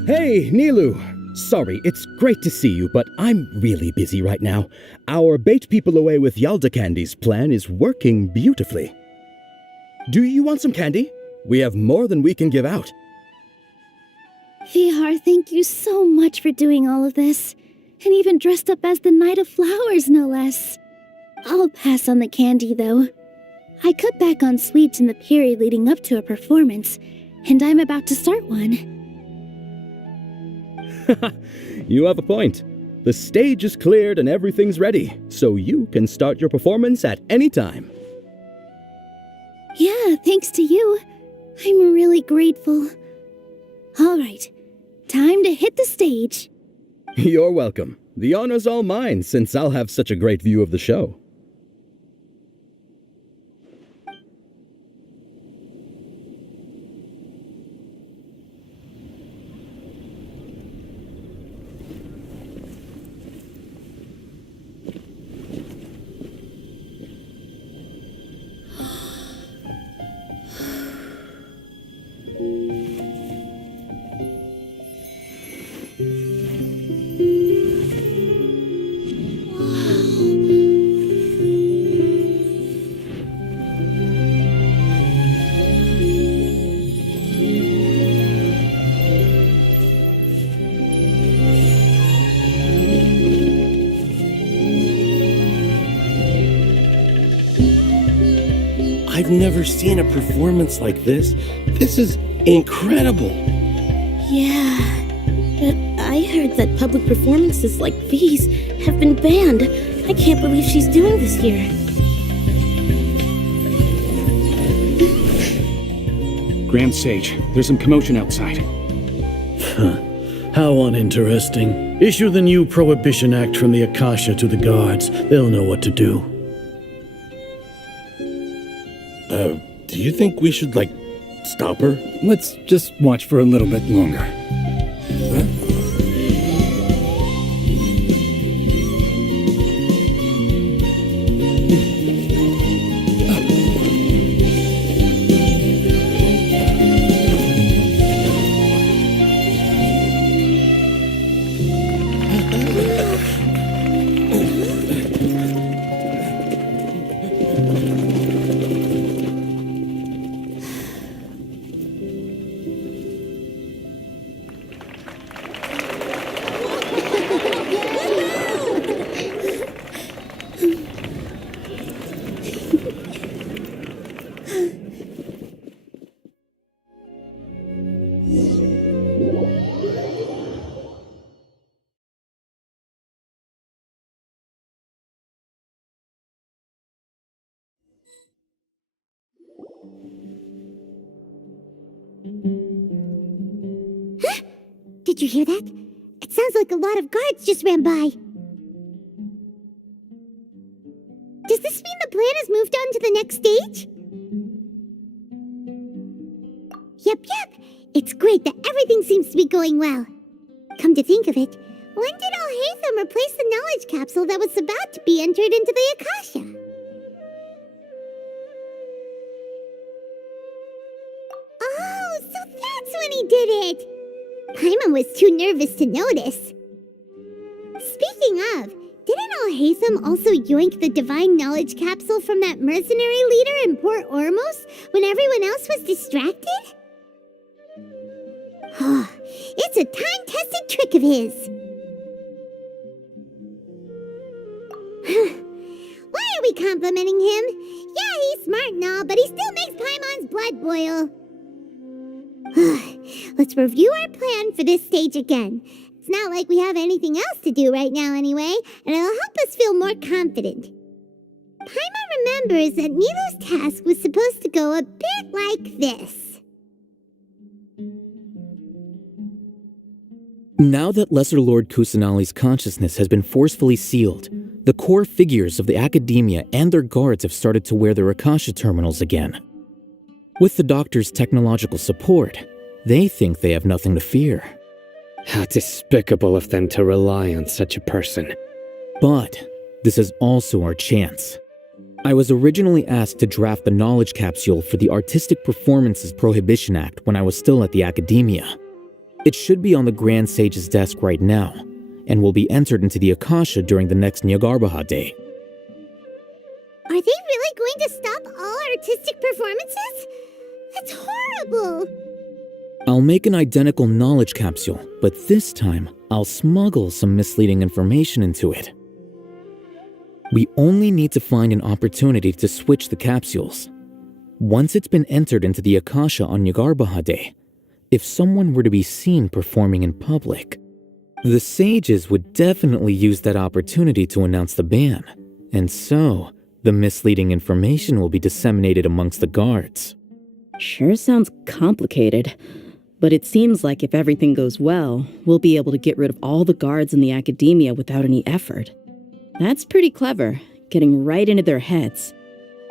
Hey, Nilu! Sorry, it's great to see you, but I'm really busy right now. Our Bait People Away with Yalda Candies plan is working beautifully. Do you want some candy? We have more than we can give out. Vihar, thank you so much for doing all of this. And even dressed up as the Knight of Flowers, no less. I'll pass on the candy, though. I cut back on sweets in the period leading up to a performance, and I'm about to start one. You have a point. The stage is cleared and everything's ready, so you can start your performance at any time. Yeah, thanks to you. I'm really grateful. All right, time to hit the stage. You're welcome. The honor's all mine, since I'll have such a great view of the show. I've never seen a performance like this. This is incredible. Yeah, but I heard that public performances like these have been banned. I can't believe she's doing this here. Grand Sage, there's some commotion outside. How uninteresting. Issue the new Prohibition Act from the Akasha to the guards. They'll know what to do. Do you think we should, stop her? Let's just watch for a little bit longer. Did you hear that? It sounds like a lot of guards just ran by. Does this mean the plan has moved on to the next stage? Yep. It's great that everything seems to be going well. Come to think of it, when did Al-Haytham replace the knowledge capsule that was about to be entered into the Akasha? Oh, so that's when he did it! Paimon was too nervous to notice. Speaking of, didn't Al-Haytham also yoink the divine knowledge capsule from that mercenary leader in Port Ormos when everyone else was distracted? It's a time-tested trick of his. Why are we complimenting him? Yeah, he's smart and all, but he still makes Paimon's blood boil. Let's review our plan for this stage again. It's not like we have anything else to do right now anyway, and it'll help us feel more confident. Paimon remembers that Nilu's task was supposed to go a bit like this. Now that Lesser Lord Kusanali's consciousness has been forcefully sealed, the core figures of the Akademiya and their guards have started to wear their Akasha terminals again. With the Doctor's technological support, they think they have nothing to fear. How despicable of them to rely on such a person. But this is also our chance. I was originally asked to draft the knowledge capsule for the Artistic Performances Prohibition Act when I was still at the Akademiya. It should be on the Grand Sage's desk right now, and will be entered into the Akasha during the next Nyagarbaha Day. Are they really going to stop all artistic performances? That's horrible! I'll make an identical knowledge capsule, but this time I'll smuggle some misleading information into it. We only need to find an opportunity to switch the capsules. Once it's been entered into the Akasha on Nyagarbaha Day, if someone were to be seen performing in public, the sages would definitely use that opportunity to announce the ban, and so the misleading information will be disseminated amongst the guards. Sure sounds complicated, but it seems like if everything goes well, we'll be able to get rid of all the guards in the Akademiya without any effort. That's pretty clever, getting right into their heads.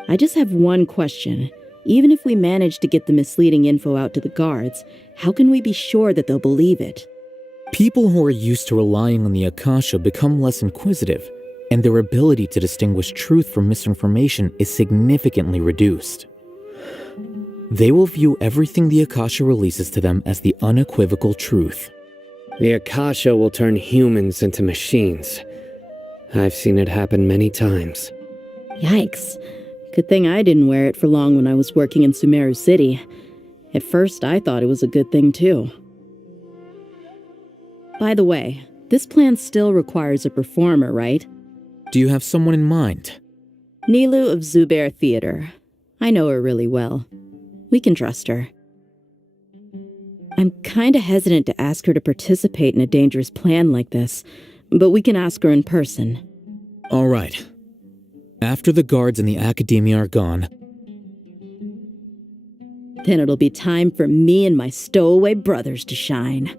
I just have one question. Even if we manage to get the misleading info out to the guards, how can we be sure that they'll believe it? People who are used to relying on the Akasha become less inquisitive, and their ability to distinguish truth from misinformation is significantly reduced. They will view everything the Akasha releases to them as the unequivocal truth. The Akasha will turn humans into machines. I've seen it happen many times. Yikes. Good thing I didn't wear it for long when I was working in Sumeru City. At first, I thought it was a good thing too. By the way, this plan still requires a performer, right? Do you have someone in mind? Nilu of Zubair Theater. I know her really well. We can trust her. I'm kinda hesitant to ask her to participate in a dangerous plan like this, but we can ask her in person. All right. After the guards in the Akademiya are gone, then it'll be time for me and my stowaway brothers to shine.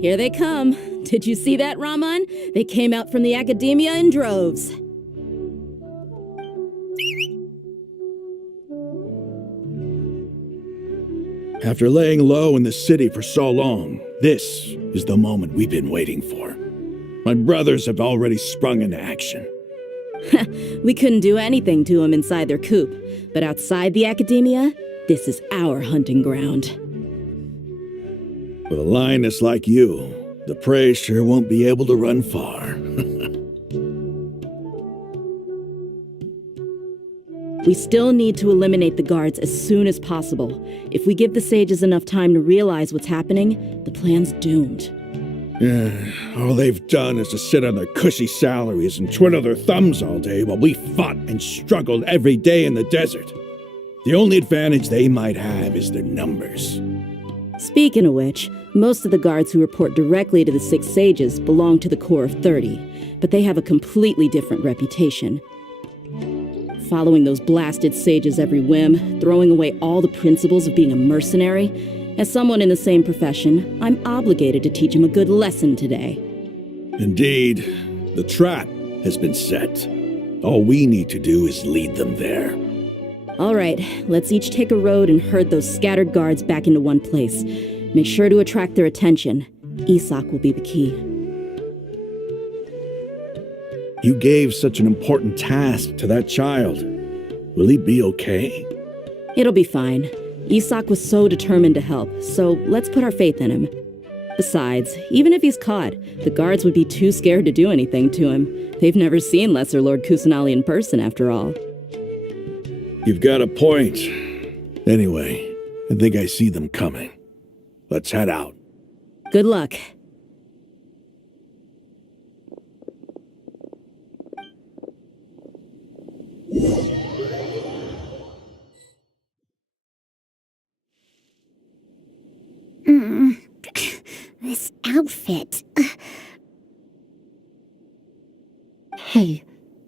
Here they come. Did you see that, Raman? They came out from the Akademiya in droves. After laying low in the city for so long, this is the moment we've been waiting for. My brothers have already sprung into action. We couldn't do anything to them inside their coop, but outside the Akademiya, this is our hunting ground. With a lioness like you, the prey sure won't be able to run far. We still need to eliminate the guards as soon as possible. If we give the sages enough time to realize what's happening, the plan's doomed. Yeah, all they've done is to sit on their cushy salaries and twiddle their thumbs all day while we fought and struggled every day in the desert. The only advantage they might have is their numbers. Speaking of which, most of the guards who report directly to the Six Sages belong to the Corps of 30, but they have a completely different reputation. Following those blasted sages every whim, throwing away all the principles of being a mercenary. As someone in the same profession, I'm obligated to teach him a good lesson today. Indeed, the trap has been set. All we need to do is lead them there. All right, let's each take a road and herd those scattered guards back into one place. Make sure to attract their attention. Isak will be the key. You gave such an important task to that child. Will he be okay? It'll be fine. Isak was so determined to help, so let's put our faith in him. Besides, even if he's caught, the guards would be too scared to do anything to him. They've never seen Lesser Lord Kusanali in person, after all. You've got a point. Anyway, I think I see them coming. Let's head out. Good luck. This outfit. Hey,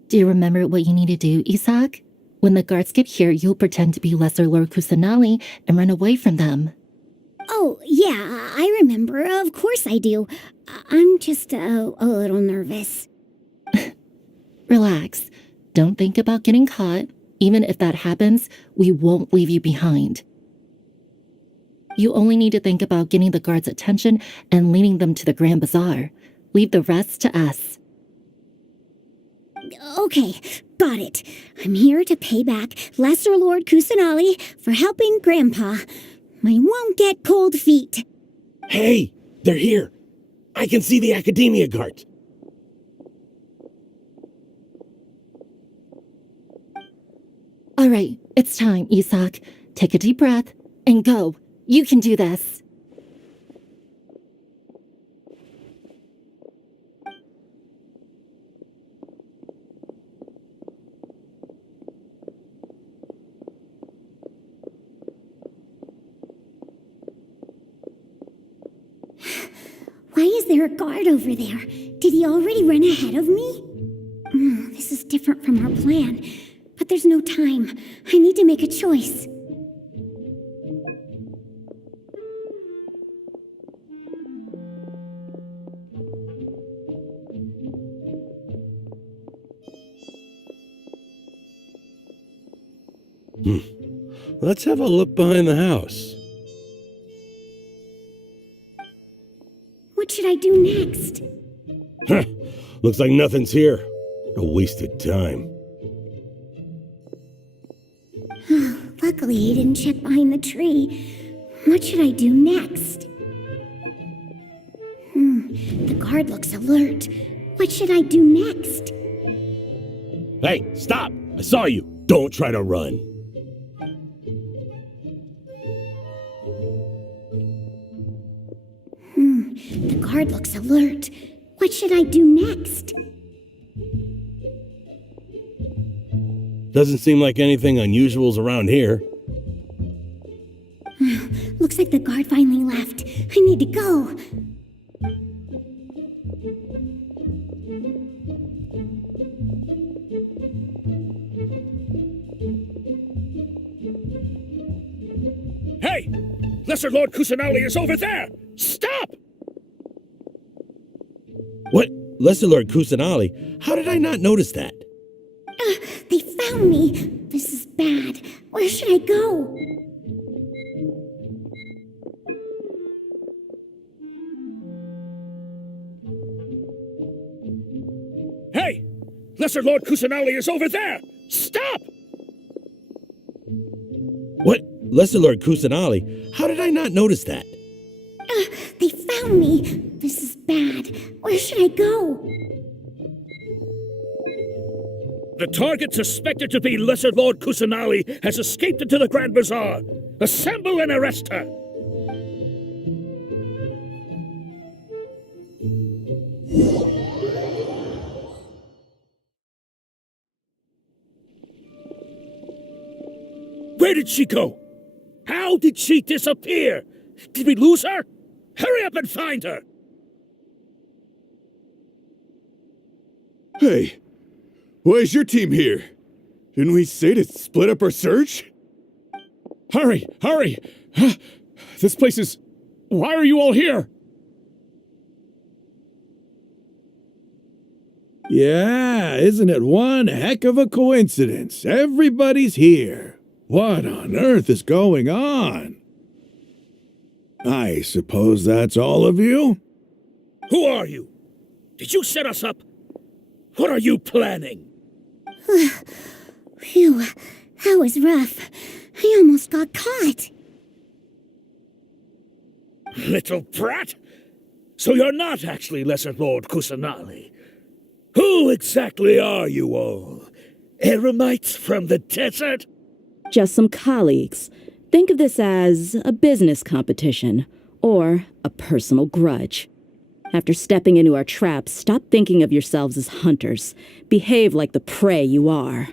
do you remember what you need to do, Isak? When the guards get here, you'll pretend to be Lesser Lord Kusanali and run away from them. Oh, yeah, I remember. Of course I do. I'm just a little nervous. Relax. Don't think about getting caught. Even if that happens, we won't leave you behind. You only need to think about getting the guards' attention and leading them to the Grand Bazaar. Leave the rest to us. Okay, got it. I'm here to pay back Lesser Lord Kusanali for helping Grandpa. I won't get cold feet. Hey, they're here. I can see the Akademiya guards. All right, it's time, Isak. Take a deep breath and go. You can do this. Why is there a guard over there? Did he already run ahead of me? This is different from our plan. But there's no time. I need to make a choice. Let's have a look behind the house. What should I do next? Looks like nothing's here. A wasted time. Luckily, he didn't check behind the tree. What should I do next? The guard looks alert. What should I do next? Hey, stop! I saw you! Don't try to run. The guard looks alert. What should I do next? Doesn't seem like anything unusual's around here. Looks like the guard finally left. I need to go. Hey! Lesser Lord Kusanali is over there! Stop! What? Lesser Lord Kusanali? How did I not notice that? They found me. This is bad. Where should I go? Hey! Lesser Lord Kusanali is over there! Stop! What? Lesser Lord Kusanali? How did I not notice that? They found me. This is bad. Where should I go? The target suspected to be Lesser Lord Kusanali has escaped into the Grand Bazaar. Assemble and arrest her! Where did did she go? How did she disappear? Did we lose her? Hurry up and find her! Hey, why is your team here? Didn't we say to split up our search? Hurry! Hurry! This place is... Why are you all here? Yeah, isn't it one heck of a coincidence? Everybody's here. What on earth is going on? I suppose that's all of you? Who are you? Did you set us up? What are you planning? Phew, that was rough. I almost got caught. Little brat? So you're not actually Lesser Lord Kusanali. Who exactly are you all? Eremites from the desert? Just some colleagues. Think of this as a business competition, or a personal grudge. After stepping into our traps, stop thinking of yourselves as hunters. Behave like the prey you are.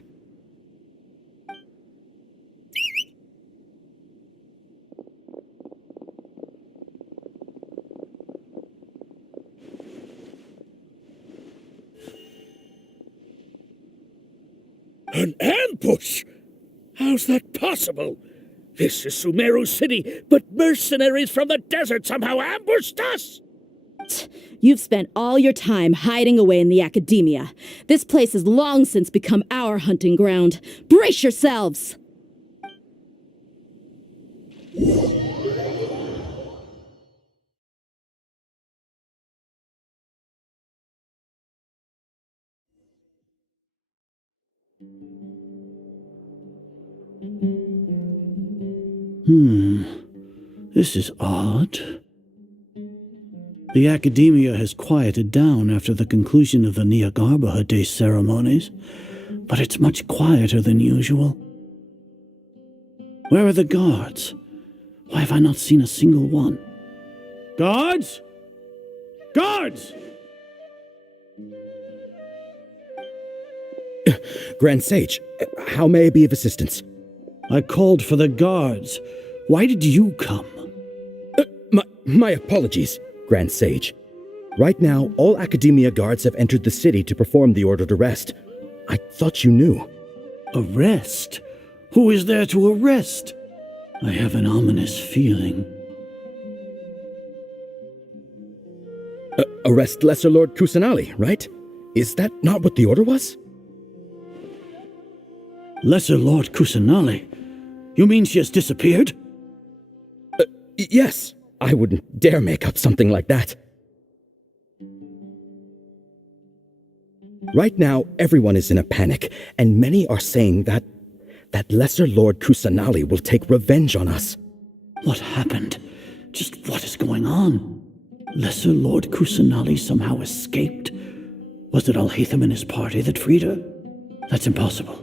An ambush? How's that possible? This is Sumeru City, but mercenaries from the desert somehow ambushed us! You've spent all your time hiding away in the Akademiya. This place has long since become our hunting ground. Brace yourselves! This is odd. The Akademiya has quieted down after the conclusion of the Nyagarbha Day ceremonies, but it's much quieter than usual. Where are the guards? Why have I not seen a single one? Guards? Guards! Grand Sage, how may I be of assistance? I called for the guards. Why did you come? My apologies, Grand Sage. Right now, all Akademiya guards have entered the city to perform the ordered arrest. I thought you knew. Arrest? Who is there to arrest? I have an ominous feeling. Arrest Lesser Lord Kusanali, right? Is that not what the order was? Lesser Lord Kusanali? You mean she has disappeared? Yes. I wouldn't dare make up something like that. Right now, everyone is in a panic, and many are saying that Lesser Lord Kusanali will take revenge on us. What happened? Just what is going on? Lesser Lord Kusanali somehow escaped? Was it Alhaitham and his party that freed her? That's impossible.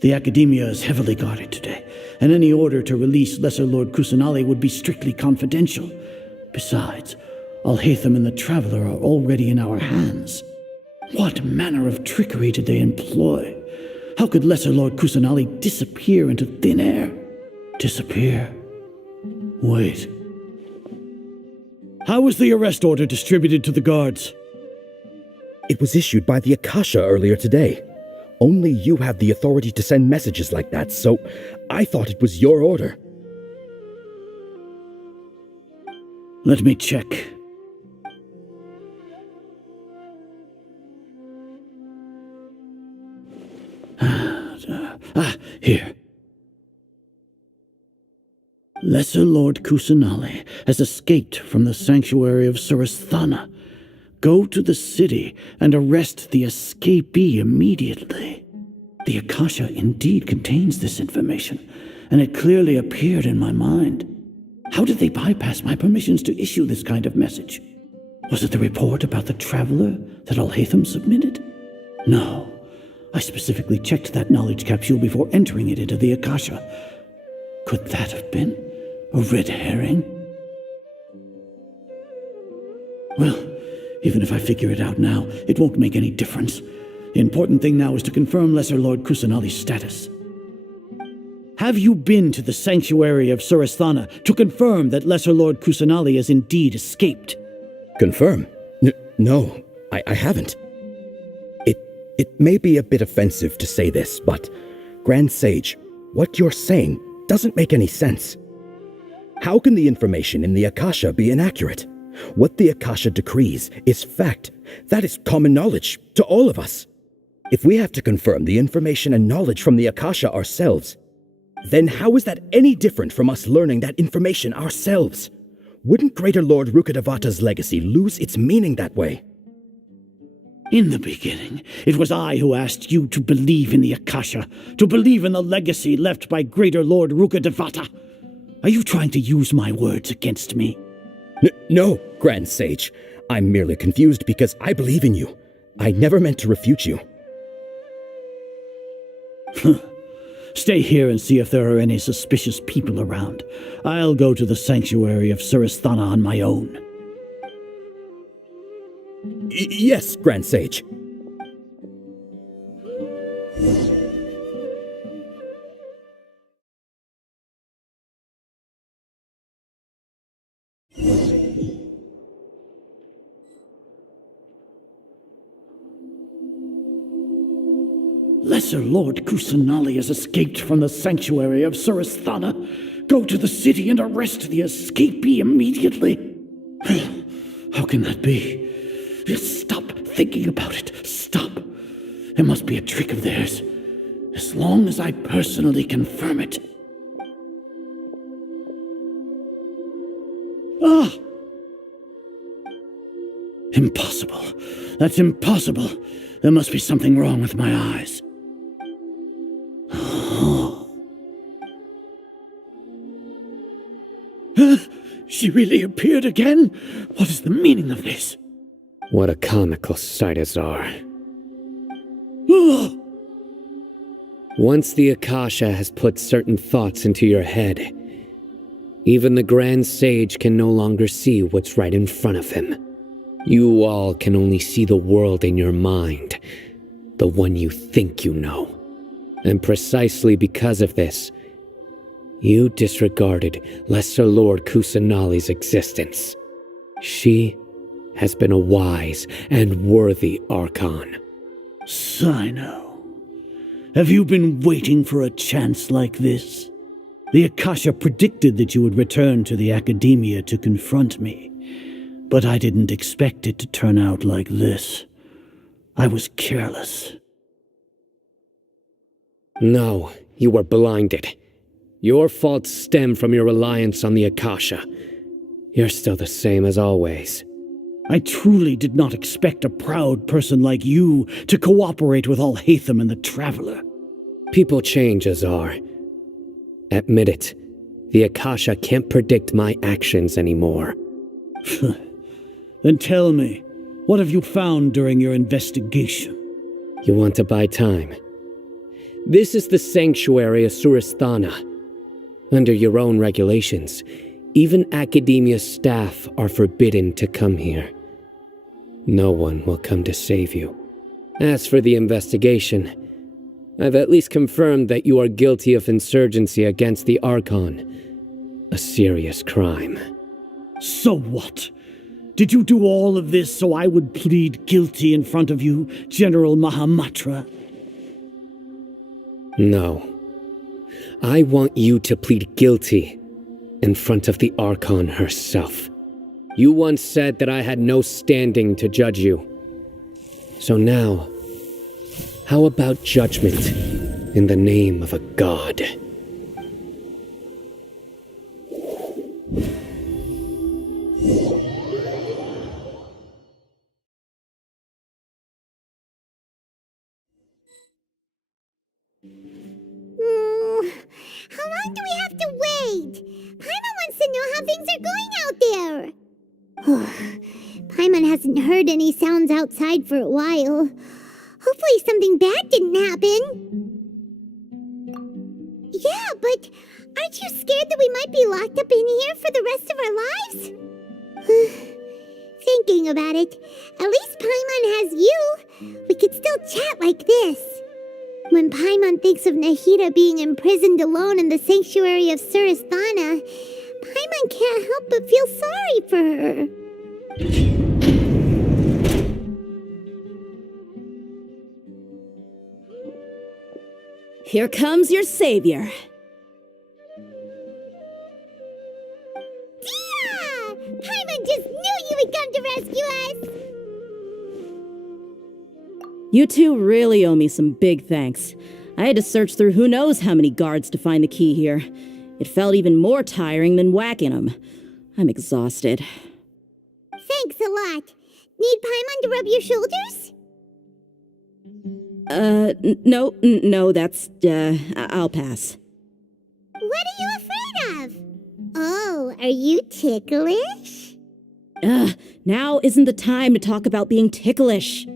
The Akademiya is heavily guarded today, and any order to release Lesser Lord Kusanali would be strictly confidential. Besides, Alhaitham and the Traveler are already in our hands. What manner of trickery did they employ? How could Lesser Lord Kusanali disappear into thin air? Disappear? Wait. How was the arrest order distributed to the guards? It was issued by the Akasha earlier today. Only you have the authority to send messages like that, so I thought it was your order. Let me check. Here. Lesser Lord Kusanali has escaped from the sanctuary of Surasthana. Go to the city and arrest the escapee immediately. The Akasha indeed contains this information, and it clearly appeared in my mind. How did they bypass my permissions to issue this kind of message? Was it the report about the Traveler that Alhaitham submitted? No. I specifically checked that knowledge capsule before entering it into the Akasha. Could that have been a red herring? Well, even if I figure it out now, it won't make any difference. The important thing now is to confirm Lesser Lord Kusanali's status. have you been to the sanctuary of Surasthana to confirm that Lesser Lord Kusanali has indeed escaped? Confirm? No, I haven't. It may be a bit offensive to say this, but Grand Sage, what you're saying doesn't make any sense. How can the information in the Akasha be inaccurate? What the Akasha decrees is fact. That is common knowledge to all of us. If we have to confirm the information and knowledge from the Akasha ourselves, then how is that any different from us learning that information ourselves? Wouldn't Greater Lord Rukkhadevata's legacy lose its meaning that way? In the beginning, it was I who asked you to believe in the Akasha, to believe in the legacy left by Greater Lord Rukkhadevata. Are you trying to use my words against me? No, Grand Sage. I'm merely confused because I believe in you. I never meant to refute you. Stay here and see if there are any suspicious people around. I'll go to the sanctuary of Surasthana on my own. Yes, Grand Sage. Lesser Lord Kusanali has escaped from the sanctuary of Surasthana. Go to the city and arrest the escapee immediately. How can that be? Just stop thinking about it. Stop. It must be a trick of theirs. As long as I personally confirm it. Ah! Impossible. That's impossible. There must be something wrong with my eyes. She really appeared again? What is the meaning of this? What a comical sight, Azar. Once the Akasha has put certain thoughts into your head, even the Grand Sage can no longer see what's right in front of him. You all can only see the world in your mind, the one you think you know. And precisely because of this, you disregarded Lesser Lord Kusanali's existence. She has been a wise and worthy Archon. Sino, have you been waiting for a chance like this? The Akasha predicted that you would return to the Akademiya to confront me, but I didn't expect it to turn out like this. I was careless. No, you were blinded. Your faults stem from your reliance on the Akasha. You're still the same as always. I truly did not expect a proud person like you to cooperate with Alhaitham and the Traveler. People change, Azar. Admit it. The Akasha can't predict my actions anymore. Then tell me, what have you found during your investigation? You want to buy time? This is the sanctuary of Surasthana. Under your own regulations, even Akademiya staff are forbidden to come here. No one will come to save you. As for the investigation, I've at least confirmed that you are guilty of insurgency against the Archon. A serious crime. So what? Did you do all of this so I would plead guilty in front of you, General Mahamatra? No. I want you to plead guilty in front of the Archon herself. You once said that I had no standing to judge you. So now, how about judgment in the name of a god? How long do we have to wait? Paimon wants to know how things are going out there. Paimon hasn't heard any sounds outside for a while. Hopefully something bad didn't happen. Yeah, but aren't you scared that we might be locked up in here for the rest of our lives? Thinking about it, at least Paimon has you. We could still chat like this. When Paimon thinks of Nahida being imprisoned alone in the sanctuary of Surasthana, Paimon can't help but feel sorry for her. Here comes your savior. Dia! Paimon just knew you would come to rescue us! You two really owe me some big thanks. I had to search through who knows how many guards to find the key here. It felt even more tiring than whacking them. I'm exhausted. Thanks a lot. Need Paimon to rub your shoulders? No, that's, I'll pass. What are you afraid of? Oh, are you ticklish? Now isn't the time to talk about being ticklish.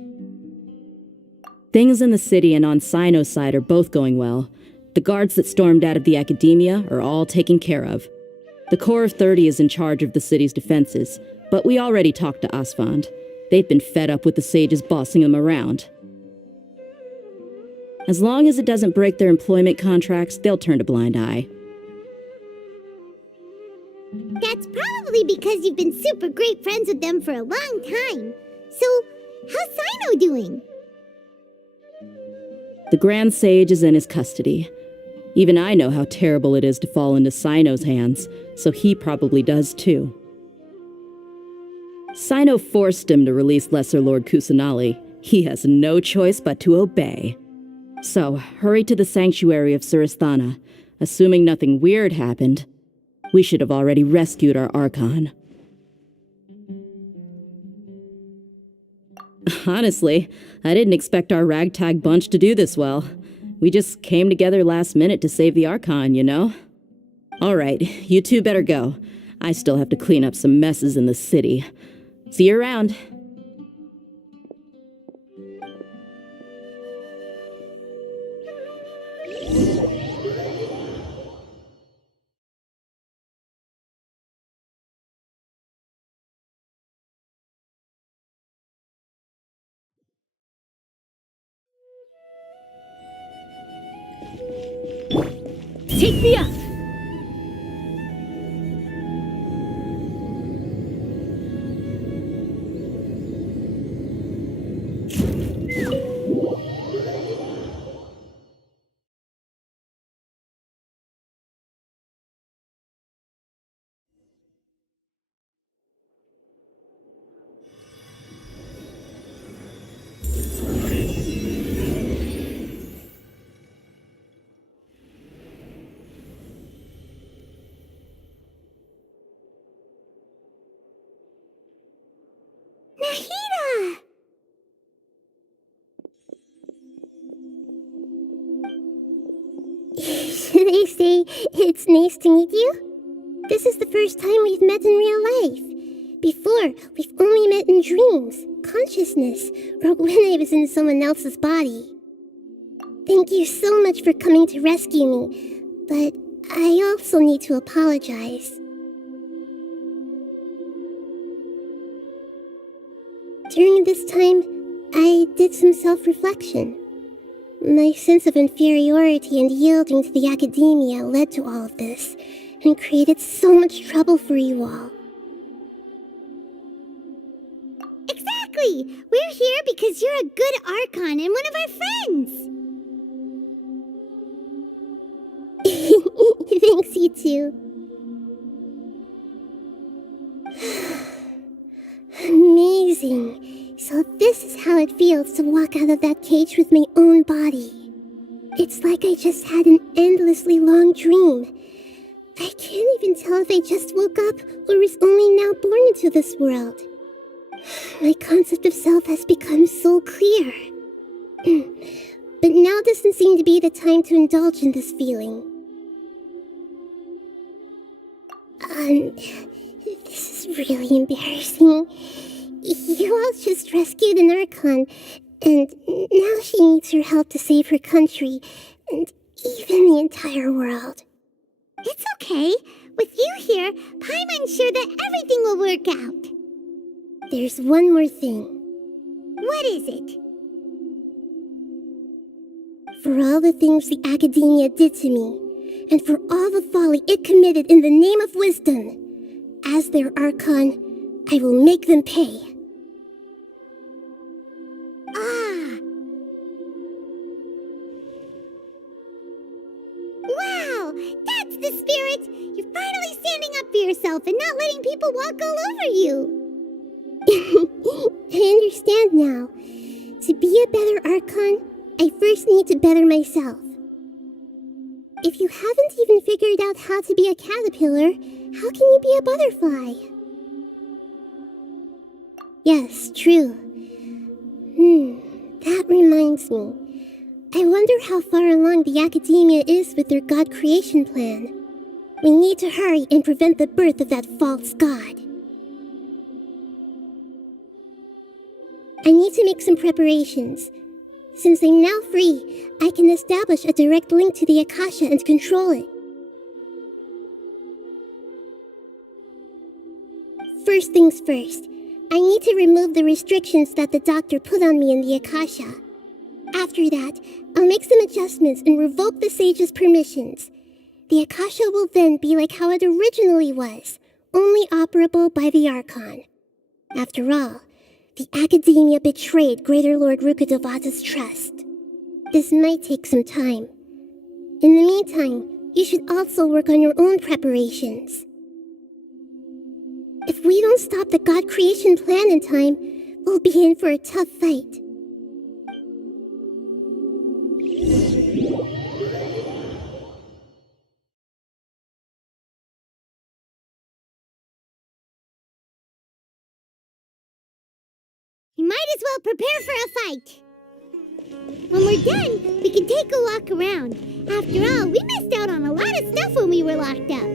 Things in the city and on Sino's side are both going well. The guards that stormed out of the Akademiya are all taken care of. The Corps of 30 is in charge of the city's defenses, but we already talked to Asfand. They've been fed up with the sages bossing them around. As long as it doesn't break their employment contracts, they'll turn a blind eye. That's probably because you've been super great friends with them for a long time. So, how's Sino doing? The Grand Sage is in his custody. Even I know how terrible it is to fall into Sino's hands, so he probably does too. Sino forced him to release Lesser Lord Kusanali. He has no choice but to obey. So, hurry to the sanctuary of Surasthana. Assuming nothing weird happened, we should have already rescued our Archon. Honestly, I didn't expect our ragtag bunch to do this well. We just came together last minute to save the Archon, you know? Alright, you two better go. I still have to clean up some messes in the city. See you around. Take me up! Nahida! They say it's nice to meet you. This is the first time we've met in real life. Before, we've only met in dreams, consciousness, or when I was in someone else's body. Thank you so much for coming to rescue me, but I also need to apologize. During this time, I did some self-reflection. My sense of inferiority and yielding to the Akademiya led to all of this, and created so much trouble for you all. Exactly! We're here because you're a good Archon and one of our friends! Thanks, you too. Amazing. So this is how it feels to walk out of that cage with my own body. It's like I just had an endlessly long dream. I can't even tell if I just woke up or was only now born into this world. My concept of self has become so clear. But now doesn't seem to be the time to indulge in this feeling. This is really embarrassing. You all just rescued an Archon, and now she needs your help to save her country, and even the entire world. It's okay. With you here, Paimon's sure that everything will work out. There's one more thing. What is it? For all the things the Akademiya did to me, and for all the folly it committed in the name of wisdom, as their Archon, I will make them pay. Ah! Wow! That's the spirit! You're finally standing up for yourself and not letting people walk all over you! I understand now. To be a better Archon, I first need to better myself. If you haven't even figured out how to be a caterpillar, how can you be a butterfly? Yes, true. That reminds me. I wonder how far along the Akademiya is with their god creation plan. We need to hurry and prevent the birth of that false god. I need to make some preparations. Since I'm now free, I can establish a direct link to the Akasha and control it. First things first, I need to remove the restrictions that the doctor put on me in the Akasha. After that, I'll make some adjustments and revoke the sage's permissions. The Akasha will then be like how it originally was, only operable by the Archon. After all, the Akademiya betrayed Greater Lord Rukkhadevata's trust. This might take some time. In the meantime, you should also work on your own preparations. If we don't stop the god creation plan in time, we'll be in for a tough fight. You might as well prepare for a fight. When we're done, we can take a walk around. After all, we missed out on a lot of stuff when we were locked up.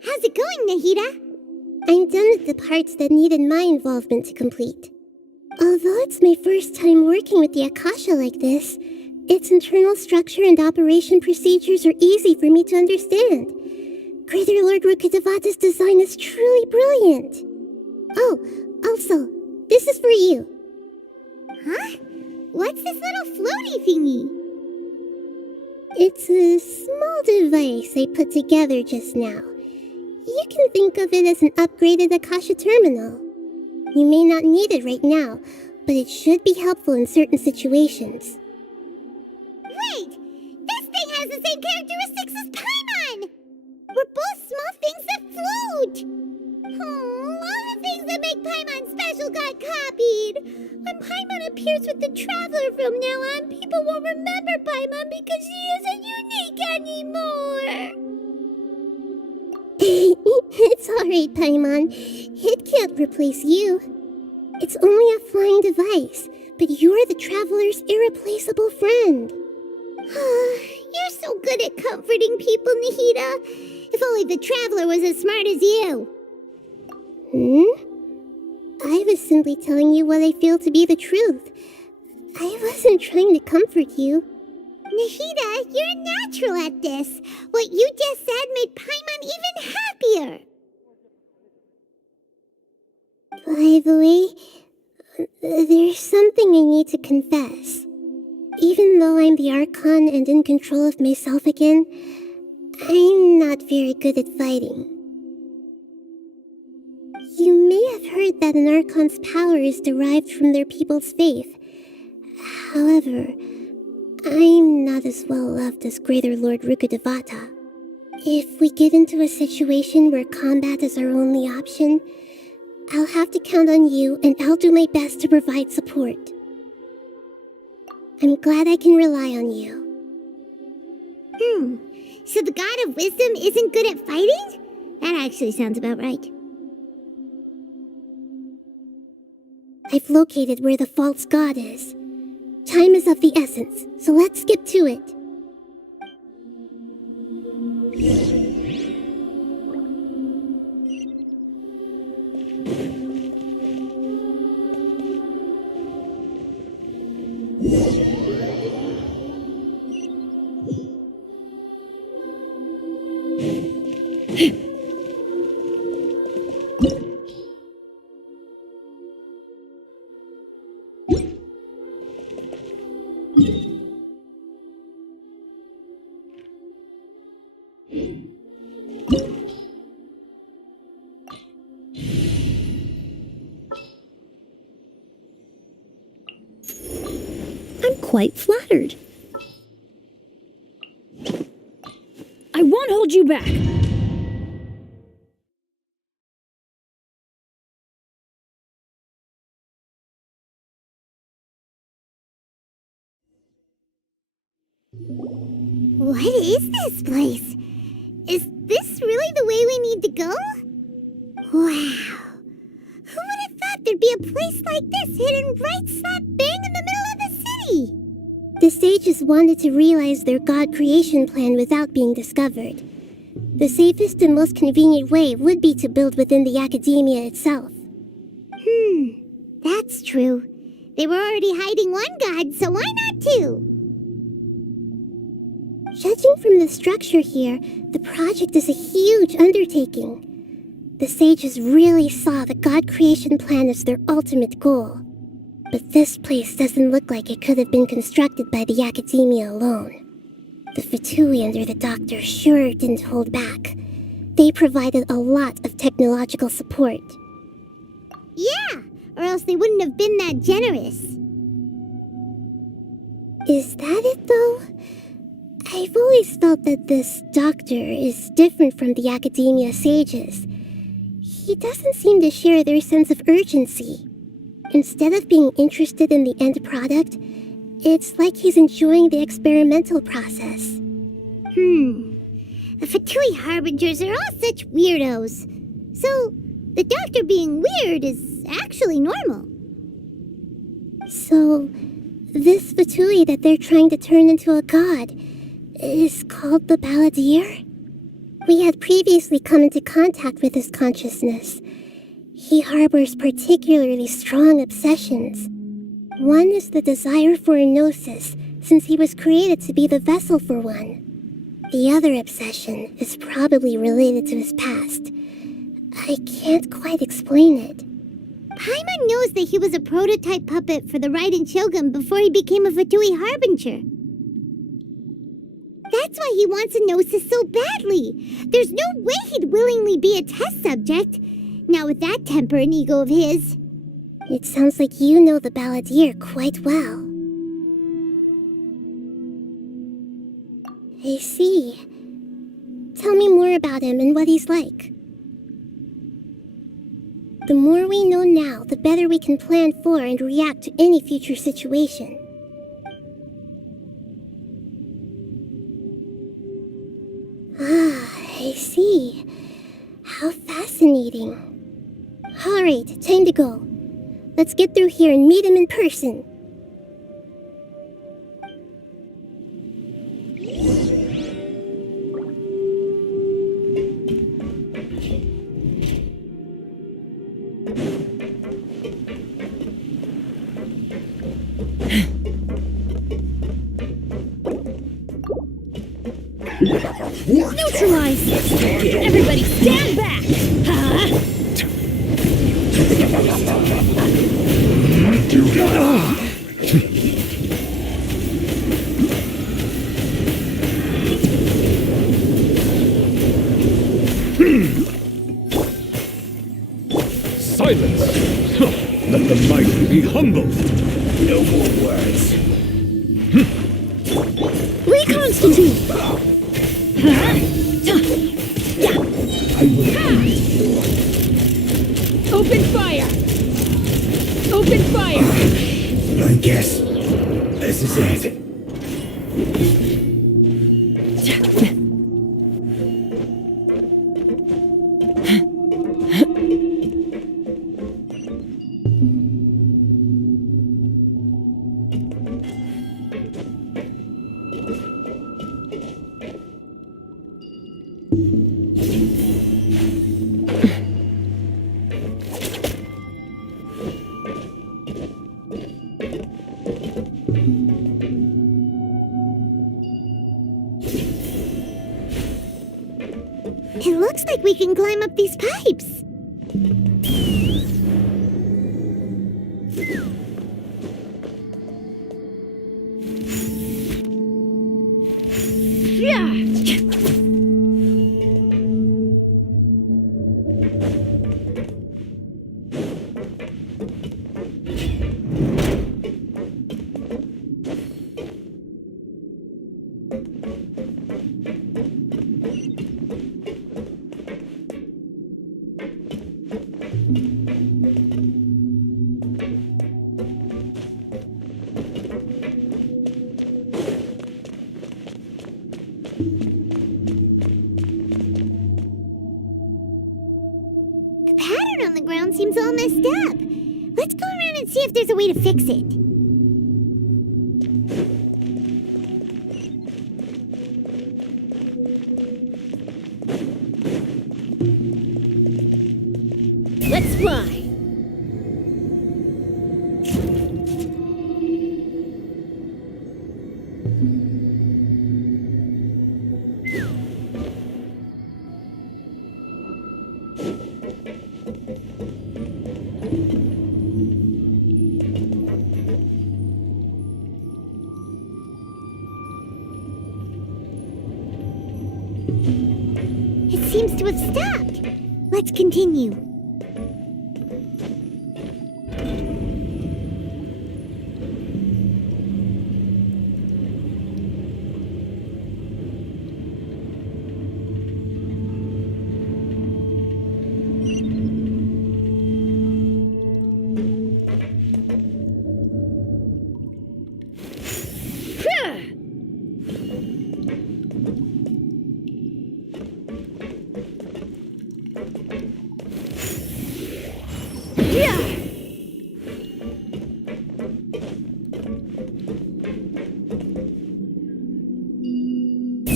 How's it going, Nahida? I'm done with the parts that needed my involvement to complete. Although it's my first time working with the Akasha like this, its internal structure and operation procedures are easy for me to understand. Greater Lord Rukkhadevata's design is truly brilliant. Oh, also, this is for you. Huh? What's this little floaty thingy? It's a small device I put together just now. You can think of it as an upgraded Akasha terminal. You may not need it right now, but it should be helpful in certain situations. Wait! This thing has the same characteristics as Paimon! We're both small things that float! Oh, all the things that make Paimon special got copied! When Paimon appears with the Traveler from now on, people won't remember Paimon because she isn't unique anymore! It's alright, Paimon. It can't replace you. It's only a flying device, but you're the Traveler's irreplaceable friend. You're so good at comforting people, Nahida. If only the Traveler was as smart as you. I was simply telling you what I feel to be the truth. I wasn't trying to comfort you. Nahida, you're a natural at this. What you just said made Paimon even happier. By the way, there's something I need to confess. Even though I'm the Archon and in control of myself again, I'm not very good at fighting. You may have heard that an Archon's power is derived from their people's faith. However, I'm not as well loved as Greater Lord Rukkhadevata. If we get into a situation where combat is our only option, I'll have to count on you, and I'll do my best to provide support. I'm glad I can rely on you. So the God of Wisdom isn't good at fighting? That actually sounds about right. I've located where the false god is. Time is of the essence, so let's skip to it. I'm quite flattered. I won't hold you back! What is this place? Is this really the way we need to go? Wow. Who would have thought there'd be a place like this hidden right slap bang in the middle of the city? The sages wanted to realize their god creation plan without being discovered. The safest and most convenient way would be to build within the Akademiya itself. That's true. They were already hiding one god, so why not two? Judging from the structure here, the project is a huge undertaking. The sages really saw the god creation plan as their ultimate goal. But this place doesn't look like it could have been constructed by the Akademiya alone. The Fatui under the Doctor sure didn't hold back. They provided a lot of technological support. Yeah, or else they wouldn't have been that generous. Is that it, though? I've always felt that this Doctor is different from the Akademiya sages. He doesn't seem to share their sense of urgency. Instead of being interested in the end product, it's like he's enjoying the experimental process. The Fatui Harbingers are all such weirdos. So, the Doctor being weird is actually normal. So, this Fatui that they're trying to turn into a god is called the Balladeer? We had previously come into contact with his consciousness. He harbors particularly strong obsessions. One is the desire for a gnosis, since he was created to be the vessel for one. The other obsession is probably related to his past. I can't quite explain it. Paimon knows that he was a prototype puppet for the Ryzen Shogun before he became a Fatui Harbinger. That's why he wants a gnosis so badly. There's no way he'd willingly be a test subject. Not with that temper and ego of his. It sounds like you know the Balladeer quite well. I see. Tell me more about him and what he's like. The more we know now, the better we can plan for and react to any future situation. I see. How fascinating. Alright, time to go. Let's get through here and meet him in person. Neutralize! Everybody stand back! Silence! Let the mighty be humbled! No more words. Reconstitute! Open fire! Open fire! I guess this is it. It looks like we can climb up these pipes. Seems all messed up. Let's go around and see if there's a way to fix it. Let's fly. It seems to have stopped. Let's continue.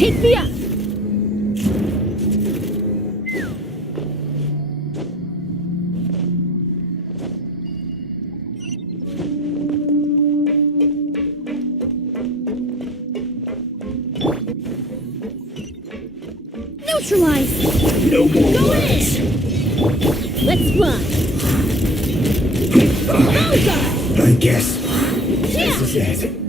Take me up! Neutralize! No more Go words. in! Let's fly! I guess this is it.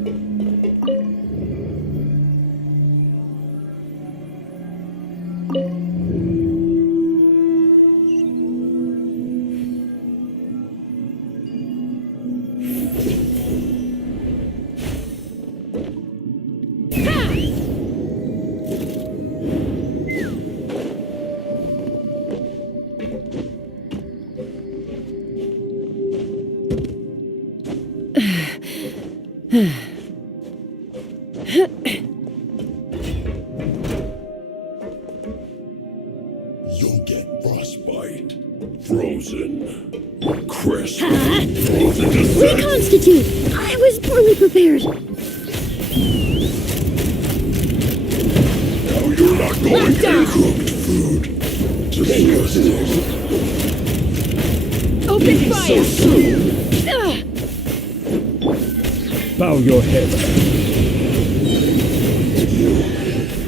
You'll get frostbite. Frozen. Crisp. Frozen to death. Reconstitute! I was poorly prepared. Now you're not going to cooked food. Disgusting. Open Leave fire! so soon. Bow your head. You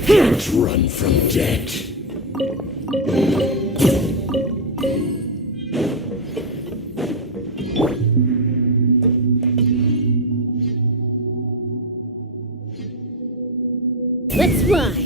can't run from death. Let's fly!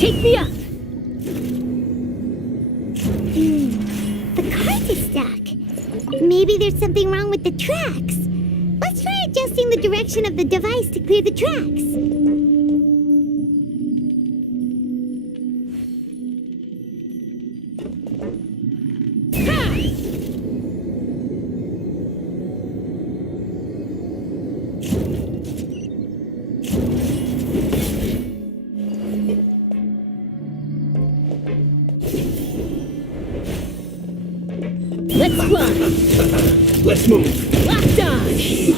Take me up! The cart is stuck. Maybe there's something wrong with the tracks. Let's try adjusting the direction of the device to clear the tracks. Let's fly! Let's move! Lock dodge!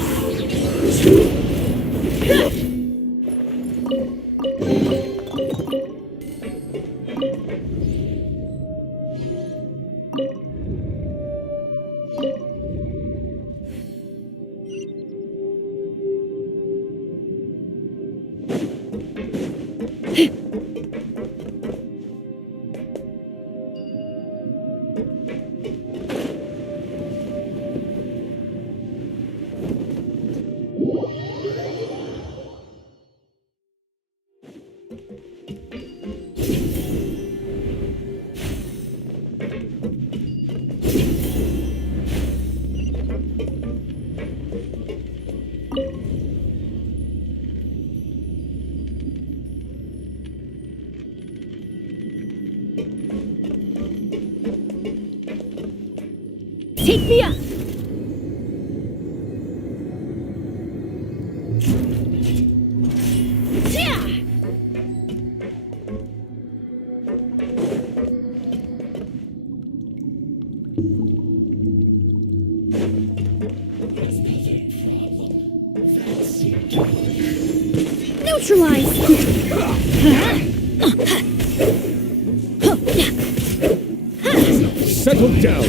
Take me up! Neutralize! Settle down!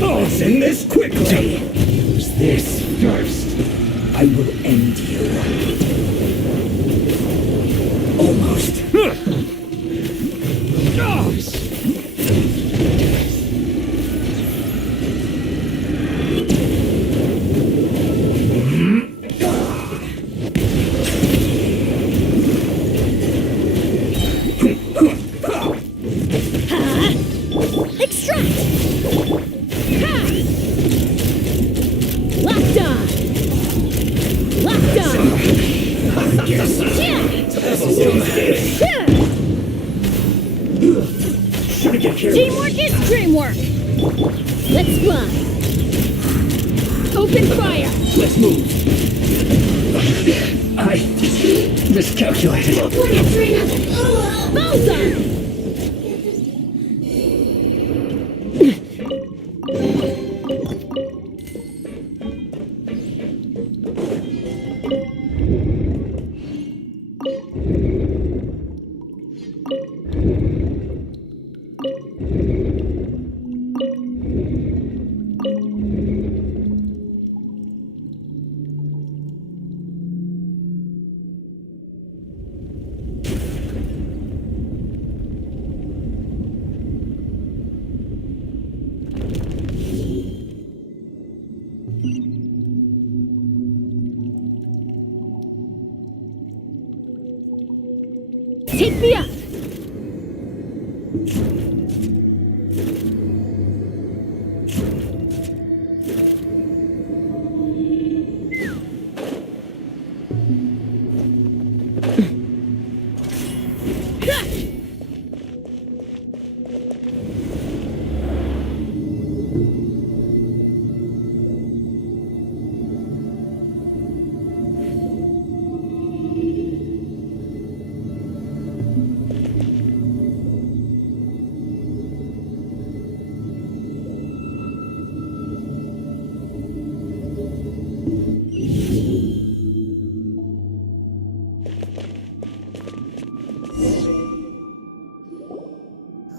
Let's end this quickly! Use this first. I will end you. Almost. Teamwork is dreamwork! Let's fly! Open fire! Let's move! I miscalculated. Bullseye! Take me up!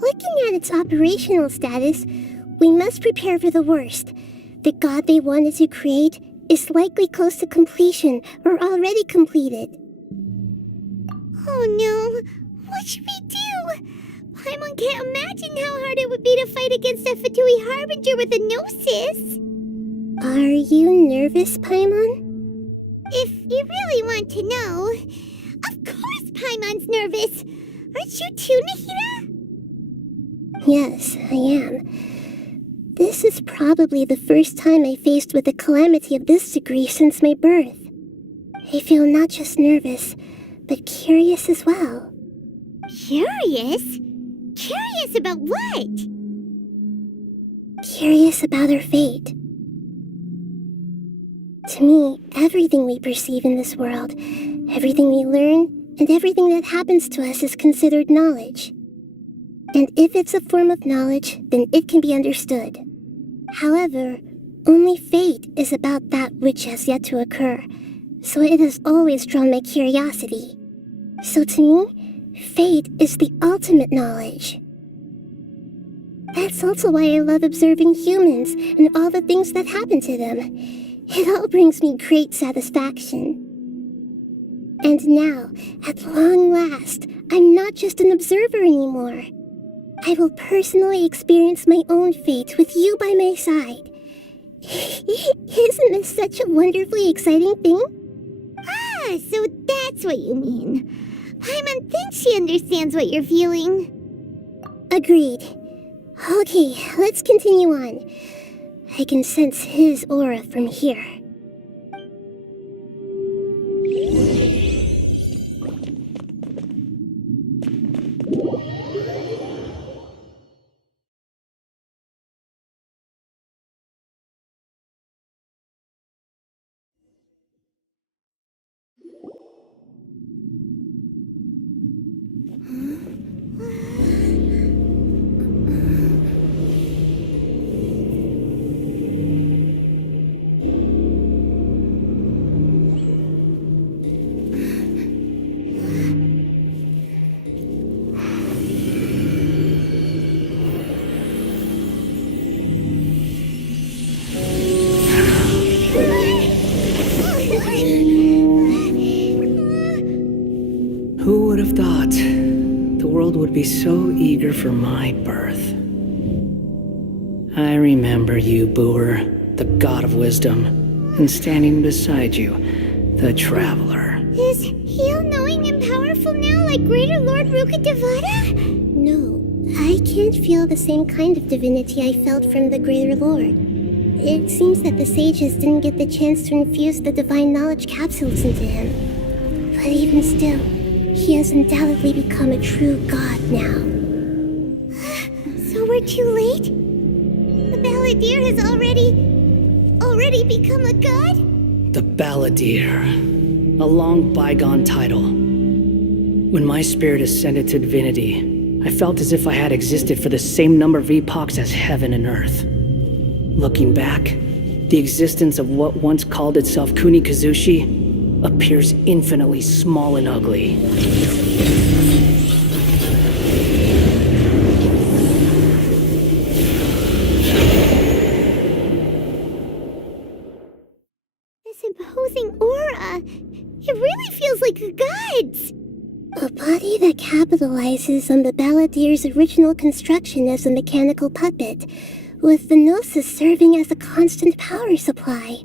Looking at its operational status, we must prepare for the worst. The god they wanted to create is likely close to completion or already completed. Oh no! What should we do? Paimon can't imagine how hard it would be to fight against a Fatui Harbinger with a Gnosis. Are you nervous, Paimon? If you really want to know, of course Paimon's nervous! Aren't you too, Nahida? Yes, I am. This is probably the first time I faced with a calamity of this degree since my birth. I feel not just nervous, but curious as well. Curious? Curious about what? Curious about our fate. To me, everything we perceive in this world, everything we learn, and everything that happens to us is considered knowledge. And if it's a form of knowledge, then it can be understood. However, only fate is about that which has yet to occur, so it has always drawn my curiosity. So to me, fate is the ultimate knowledge. That's also why I love observing humans and all the things that happen to them. It all brings me great satisfaction. And now, at long last, I'm not just an observer anymore. I will personally experience my own fate with you by my side. Isn't this such a wonderfully exciting thing? Ah, so that's what you mean. Paimon thinks she understands what you're feeling. Agreed. Okay, let's continue on. I can sense his aura from here. Who would have thought the world would be so eager for my birth? I remember you, Booer, the god of wisdom, and standing beside you, the traveler. Is he all-knowing and powerful now like Greater Lord Rukkhadevata? No, I can't feel the same kind of divinity I felt from the Greater Lord. It seems that the sages didn't get the chance to infuse the divine knowledge capsules into him. But even still, he has undoubtedly become a true god now. So we're too late? The Balladeer has already become a god? The Balladeer. A long bygone title. When my spirit ascended to divinity, I felt as if I had existed for the same number of epochs as heaven and earth. Looking back, the existence of what once called itself Kunikazushi appears infinitely small and ugly. This imposing aura, it really feels like the gods! A body that capitalizes on the Balladeer's original construction as a mechanical puppet, with the Gnosis serving as a constant power supply.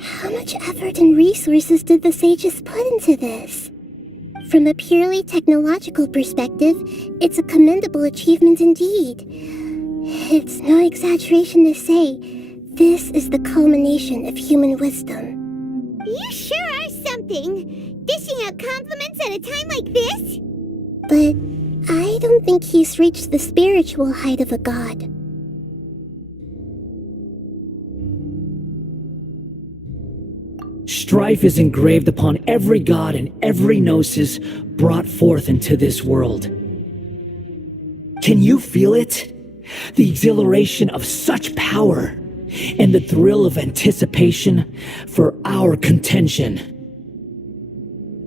How much effort and resources did the sages put into this? From a purely technological perspective, it's a commendable achievement indeed. It's no exaggeration to say, this is the culmination of human wisdom. You sure are something! Dishing out compliments at a time like this? But I don't think he's reached the spiritual height of a god. Strife is engraved upon every god and every gnosis brought forth into this world. Can you feel it? The exhilaration of such power and the thrill of anticipation for our contention.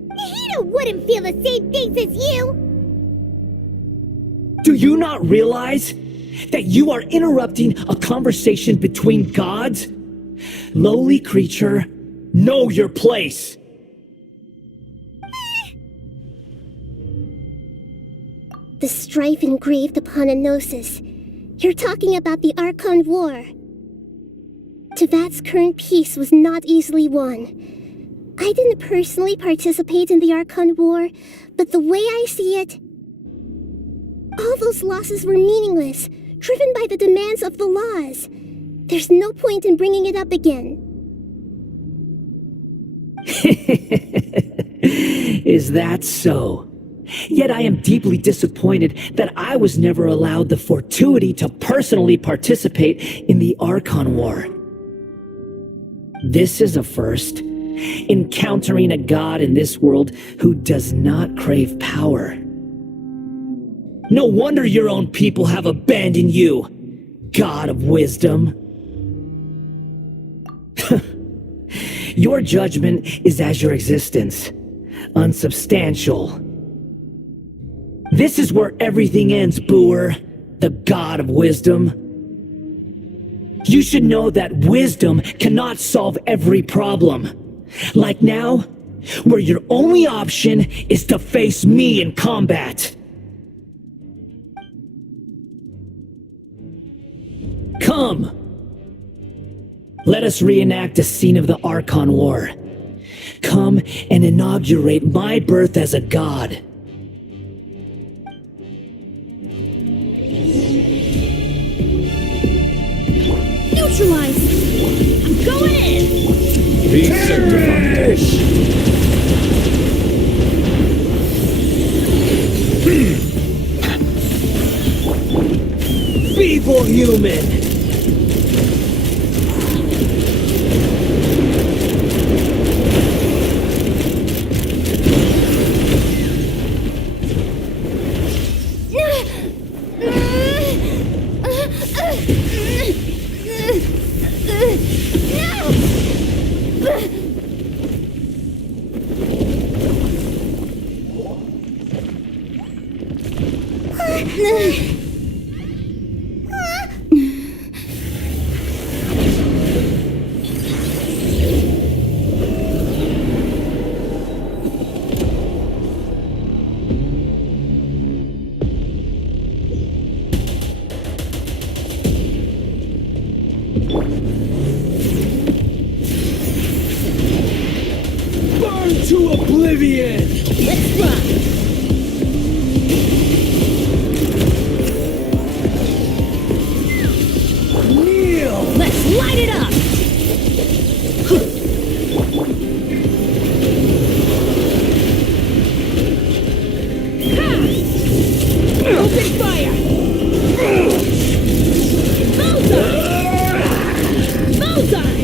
Nahida wouldn't feel the same things as you! Do you not realize that you are interrupting a conversation between gods? Lowly creature, know your place! The strife engraved upon a gnosis. You're talking about the Archon War. Tevat's current peace was not easily won. I didn't personally participate in the Archon War, but the way I see it, All those losses were meaningless, driven by the demands of the laws. There's no point in bringing it up again. Is that so? Yet I am deeply disappointed that I was never allowed the fortuity to personally participate in the Archon War. This is a first, encountering a god in this world who does not crave power. No wonder your own people have abandoned you, God of Wisdom. Your judgment is as your existence, unsubstantial. This is where everything ends, Boer, the God of Wisdom. You should know that wisdom cannot solve every problem. Like now, where your only option is to face me in combat. Come! Let us reenact a scene of the Archon War. Come and inaugurate my birth as a god. Neutralize! I'm going in! Be sanctified. Feeble human! Burn to oblivion! Let's rock! Kneel! Let's light it up! Open fire! Bullseye! Bullseye!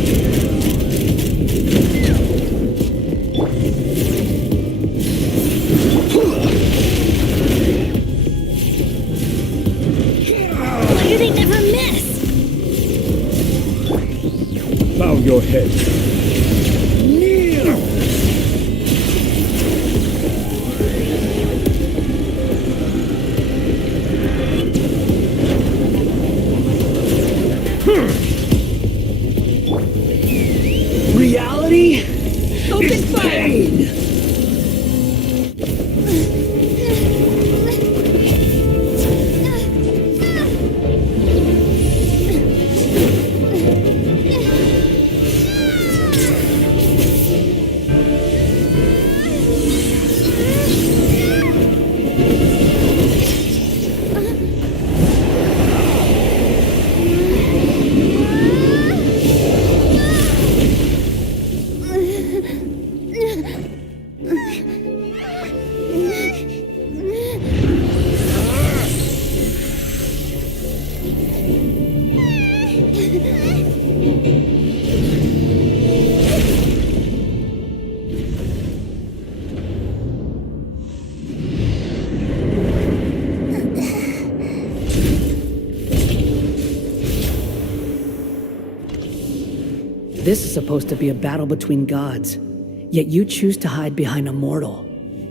Why do they never miss? Bow your head. Kneel! Reality? Open fire! Pain! This is supposed to be a battle between gods, yet you choose to hide behind a mortal.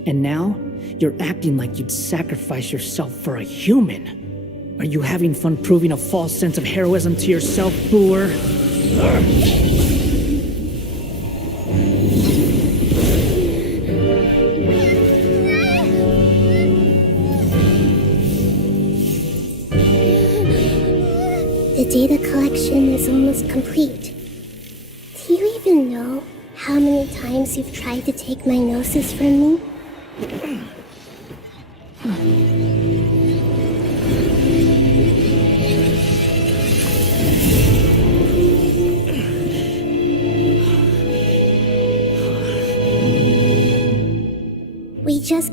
And now, you're acting like you'd sacrifice yourself for a human. Are you having fun proving a false sense of heroism to yourself, Boer? The data collection is almost complete. Do you even know how many times you've tried to take my gnosis from me?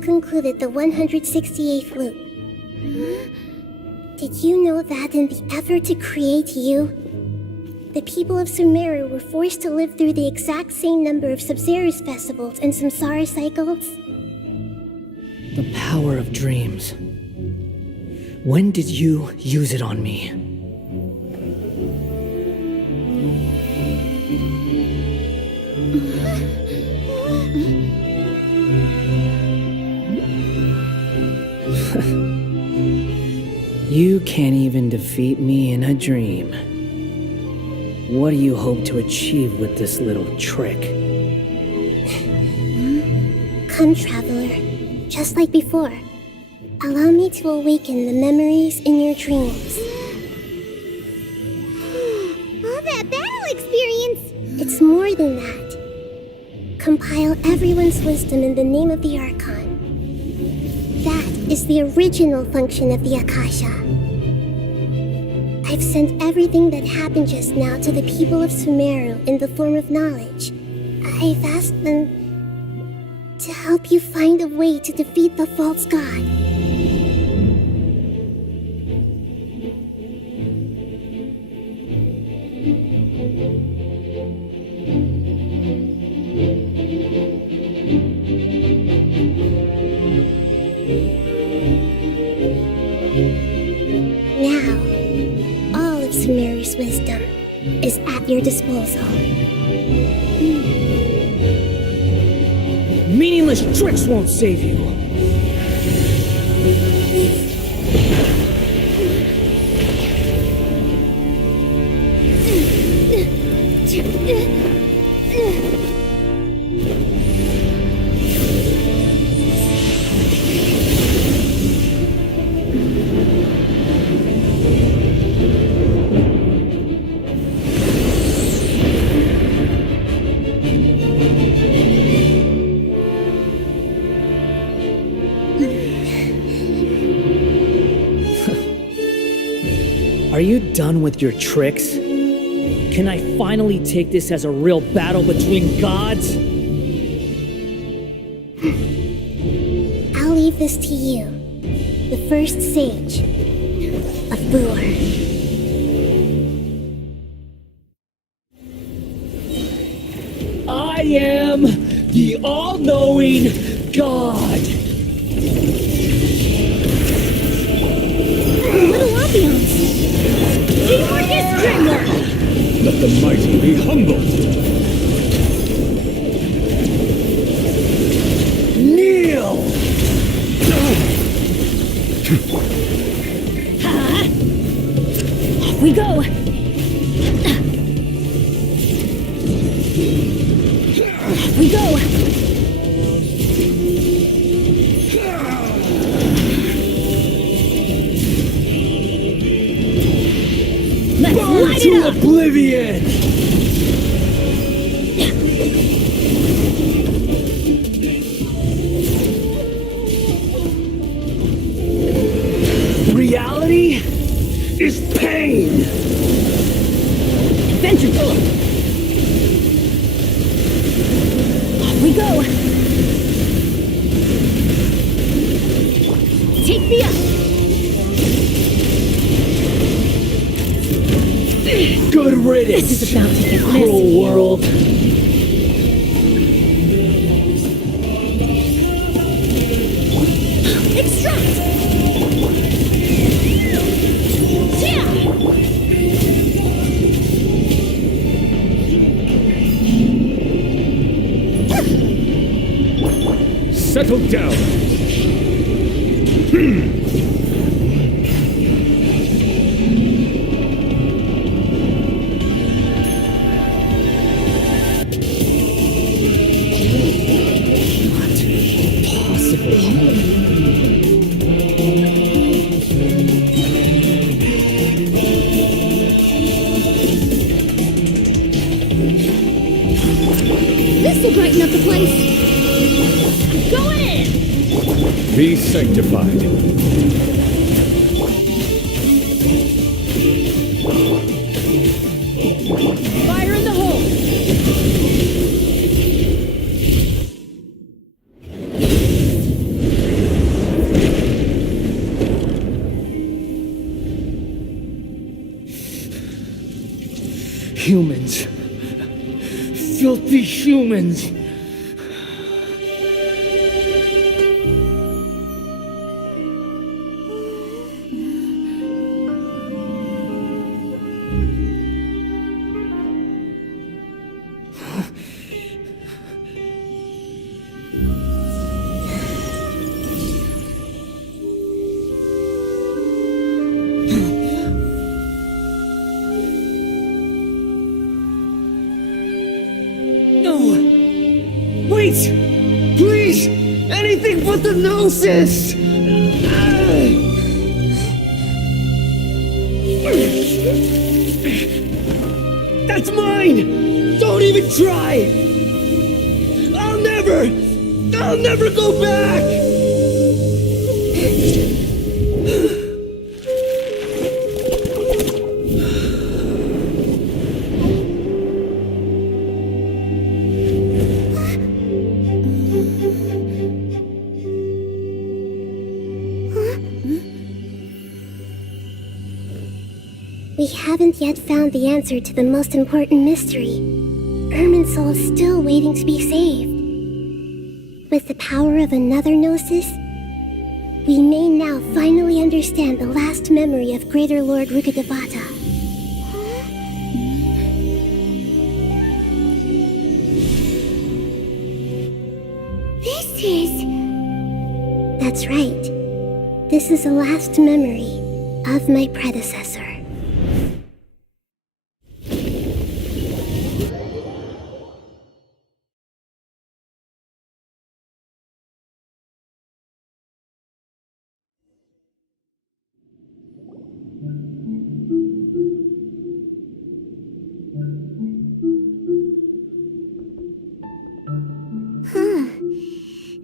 also included the 168th loop. Did you know that in the effort to create you, the people of Sumeru were forced to live through the exact same number of Sub-Zerus festivals and Samsara cycles? The power of dreams. When did you use it on me? You can't even defeat me in a dream. What do you hope to achieve with this little trick? Come, Traveler. Just like before. Allow me to awaken the memories in your dreams. All that battle experience! It's more than that. Compile everyone's wisdom in the name of the Archon. That is the original function of the Akasha. I've sent everything that happened just now to the people of Sumeru in the form of knowledge. I've asked them to help you find a way to defeat the false god. Sumeru's wisdom is at your disposal. Meaningless tricks won't save you. Are you done with your tricks? Can I finally take this as a real battle between gods? I'll leave this to you, the first sage of Boor. I am the all-knowing God. Little ambiance. Teamwork is dreamwork. Let the mighty be humbled. Kneel! Off we go. Off we go. Burn to oblivion! Reality is pain! Adventure! Off we go! Take me up! Good riddance! This is about to get cruel messy. World! Extract! Yeah! Settle down. This'll brighten up the place. I'm going in. Be sanctified. Fire in the hole. Humans. Filthy humans. Please! Anything but the Gnosis! That's mine! Don't even try! I'll never go back! We haven't yet found the answer to the most important mystery. Irminsul is still waiting to be saved. With the power of another Gnosis, we may now finally understand the last memory of Greater Lord Rukkhadevata. This is... That's right. This is the last memory of my predecessor.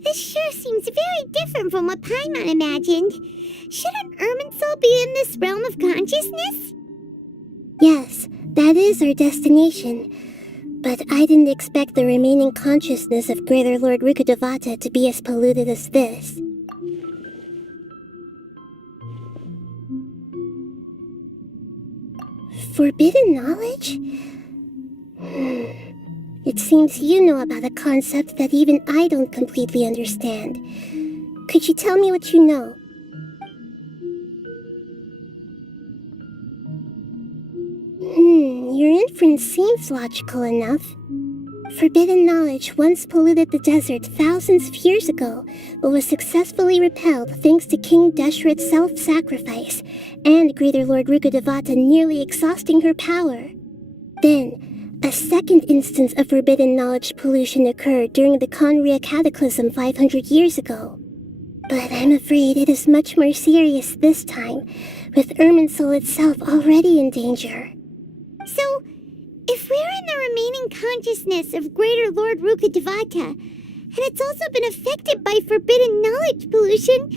This sure seems very different from what Paimon imagined. Shouldn't Irminsul be in this realm of consciousness? Yes, that is our destination. But I didn't expect the remaining consciousness of Greater Lord Rukkhadevata to be as polluted as this. Forbidden knowledge? It seems you know about a concept that even I don't completely understand. Could you tell me what you know? Your inference seems logical enough. Forbidden knowledge once polluted the desert thousands of years ago, but was successfully repelled thanks to King Deshret's self-sacrifice, and Greater Lord Rukkhadevata nearly exhausting her power. Then, a second instance of forbidden knowledge pollution occurred during the Conria Cataclysm 500 years ago. But I'm afraid it is much more serious this time, with Irminsul itself already in danger. So, if we're in the remaining consciousness of Greater Lord Rukkhadevata, and it's also been affected by forbidden knowledge pollution,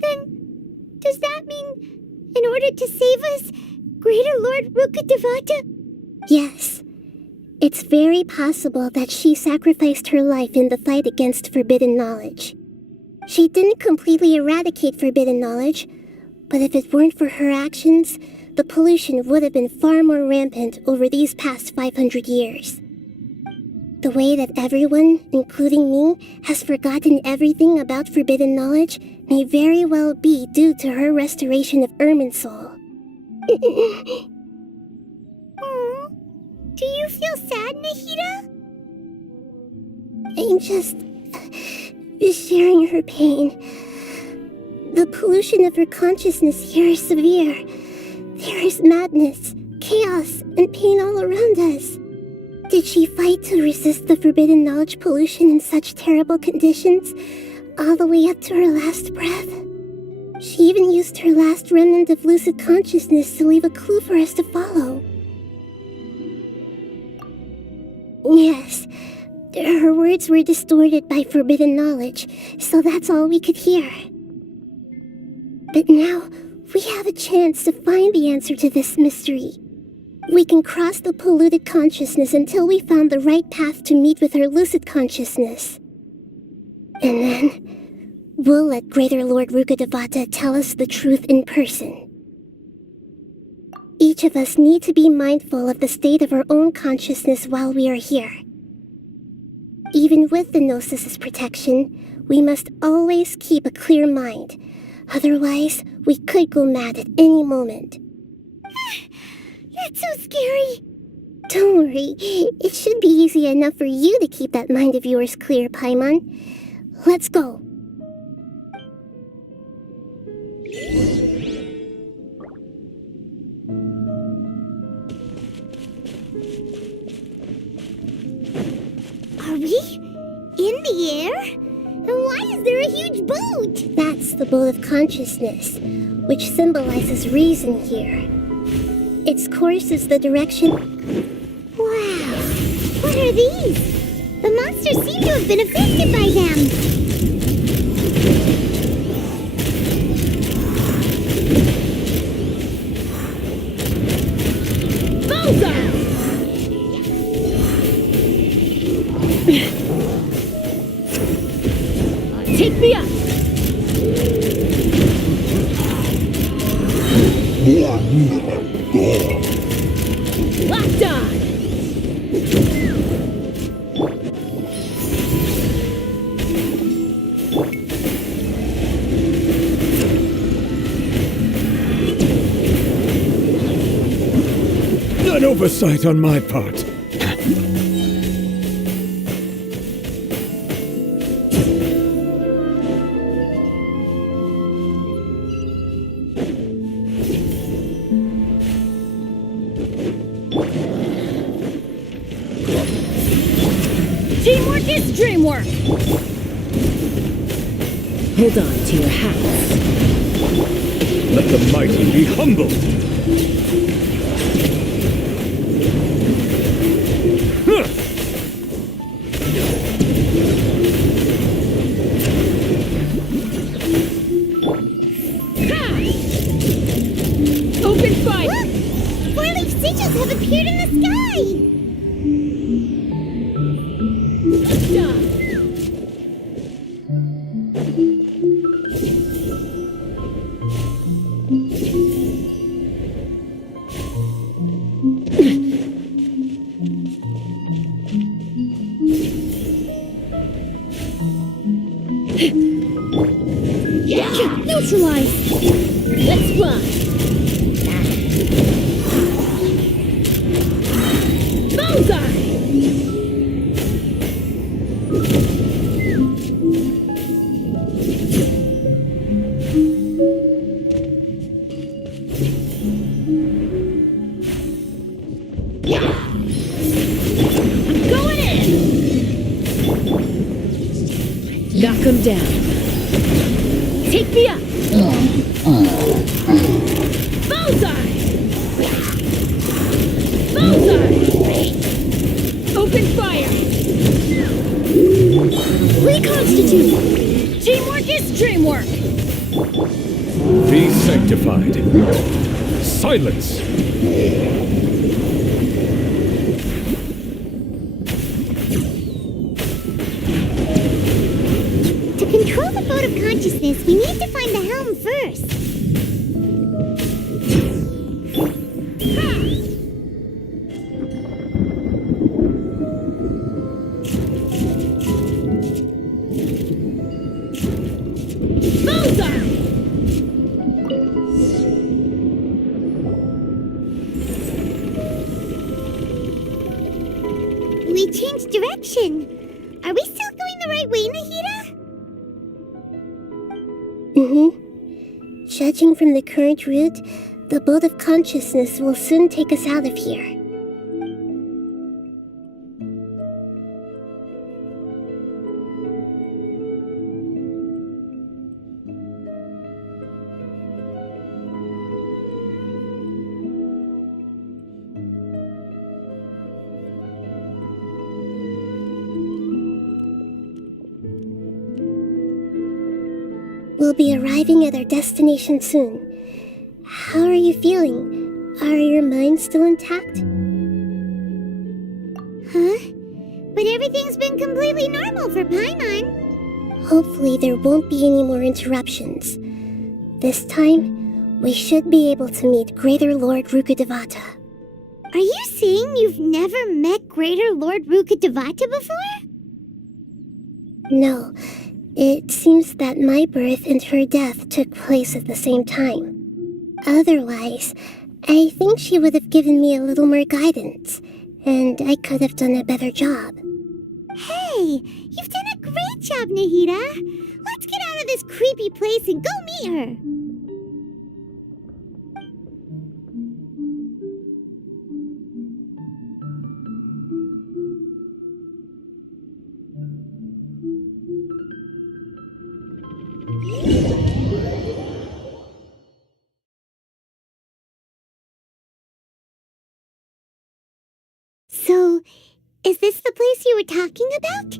then does that mean, in order to save us, Greater Lord Rukkhadevata? Yes. It's very possible that she sacrificed her life in the fight against forbidden knowledge. She didn't completely eradicate forbidden knowledge, but if it weren't for her actions, the pollution would have been far more rampant over these past 500 years. The way that everyone, including me, has forgotten everything about forbidden knowledge may very well be due to her restoration of Irminsul. Do you feel sad, Nahida? I'm just sharing her pain. The pollution of her consciousness here is severe. There is madness, chaos, and pain all around us. Did she fight to resist the forbidden knowledge pollution in such terrible conditions, all the way up to her last breath? She even used her last remnant of lucid consciousness to leave a clue for us to follow. Yes, her words were distorted by forbidden knowledge, so that's all we could hear. But now, we have a chance to find the answer to this mystery. We can cross the polluted consciousness until we found the right path to meet with her lucid consciousness. And then, we'll let Greater Lord Rukkhadevata tell us the truth in person. Each of us need to be mindful of the state of our own consciousness while we are here. Even with the Gnosis' protection, we must always keep a clear mind. Otherwise, we could go mad at any moment. That's so scary. Don't worry, it should be easy enough for you to keep that mind of yours clear, Paimon. Let's go. Are we in the air? And why is there a huge boat? That's the boat of consciousness, which symbolizes reason here. Its course is the direction... Wow! What are these? The monsters seem to have been affected by them. Take me up! Locked on! An oversight on my part. Teamwork is dreamwork! Hold on to your hats. Let the mighty be humbled. Open fire! Look! Four-leaf sigils have appeared in the sky! Neutralize! Let's run! Bullseye! I'm going in! Knock him down. Take me up! Bullseye! Bullseye! Open fire! Reconstitute! Teamwork is dreamwork! Be sanctified. Silence! To control the boat of consciousness, we need to find the helm first. We changed direction. Are we still going the right way, Nahida? Mm-hmm. Judging from the current route, the boat of consciousness will soon take us out of here. We'll be arriving at our destination soon. How are you feeling? Are your minds still intact? Huh? But everything's been completely normal for Paimon. Hopefully there won't be any more interruptions. This time, we should be able to meet Greater Lord Rukkhadevata. Are you saying you've never met Greater Lord Rukkhadevata before? No, it seems that my birth and her death took place at the same time. Otherwise, I think she would have given me a little more guidance, and I could have done a better job. Hey, you've done a great job, Nahida. Let's get out of this creepy place and go meet her. So, is this the place you were talking about?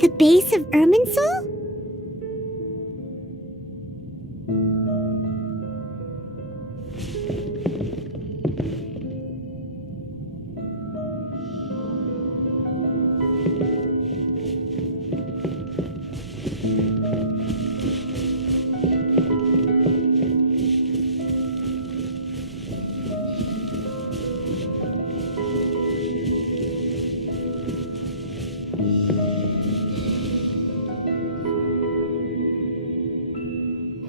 The base of Irminsul?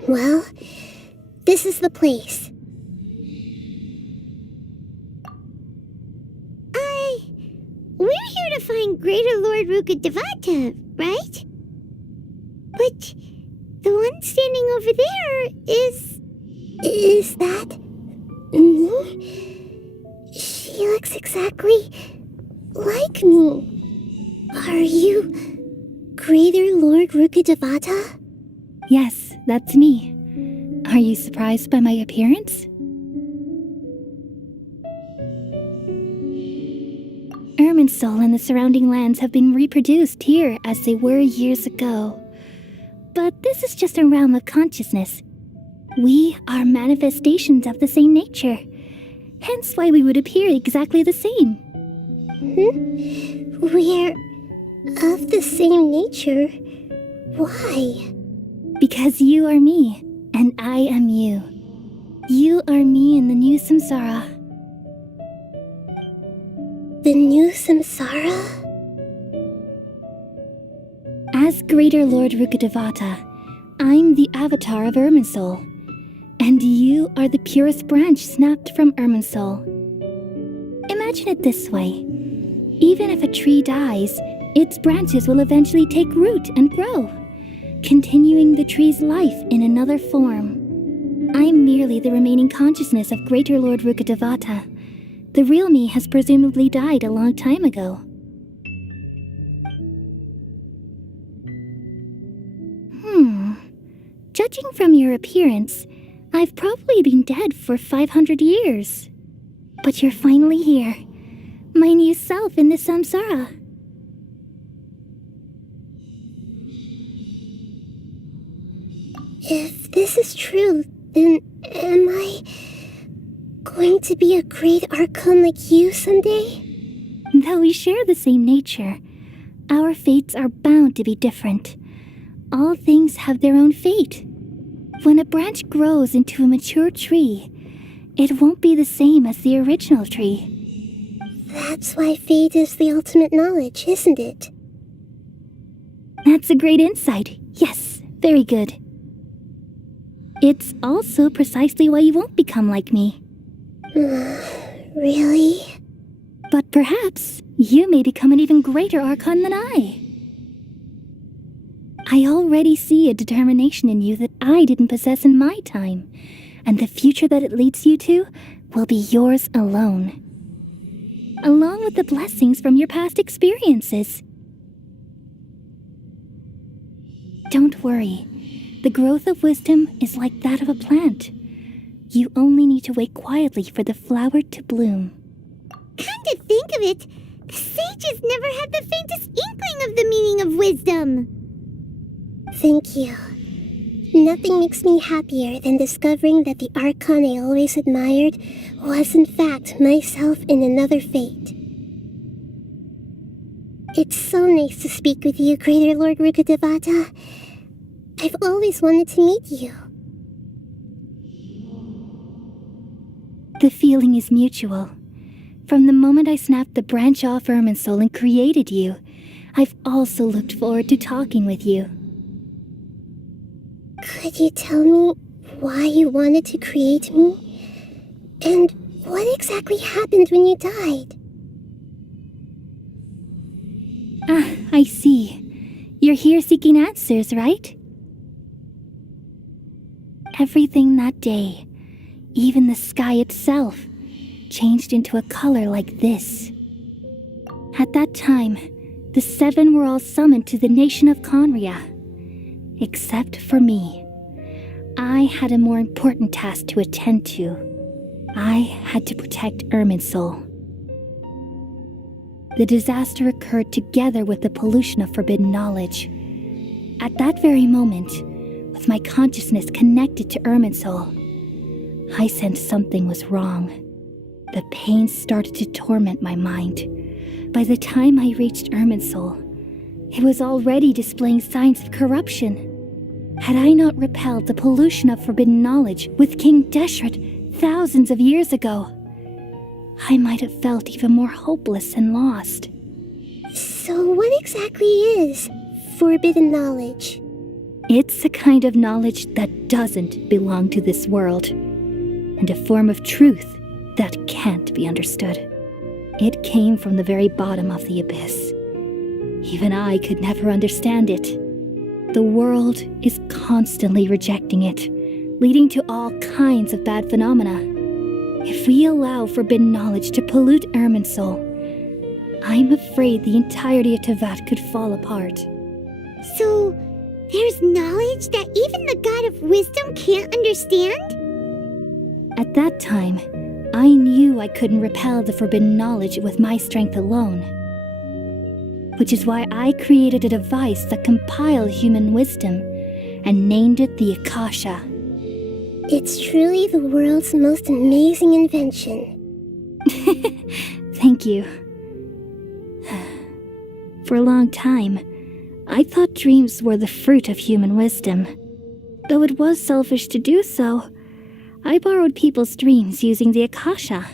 Well, this is the place. We're here to find Greater Lord Rukkhadevata, right? But the one standing over there is... Is that... me? She looks exactly like me. Are you Greater Lord Rukkhadevata? Yes, that's me. Are you surprised by my appearance? Irminsul and the surrounding lands have been reproduced here as they were years ago. But this is just a realm of consciousness. We are manifestations of the same nature. Hence why we would appear exactly the same. We're of the same nature? Why? Because you are me, and I am you. You are me in the new samsara. The new samsara? As Greater Lord Rukkhadevata, I'm the avatar of Irminsul, and you are the purest branch snapped from Irminsul. Imagine it this way. Even if a tree dies, its branches will eventually take root and grow, continuing the tree's life in another form. I'm merely the remaining consciousness of Greater Lord Rukkhadevata. The real me has presumably died a long time ago. Judging from your appearance, I've probably been dead for 500 years. But you're finally here. My new self in the samsara. If this is true, then am I going to be a great Archon like you someday? Though we share the same nature, our fates are bound to be different. All things have their own fate. When a branch grows into a mature tree, it won't be the same as the original tree. That's why fate is the ultimate knowledge, isn't it? That's a great insight. Yes, very good. It's also precisely why you won't become like me. Really? But perhaps you may become an even greater Archon than I. I already see a determination in you that I didn't possess in my time, and the future that it leads you to will be yours alone, along with the blessings from your past experiences. Don't worry. The growth of wisdom is like that of a plant. You only need to wait quietly for the flower to bloom. Come to think of it, the sages never had the faintest inkling of the meaning of wisdom. Thank you. Nothing makes me happier than discovering that the Archon I always admired was in fact myself in another fate. It's so nice to speak with you, Greater Lord Rukkhadevata. I've always wanted to meet you. The feeling is mutual. From the moment I snapped the branch off Irminsul and created you, I've also looked forward to talking with you. Could you tell me why you wanted to create me? And what exactly happened when you died? Ah, I see. You're here seeking answers, right? Everything that day, even the sky itself, changed into a color like this. At that time, the 7 were all summoned to the nation of Conria. Except for me. I had a more important task to attend to. I had to protect Irminsul. The disaster occurred together with the pollution of forbidden knowledge. At that very moment, with my consciousness connected to Irminsul, I sensed something was wrong. The pain started to torment my mind. By the time I reached Irminsul, it was already displaying signs of corruption. Had I not repelled the pollution of forbidden knowledge with King Deshret thousands of years ago, I might have felt even more hopeless and lost. So what exactly is forbidden knowledge? It's a kind of knowledge that doesn't belong to this world, and a form of truth that can't be understood. It came from the very bottom of the abyss. Even I could never understand it. The world is constantly rejecting it, leading to all kinds of bad phenomena. If we allow forbidden knowledge to pollute Irminsul, I'm afraid the entirety of Tevat could fall apart. So, there's knowledge that even the God of Wisdom can't understand? At that time, I knew I couldn't repel the forbidden knowledge with my strength alone. Which is why I created a device that compiled human wisdom and named it the Akasha. It's truly the world's most amazing invention. Thank you. For a long time, I thought dreams were the fruit of human wisdom. Though it was selfish to do so, I borrowed people's dreams using the Akasha.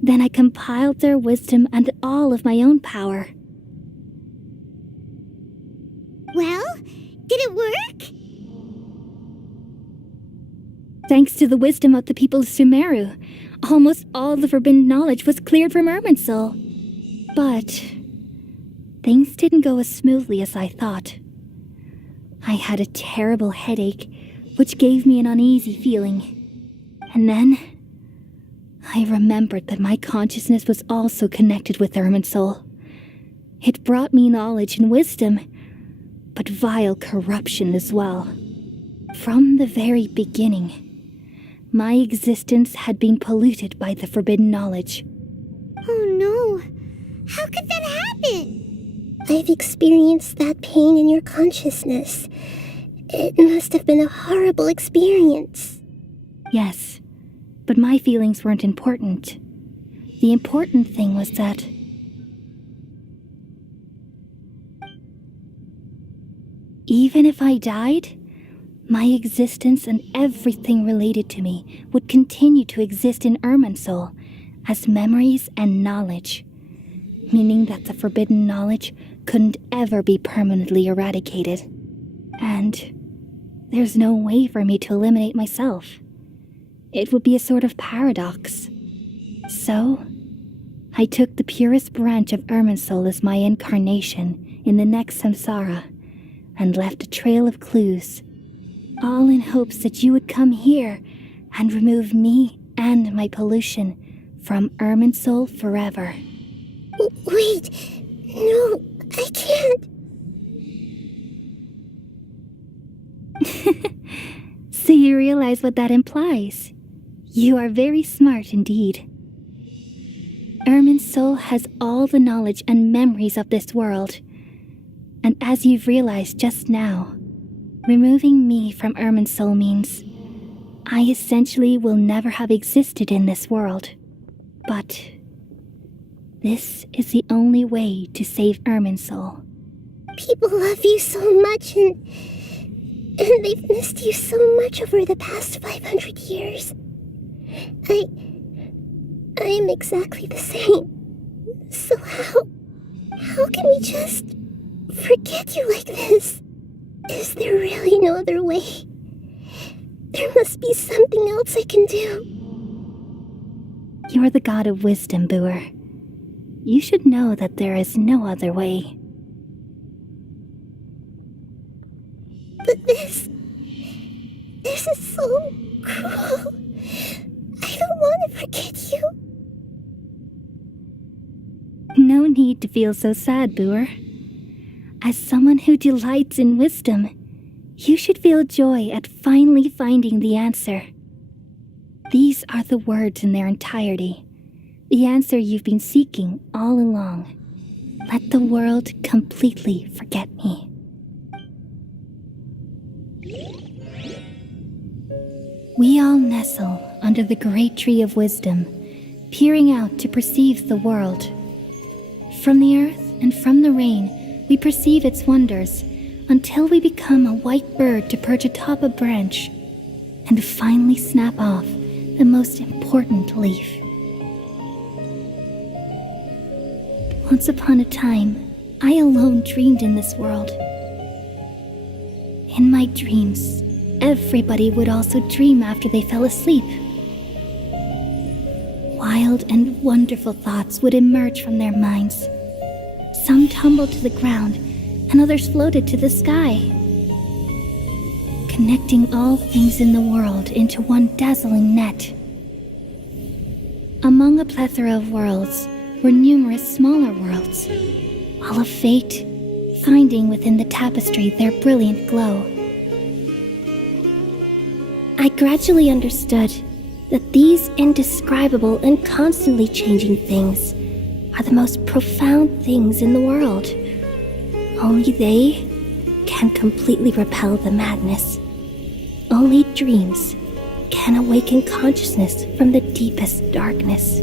Then I compiled their wisdom and all of my own power. Well, did it work? Thanks to the wisdom of the people of Sumeru, almost all the forbidden knowledge was cleared from Irminsul. But things didn't go as smoothly as I thought. I had a terrible headache, which gave me an uneasy feeling. And then I remembered that my consciousness was also connected with Irminsul. It brought me knowledge and wisdom, but vile corruption as well. From the very beginning, my existence had been polluted by the forbidden knowledge. Oh no! How could that happen? I've experienced that pain in your consciousness. It must have been a horrible experience. Yes, but my feelings weren't important. The important thing was that even if I died, my existence and everything related to me would continue to exist in Irminsul as memories and knowledge, meaning that the forbidden knowledge couldn't ever be permanently eradicated. And there's no way for me to eliminate myself. It would be a sort of paradox. So, I took the purest branch of Irminsul as my incarnation in the next samsara, and left a trail of clues, all in hopes that you would come here and remove me and my pollution from Irminsul forever. Wait, no, I can't. So you realize what that implies. You are very smart indeed. Irminsul has all the knowledge and memories of this world. And as you've realized just now, removing me from Irminsul means I essentially will never have existed in this world. But this is the only way to save Irminsul. People love you so much and they've missed you so much over the past 500 years. I am exactly the same. So how can we just forget you like this? Is there really no other way? There must be something else I can do. You're the god of wisdom, Boer. You should know that there is no other way. But this is so cruel. I don't want to forget you. No need to feel so sad, Boer. As someone who delights in wisdom, you should feel joy at finally finding the answer. These are the words in their entirety, the answer you've been seeking all along. Let the world completely forget me. We all nestle under the great tree of wisdom, peering out to perceive the world. From the earth and from the rain, we perceive its wonders, until we become a white bird to perch atop a branch, and finally snap off the most important leaf. Once upon a time, I alone dreamed in this world. In my dreams, everybody would also dream after they fell asleep. Wild and wonderful thoughts would emerge from their minds. Some tumbled to the ground, and others floated to the sky, connecting all things in the world into one dazzling net. Among a plethora of worlds were numerous smaller worlds, all of fate, finding within the tapestry their brilliant glow. I gradually understood that these indescribable and constantly changing things are the most profound things in the world. Only they can completely repel the madness. Only dreams can awaken consciousness from the deepest darkness.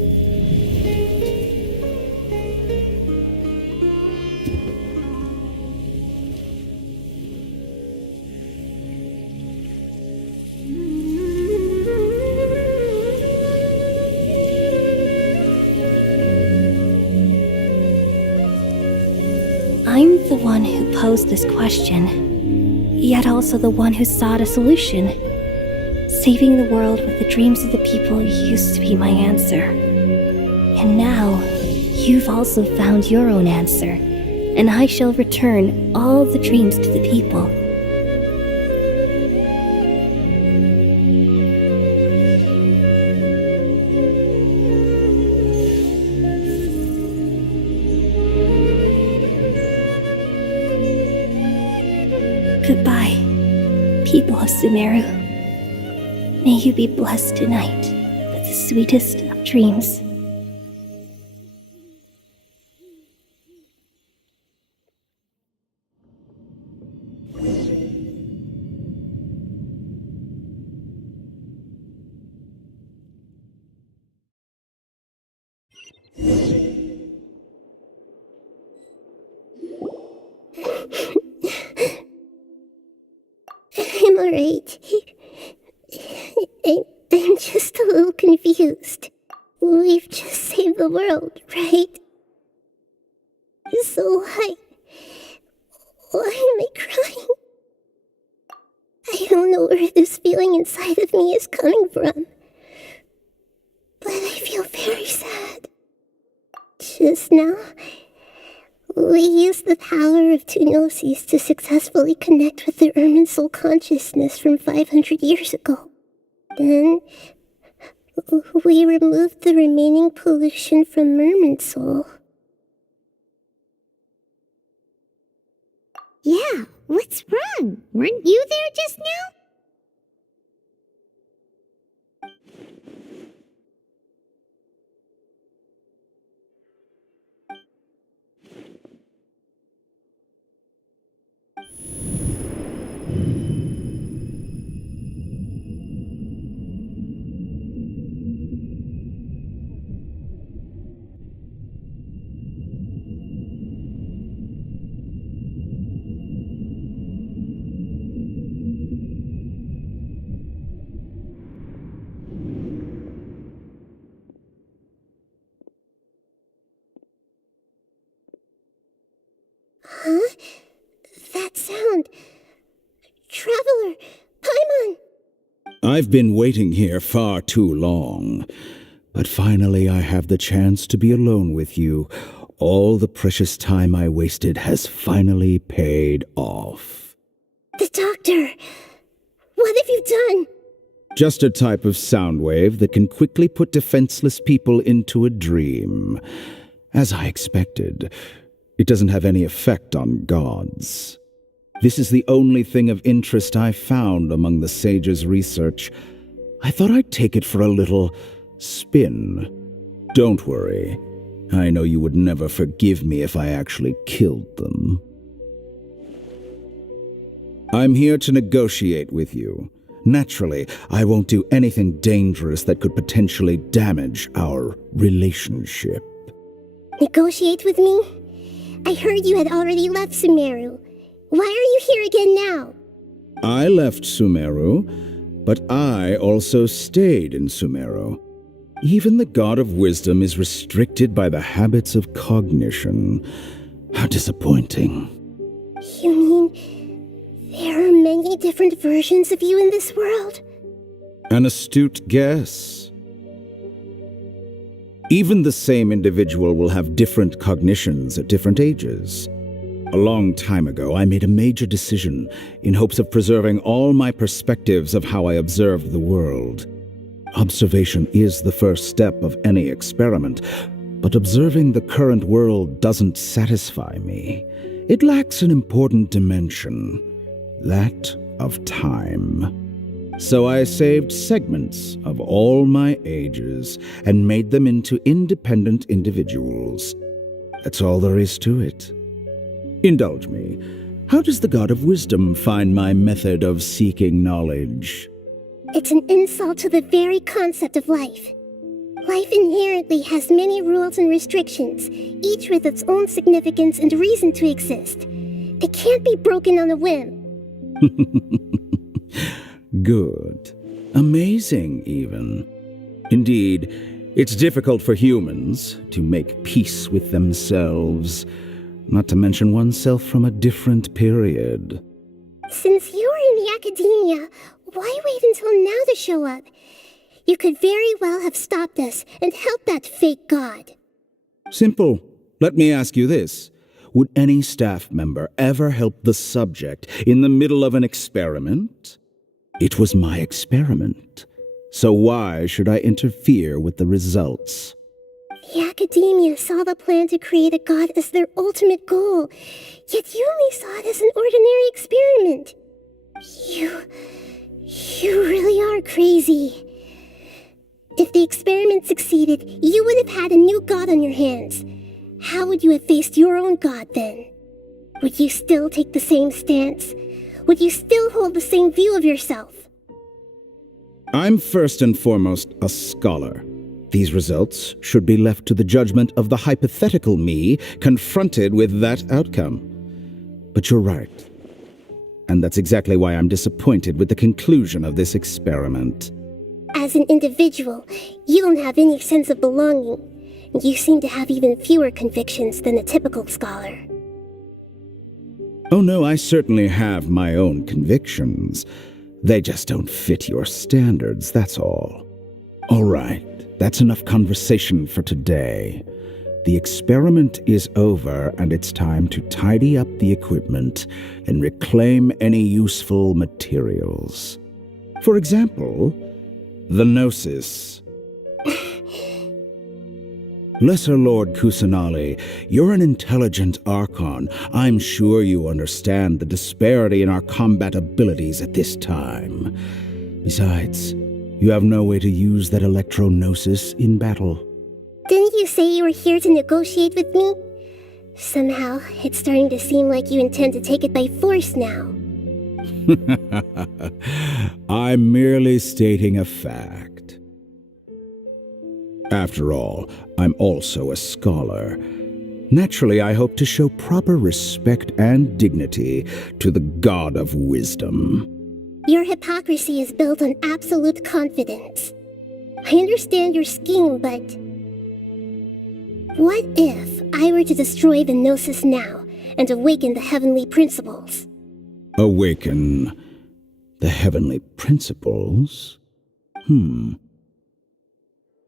I'm the one who posed this question, yet also the one who sought a solution. Saving the world with the dreams of the people used to be my answer. And now, you've also found your own answer, and I shall return all the dreams to the people. Goodbye, people of Sumeru. May you be blessed tonight with the sweetest of dreams. I'm alright. I'm just a little confused. We've just saved the world, right? So why am I crying? I don't know where this feeling inside of me is coming from, but I feel very sad. Just now, we used the power of two gnosis to successfully connect with the Irminsul consciousness from 500 years ago. Then, we removed the remaining pollution from Irminsul. Yeah, what's wrong? Weren't you there just now? I've been waiting here far too long. But finally I have the chance to be alone with you. All the precious time I wasted has finally paid off. The doctor! What have you done? Just a type of sound wave that can quickly put defenseless people into a dream. As I expected, it doesn't have any effect on gods. This is the only thing of interest I found among the sage's research. I thought I'd take it for a little spin. Don't worry. I know you would never forgive me if I actually killed them. I'm here to negotiate with you. Naturally, I won't do anything dangerous that could potentially damage our relationship. Negotiate with me? I heard you had already left Sumeru. Why are you here again now? I left Sumeru, but I also stayed in Sumeru. Even the God of Wisdom is restricted by the habits of cognition. How disappointing. You mean there are many different versions of you in this world? An astute guess. Even the same individual will have different cognitions at different ages. A long time ago, I made a major decision in hopes of preserving all my perspectives of how I observed the world. Observation is the first step of any experiment, but observing the current world doesn't satisfy me. It lacks an important dimension, that of time. So I saved segments of all my ages and made them into independent individuals. That's all there is to it. Indulge me. How does the God of Wisdom find my method of seeking knowledge? It's an insult to the very concept of life. Life inherently has many rules and restrictions, each with its own significance and reason to exist. They can't be broken on a whim. Good. Amazing, even. Indeed, it's difficult for humans to make peace with themselves, not to mention oneself from a different period. Since you were in the Akademiya, why wait until now to show up? You could very well have stopped us and helped that fake god. Simple. Let me ask you this. Would any staff member ever help the subject in the middle of an experiment? It was my experiment. So why should I interfere with the results? The Akademiya saw the plan to create a god as their ultimate goal, yet you only saw it as an ordinary experiment. You really are crazy. If the experiment succeeded, you would have had a new god on your hands. How would you have faced your own god then? Would you still take the same stance? Would you still hold the same view of yourself? I'm first and foremost a scholar. These results should be left to the judgment of the hypothetical me confronted with that outcome. But you're right. And that's exactly why I'm disappointed with the conclusion of this experiment. As an individual, you don't have any sense of belonging. You seem to have even fewer convictions than a typical scholar. Oh no, I certainly have my own convictions. They just don't fit your standards, that's all. All right, that's enough conversation for today. The experiment is over, and it's time to tidy up the equipment and reclaim any useful materials. For example, the Gnosis. Lesser Lord Kusanali, you're an intelligent Archon. I'm sure you understand the disparity in our combat abilities at this time. Besides, you have no way to use that Electro-Gnosis in battle. Didn't you say you were here to negotiate with me? Somehow, it's starting to seem like you intend to take it by force now. I'm merely stating a fact. After all, I'm also a scholar. Naturally, I hope to show proper respect and dignity to the God of Wisdom. Your hypocrisy is built on absolute confidence. I understand your scheme, but... what if I were to destroy the Gnosis now and awaken the heavenly principles? Awaken the heavenly principles? Do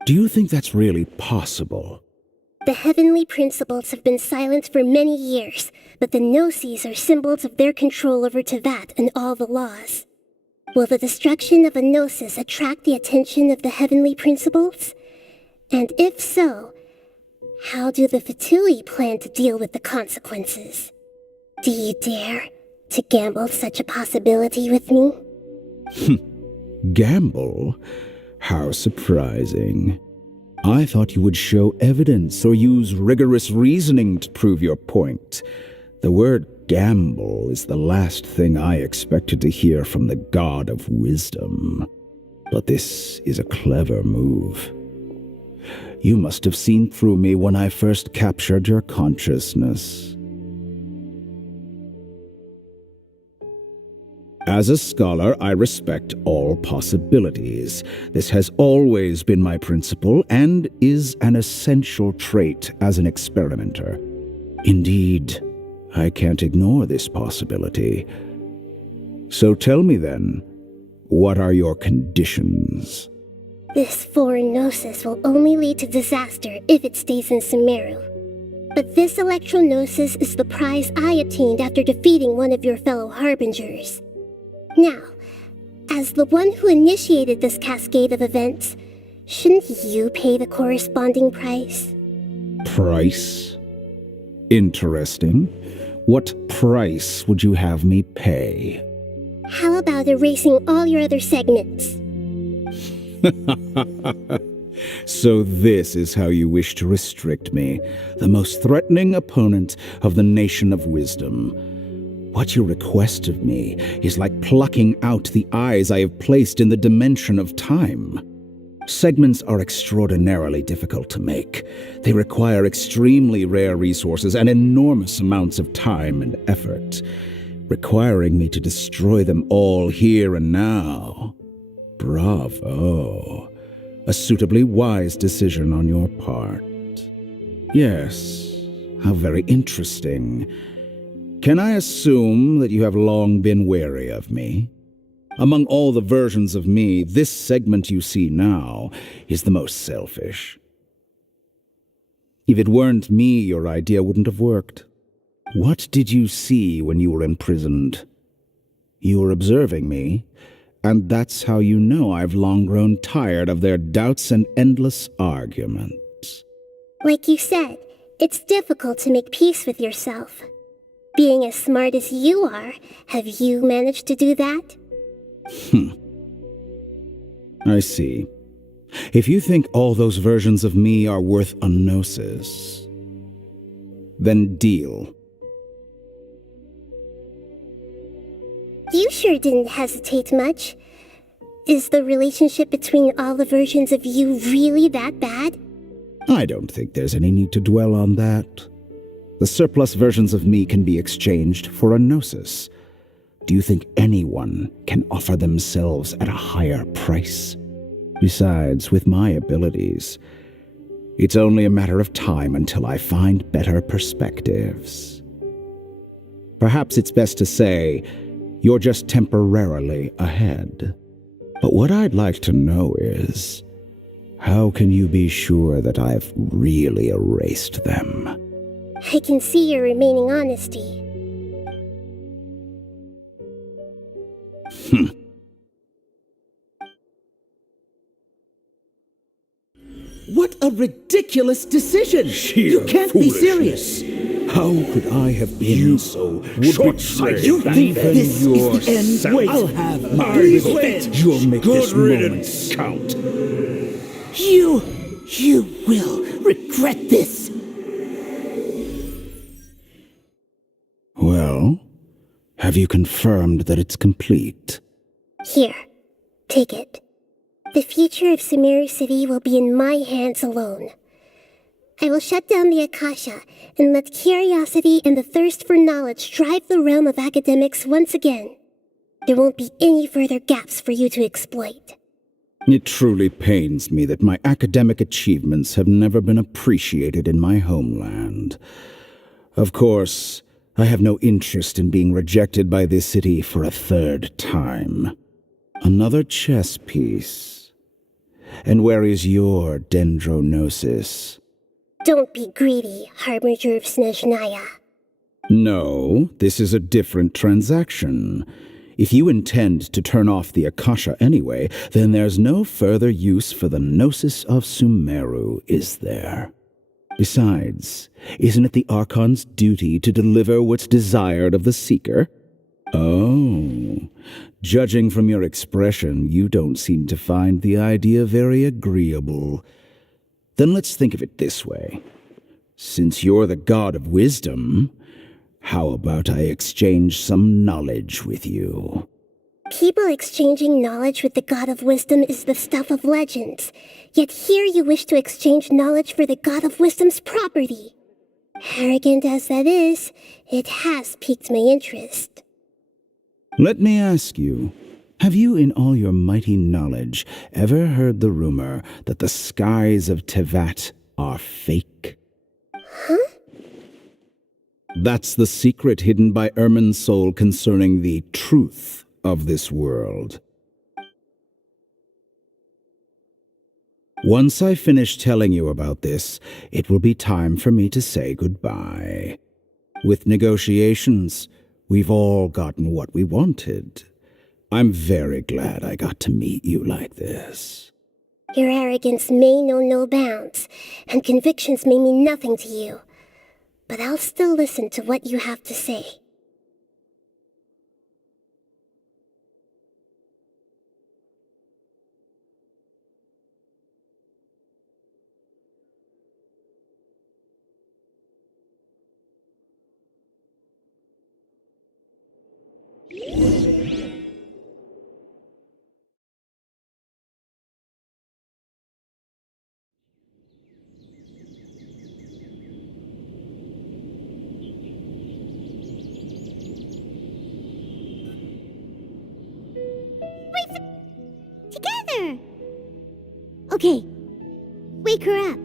you think that's really possible? The heavenly principles have been silent for many years, but the Gnosis are symbols of their control over Tevat and all the laws. Will the destruction of a Gnosis attract the attention of the heavenly principles? And if so, how do the Fatui plan to deal with the consequences? Do you dare to gamble such a possibility with me? Gamble? How surprising. I thought you would show evidence or use rigorous reasoning to prove your point. The word gamble is the last thing I expected to hear from the god of wisdom. But this is a clever move. You must have seen through me when I first captured your consciousness. As a scholar, I respect all possibilities. This has always been my principle and is an essential trait as an experimenter. Indeed, I can't ignore this possibility. So tell me then, what are your conditions? This foreign Gnosis will only lead to disaster if it stays in Sumeru. But this Electro-Gnosis is the prize I attained after defeating one of your fellow Harbingers. Now, as the one who initiated this cascade of events, shouldn't you pay the corresponding price? Price? Interesting. What price would you have me pay? How about erasing all your other segments? So this is how you wish to restrict me, the most threatening opponent of the Nation of Wisdom. What you request of me is like plucking out the eyes I have placed in the dimension of time. Segments are extraordinarily difficult to make. They require extremely rare resources and enormous amounts of time and effort, requiring me to destroy them all here and now. Bravo. A suitably wise decision on your part. Yes, how very interesting. Can I assume that you have long been wary of me? Among all the versions of me, this segment you see now is the most selfish. If it weren't me, your idea wouldn't have worked. What did you see when you were imprisoned? You were observing me, and that's how you know I've long grown tired of their doubts and endless arguments. Like you said, it's difficult to make peace with yourself. Being as smart as you are, have you managed to do that? I see. If you think all those versions of me are worth a gnosis, then deal. You sure didn't hesitate much. Is the relationship between all the versions of you really that bad? I don't think there's any need to dwell on that. The surplus versions of me can be exchanged for a gnosis. Do you think anyone can offer themselves at a higher price? Besides, with my abilities, it's only a matter of time until I find better perspectives. Perhaps it's best to say, you're just temporarily ahead. But what I'd like to know is, how can you be sure that I've really erased them? I can see your remaining honesty. What a ridiculous decision! You can't be serious! How could I have been so short-sighted? You think this is the end? Wait, I'll have my revenge! You'll make this riddance count. You will regret this! Well, have you confirmed that it's complete? Here, take it. The future of Sumeru City will be in my hands alone. I will shut down the Akasha and let curiosity and the thirst for knowledge drive the realm of academics once again. There won't be any further gaps for you to exploit. It truly pains me that my academic achievements have never been appreciated in my homeland. Of course, I have no interest in being rejected by this city for a third time. Another chess piece. And where is your dendronosis? Don't be greedy, Harbinger of Snezhnaya. No, this is a different transaction. If you intend to turn off the Akasha anyway, then there's no further use for the Gnosis of Sumeru, is there? Besides, isn't it the Archon's duty to deliver what's desired of the Seeker? Oh, judging from your expression, you don't seem to find the idea very agreeable. Then let's think of it this way. Since you're the god of wisdom, how about I exchange some knowledge with you? People exchanging knowledge with the god of wisdom is the stuff of legends. Yet here you wish to exchange knowledge for the god of wisdom's property. Arrogant as that is, it has piqued my interest. Let me ask you, have you in all your mighty knowledge ever heard the rumor that the skies of Tevat are fake? Huh? That's the secret hidden by Irminsul concerning the truth of this world. Once I finish telling you about this, it will be time for me to say goodbye. With negotiations, we've all gotten what we wanted. I'm very glad I got to meet you like this. Your arrogance may know no bounds, and convictions may mean nothing to you. But I'll still listen to what you have to say. Together! Okay, wake her up.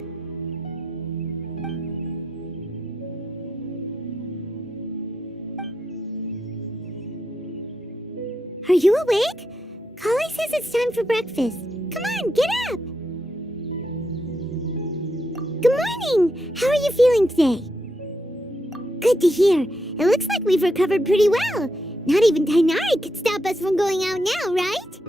Are you awake? Kali says it's time for breakfast. Come on, get up! Good morning! How are you feeling today? Good to hear. It looks like we've recovered pretty well. Not even Tainari could stop us from going out now, right?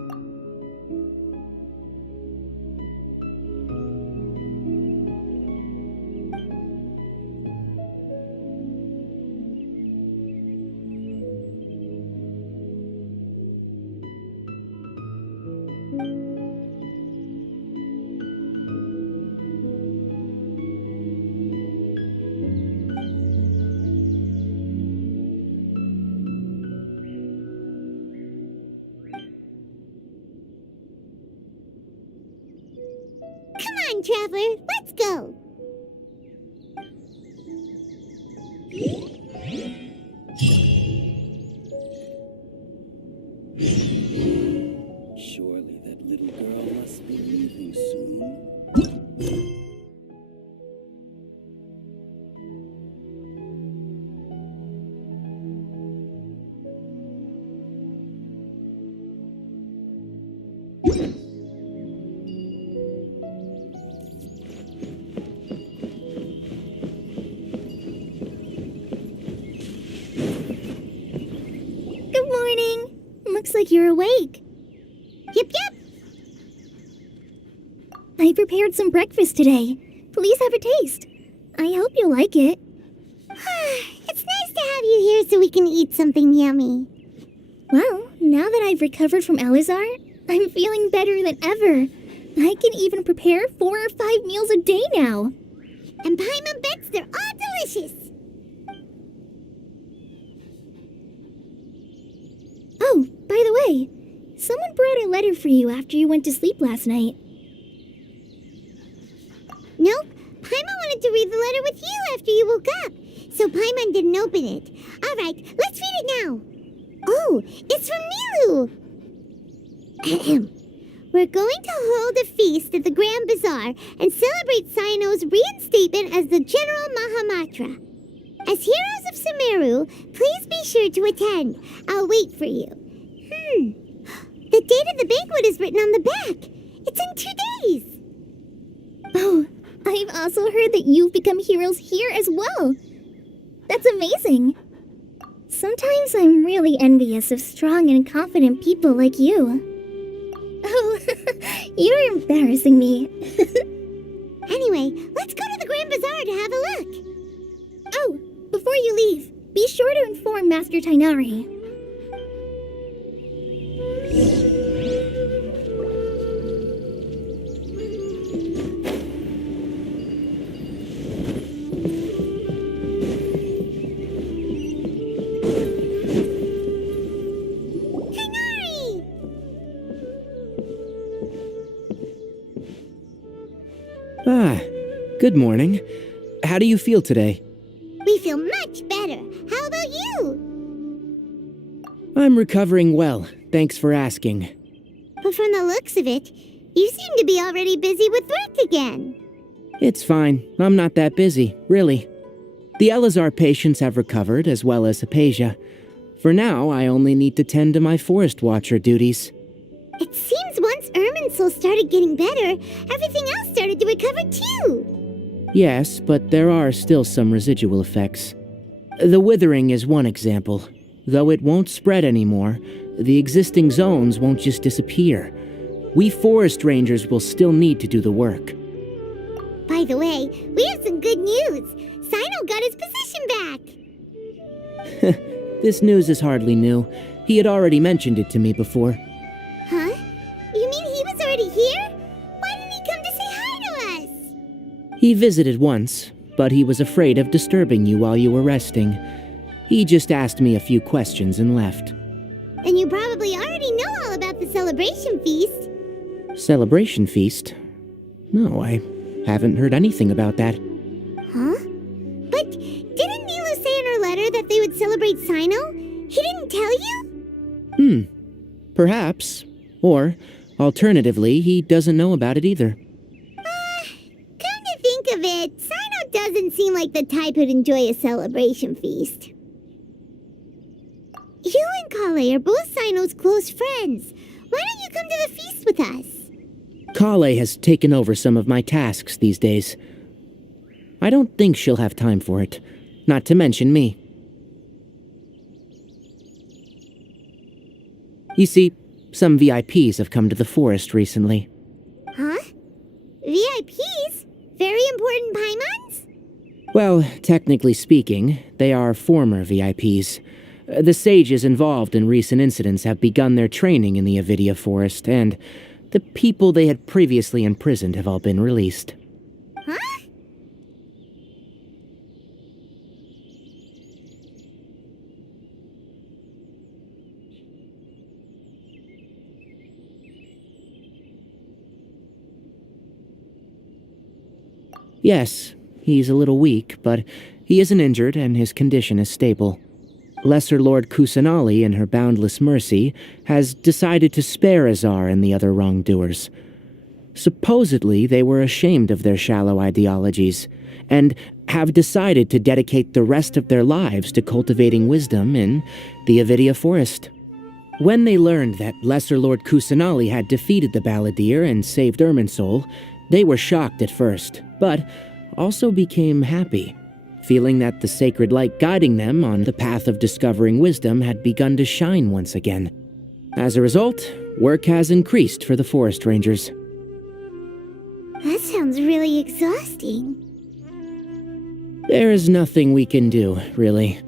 Come on, Traveler, let's go! Surely that little girl must be leaving soon. Good morning. Looks like you're awake. Yep. I prepared some breakfast today. Please have a taste. I hope you'll like it. It's nice to have you here so we can eat something yummy. Well, now that I've recovered from Azar, I'm feeling better than ever. I can even prepare 4 or 5 meals a day now. And Paimon bets they're all delicious. Oh, by the way, someone brought a letter for you after you went to sleep last night. Nope, Paimon wanted to read the letter with you after you woke up, so Paimon didn't open it. Alright, let's read it now. Oh, it's from Nilu! Ahem. We're going to hold a feast at the Grand Bazaar and celebrate Sino's reinstatement as the General Mahamatra. As heroes of Sumeru, please be sure to attend. I'll wait for you. The date of the banquet is written on the back. It's in 2 days. also heard that you've become heroes here as well. That's amazing. Sometimes I'm really envious of strong and confident people like you. Oh, you're embarrassing me. Anyway, let's go to the Grand Bazaar to have a look. Oh, before you leave, be sure to inform Master Tainari. Ah, good morning. How do you feel today? We feel much better. How about you? I'm recovering well, thanks for asking. But from the looks of it, you seem to be already busy with work again. It's fine, I'm not that busy, really. The Elazar patients have recovered, as well as Hypatia. For now, I only need to tend to my Forest Watcher duties. It seems once Irminsul started getting better, everything else started to recover too. Yes, but there are still some residual effects. The withering is one example. Though it won't spread anymore, the existing zones won't just disappear. We forest rangers will still need to do the work. By the way, we have some good news. Sino got his position back. This news is hardly new. He had already mentioned it to me before. Huh? You mean he was already here? Why didn't he come to say hi to us? He visited once, but he was afraid of disturbing you while you were resting. He just asked me a few questions and left. And you probably already know all about the celebration feast. Celebration feast? No, I haven't heard anything about that. Huh? But didn't Nilu say in her letter that they would celebrate Sino? He didn't tell you? Perhaps. Or, alternatively, he doesn't know about it either. Come to think of it, Sino doesn't seem like the type who'd enjoy a celebration feast. You and Kale are both Sino's close friends. Why don't you come to the feast with us? Kale has taken over some of my tasks these days. I don't think she'll have time for it, not to mention me. You see, some VIPs have come to the forest recently. Huh? VIPs? Very important Paimons? Well, technically speaking, they are former VIPs. The sages involved in recent incidents have begun their training in the Avidia Forest, and the people they had previously imprisoned have all been released. Huh? Yes, he's a little weak, but he isn't injured and his condition is stable. Lesser Lord Kusanali, in her boundless mercy, has decided to spare Azar and the other wrongdoers. Supposedly, they were ashamed of their shallow ideologies, and have decided to dedicate the rest of their lives to cultivating wisdom in the Avidia Forest. When they learned that Lesser Lord Kusanali had defeated the Balladeer and saved Irminsul, they were shocked at first, but also became happy, feeling that the sacred light guiding them on the path of discovering wisdom had begun to shine once again. As a result, work has increased for the forest rangers. That sounds really exhausting. There is nothing we can do, really.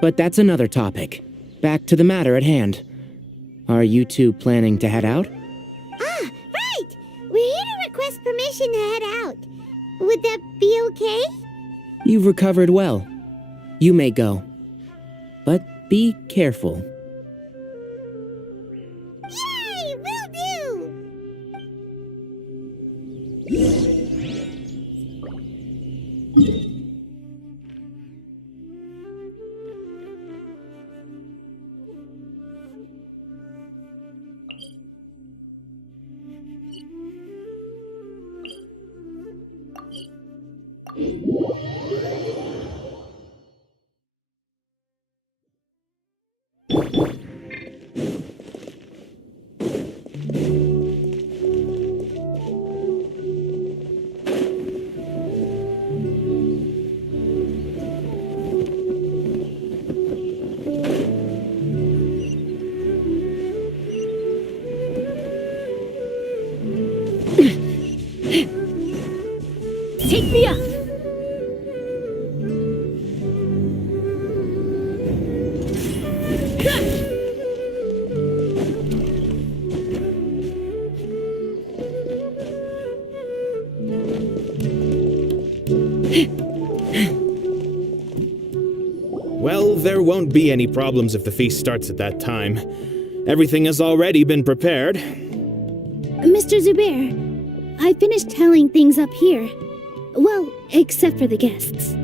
But that's another topic. Back to the matter at hand. Are you two planning to head out? Ah, right! We're here to request permission to head out. Would that be okay? You've recovered well. You may go. But be careful. Yay! Will do! Take me up! Well, there won't be any problems if the feast starts at that time. Everything has already been prepared. Mr. Zubair, I finished tallying things up here. Well, except for the guests.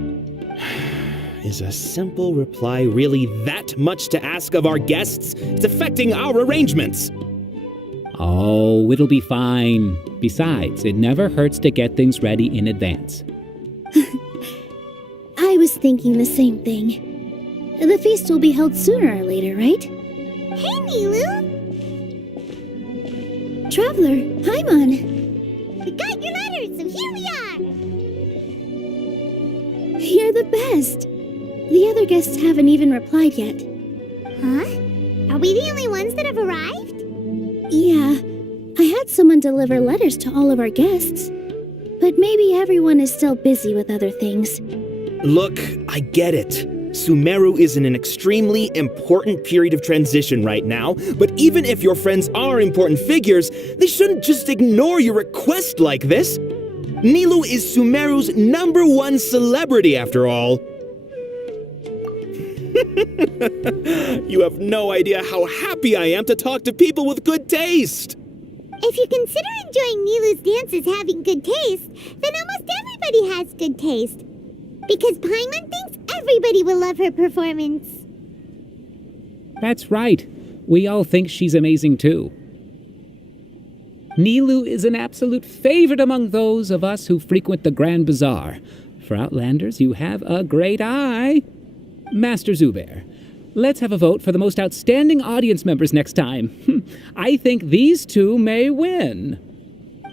Is a simple reply really that much to ask of our guests? It's affecting our arrangements. Oh, it'll be fine. Besides, it never hurts to get things ready in advance. I was thinking the same thing. The feast will be held sooner or later, right? Hey, Nilu! Traveler, Paimon! We got your letters, so here we are! You're the best! The other guests haven't even replied yet. Huh? Are we the only ones that have arrived? Yeah, I had someone deliver letters to all of our guests. But maybe everyone is still busy with other things. Look, I get it. Sumeru is in an extremely important period of transition right now, but even if your friends are important figures, they shouldn't just ignore your request like this. Nilu is Sumeru's #1 celebrity after all. You have no idea how happy I am to talk to people with good taste. If you consider enjoying Nilu's dances having good taste, then almost everybody has good taste. Because Paimon thinks everybody will love her performance. That's right. We all think she's amazing too. Nilu is an absolute favorite among those of us who frequent the Grand Bazaar. For Outlanders, you have a great eye. Master Zubair, let's have a vote for the most outstanding audience members next time. I think these two may win.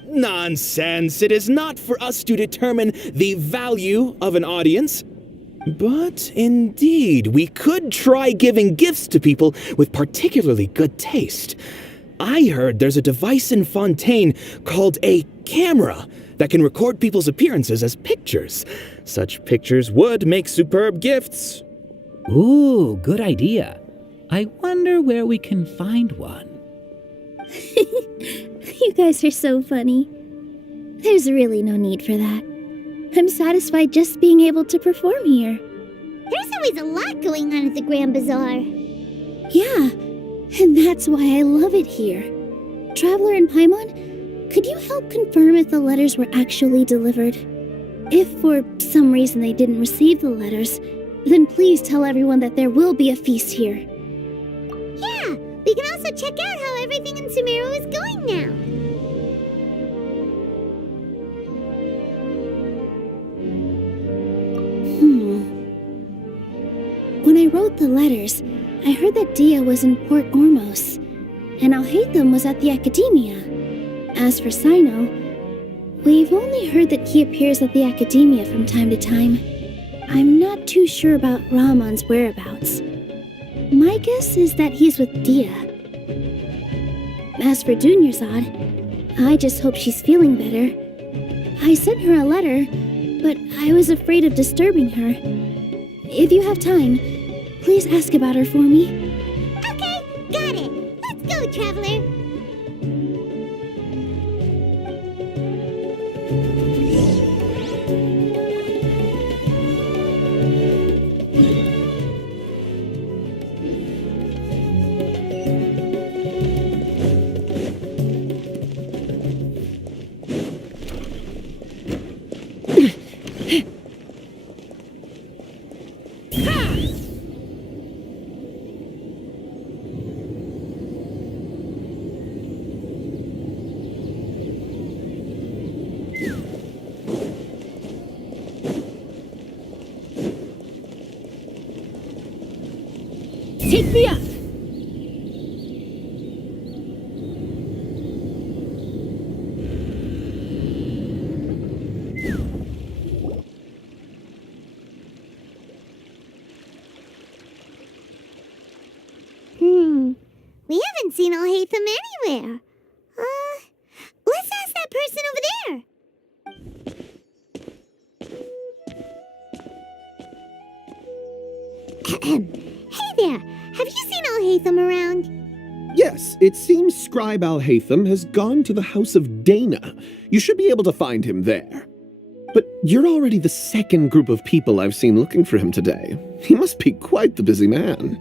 Nonsense! It is not for us to determine the value of an audience. But indeed, we could try giving gifts to people with particularly good taste. I heard there's a device in Fontaine called a camera that can record people's appearances as pictures. Such pictures would make superb gifts. Ooh, good idea. I wonder where we can find one. You guys are so funny. There's really no need for that. I'm satisfied just being able to perform here. There's always a lot going on at the Grand Bazaar. Yeah, and that's why I love it here. Traveler and Paimon, could you help confirm if the letters were actually delivered? If for some reason they didn't receive the letters, then please tell everyone that there will be a feast here. Yeah, we can also check out how everything in Sumeru is going now. When I wrote the letters, I heard that Dia was in Port Ormos, and Alhaitham was at the Akademiya. As for Sino, we've only heard that he appears at the Akademiya from time to time. I'm not too sure about Rahman's whereabouts. My guess is that he's with Dia. As for Dunyarzad, I just hope she's feeling better. I sent her a letter, but I was afraid of disturbing her. If you have time, please ask about her for me. Okay, got it. Let's go, Traveler. Take me up! We haven't seen Alhaitham anywhere. Let's ask that person over there. Hey there, have you seen Al-Haytham around? Yes, it seems Scribe Al-Haytham has gone to the House of Dana. You should be able to find him there. But you're already the second group of people I've seen looking for him today. He must be quite the busy man.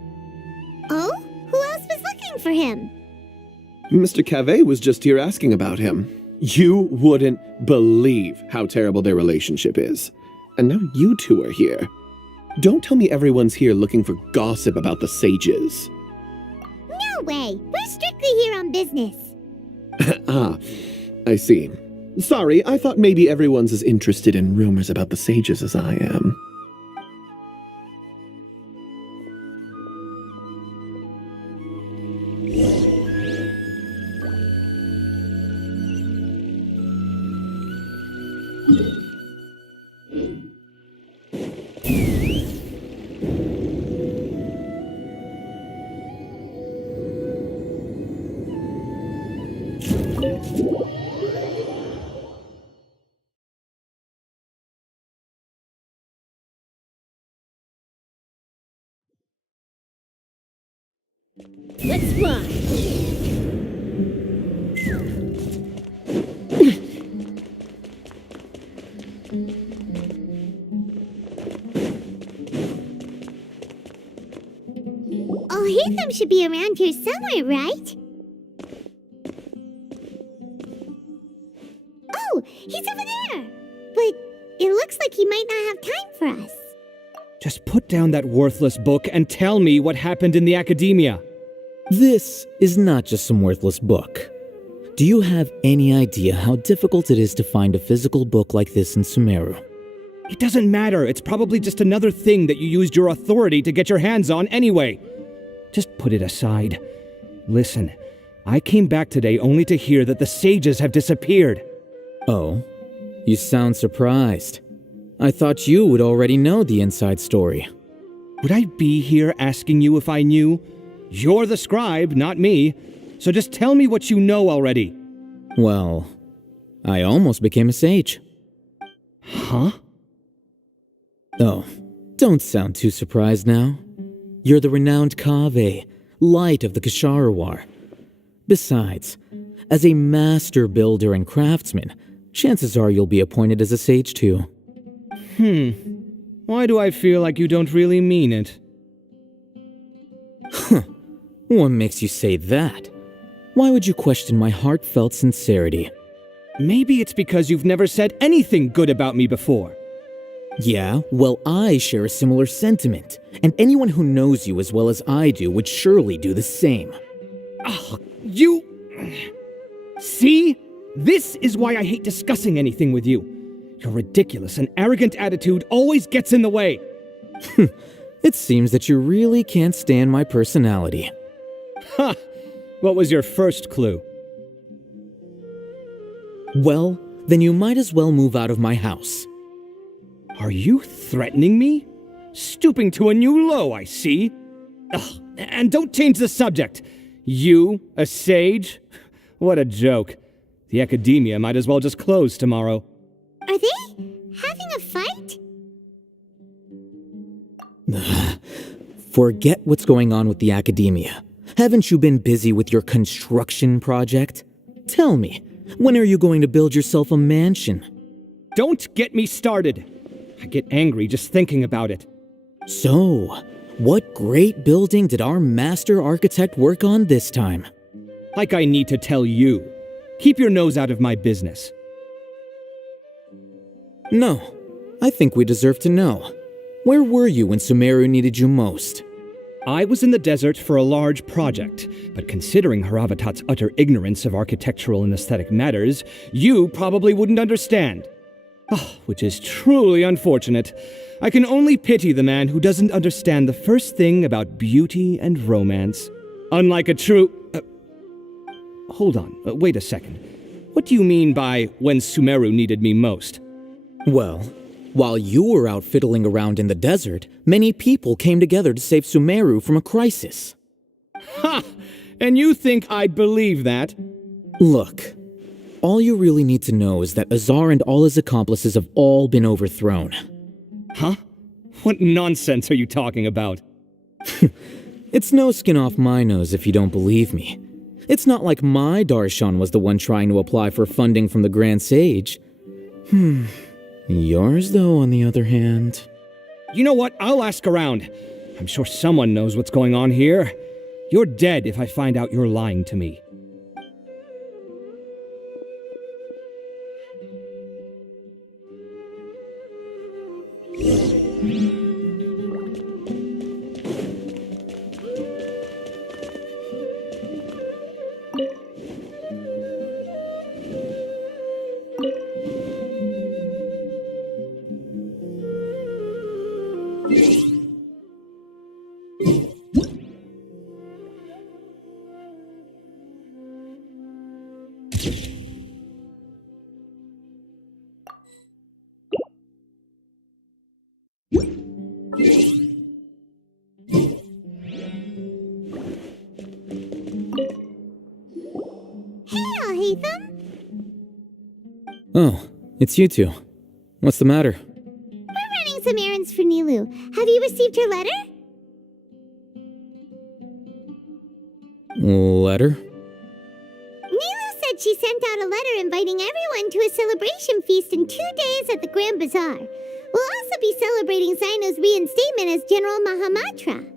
Oh? Who else was looking for him? Mr. Cavey was just here asking about him. You wouldn't believe how terrible their relationship is. And now you two are here. Don't tell me everyone's here looking for gossip about the sages. No way! We're strictly here on business. Ah, I see. Sorry, I thought maybe everyone's as interested in rumors about the sages as I am. Let's fly. Al-Haytham should be around here somewhere, right? Oh, he's over there! But it looks like he might not have time for us. Just put down that worthless book and tell me what happened in the Akademiya. This is not just some worthless book. Do you have any idea how difficult it is to find a physical book like this in Sumeru? It doesn't matter. It's probably just another thing that you used your authority to get your hands on anyway. Just put it aside. Listen, I came back today only to hear that the sages have disappeared. Oh, you sound surprised. I thought you would already know the inside story. Would I be here asking you if I knew? You're the scribe, not me. So just tell me what you know already. Well, I almost became a sage. Huh? Oh, don't sound too surprised now. You're the renowned Kaveh, light of the Ksharawar. Besides, as a master builder and craftsman, chances are you'll be appointed as a sage too. Why do I feel like you don't really mean it? What makes you say that? Why would you question my heartfelt sincerity? Maybe it's because you've never said anything good about me before. Yeah, well, I share a similar sentiment, and anyone who knows you as well as I do would surely do the same. Oh, you... See? This is why I hate discussing anything with you. Your ridiculous and arrogant attitude always gets in the way. It seems that you really can't stand my personality. Ha! What was your first clue? Well, then you might as well move out of my house. Are you threatening me? Stooping to a new low, I see. Ugh, and don't change the subject. You, a sage? What a joke. The Akademiya might as well just close tomorrow. Are they having a fight? Forget what's going on with the Akademiya. Haven't you been busy with your construction project? Tell me, when are you going to build yourself a mansion? Don't get me started. I get angry just thinking about it. So, what great building did our master architect work on this time? Like I need to tell you. Keep your nose out of my business. No, I think we deserve to know. Where were you when Sumeru needed you most? I was in the desert for a large project, but considering Haravatat's utter ignorance of architectural and aesthetic matters, you probably wouldn't understand. Oh, which is truly unfortunate. I can only pity the man who doesn't understand the first thing about beauty and romance. Unlike a true... Hold on, wait a second. What do you mean by when Sumeru needed me most? Well, while you were out fiddling around in the desert, many people came together to save Sumeru from a crisis. Ha! And you think I'd believe that? Look, all you really need to know is that Azar and all his accomplices have all been overthrown. Huh? What nonsense are you talking about? It's no skin off my nose if you don't believe me. It's not like my Darshan was the one trying to apply for funding from the Grand Sage. Yours, though, on the other hand... You know what? I'll ask around. I'm sure someone knows what's going on here. You're dead if I find out you're lying to me. Oh, it's you two. What's the matter? We're running some errands for Nilu. Have you received her letter? Letter? Nilu said she sent out a letter inviting everyone to a celebration feast in 2 days at the Grand Bazaar. We'll also be celebrating Zaino's reinstatement as General Mahamatra.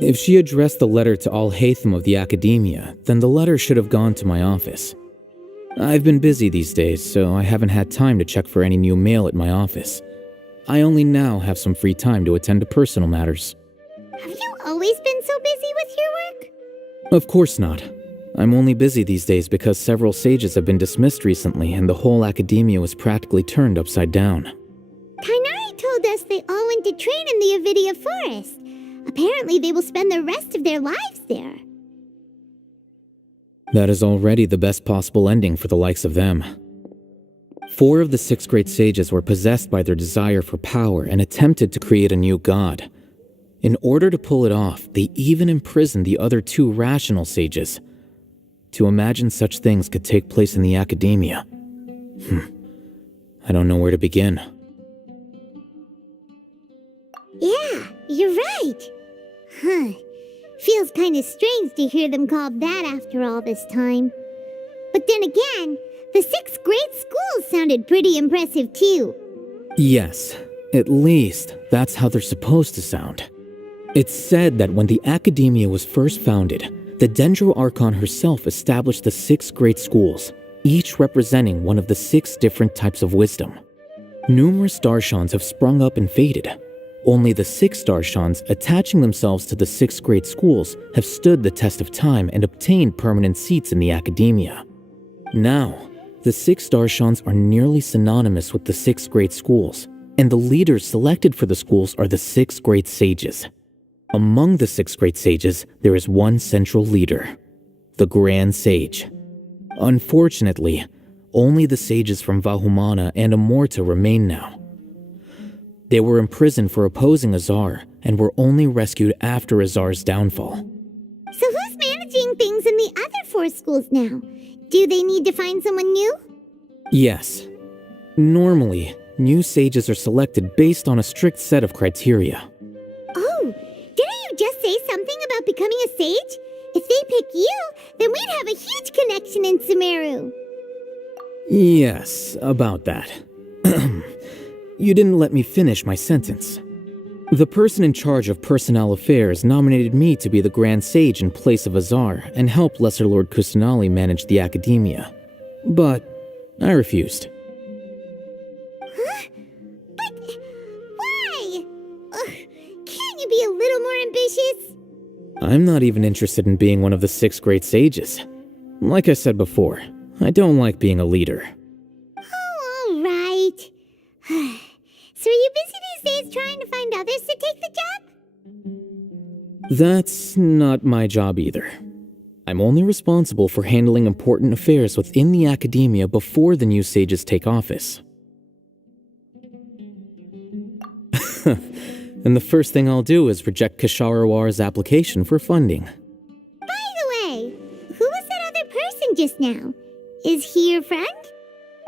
If she addressed the letter to all Haytham of the Akademiya, then the letter should have gone to my office. I've been busy these days, so I haven't had time to check for any new mail at my office. I only now have some free time to attend to personal matters. Have you always been so busy with your work? Of course not. I'm only busy these days because several sages have been dismissed recently and the whole Akademiya was practically turned upside down. Kainari told us they all went to train in the Avidia Forest. Apparently they will spend the rest of their lives there. That is already the best possible ending for the likes of them. 4 of the 6 great sages were possessed by their desire for power and attempted to create a new god. In order to pull it off, they even imprisoned the other 2 rational sages. To imagine such things could take place in the Akademiya. I don't know where to begin. Yeah, you're right. Feels kind of strange to hear them called that after all this time. But then again, the 6 great schools sounded pretty impressive too. Yes, at least that's how they're supposed to sound. It's said that when the Akademiya was first founded, the Dendro Archon herself established the 6 great schools, each representing one of the 6 different types of wisdom. Numerous Darshans have sprung up and faded. Only the 6 Darshans attaching themselves to the 6 great schools have stood the test of time and obtained permanent seats in the Akademiya. Now, the 6 Darshans are nearly synonymous with the 6 great schools, and the leaders selected for the schools are the 6 great sages. Among the 6 great sages, there is one central leader, the Grand Sage. Unfortunately, only the sages from Vahumana and Amorta remain now. They were imprisoned for opposing Azar and were only rescued after Azar's downfall. So who's managing things in the other 4 schools now? Do they need to find someone new? Yes. Normally, new sages are selected based on a strict set of criteria. Oh, didn't you just say something about becoming a sage? If they pick you, then we'd have a huge connection in Sumeru. Yes, about that. You didn't let me finish my sentence. The person in charge of personnel affairs nominated me to be the Grand Sage in place of Azar and help Lesser Lord Kusanali manage the Akademiya. But I refused. Huh? But why? Can't you be a little more ambitious? I'm not even interested in being one of the 6 great sages. Like I said before, I don't like being a leader. Oh, all right. So are you busy these days trying to find others to take the job? That's not my job either. I'm only responsible for handling important affairs within the Akademiya before the new sages take office. And the first thing I'll do is reject Kasharawar's application for funding. By the way, who was that other person just now? Is he your friend?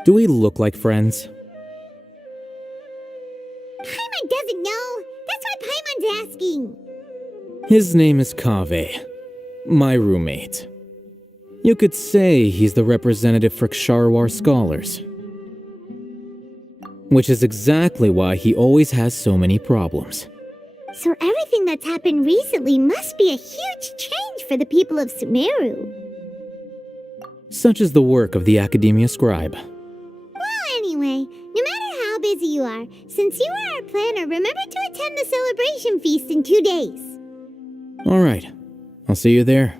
Do we look like friends? Paimon doesn't know. That's why Paimon's asking. His name is Kaveh, my roommate. You could say he's the representative for Ksharawar scholars. Which is exactly why he always has so many problems. So everything that's happened recently must be a huge change for the people of Sumeru. Such is the work of the Akademiya scribe. Well, anyway, no matter how busy you are, since you are our planner, remember to attend the celebration feast in 2 days. Alright, I'll see you there.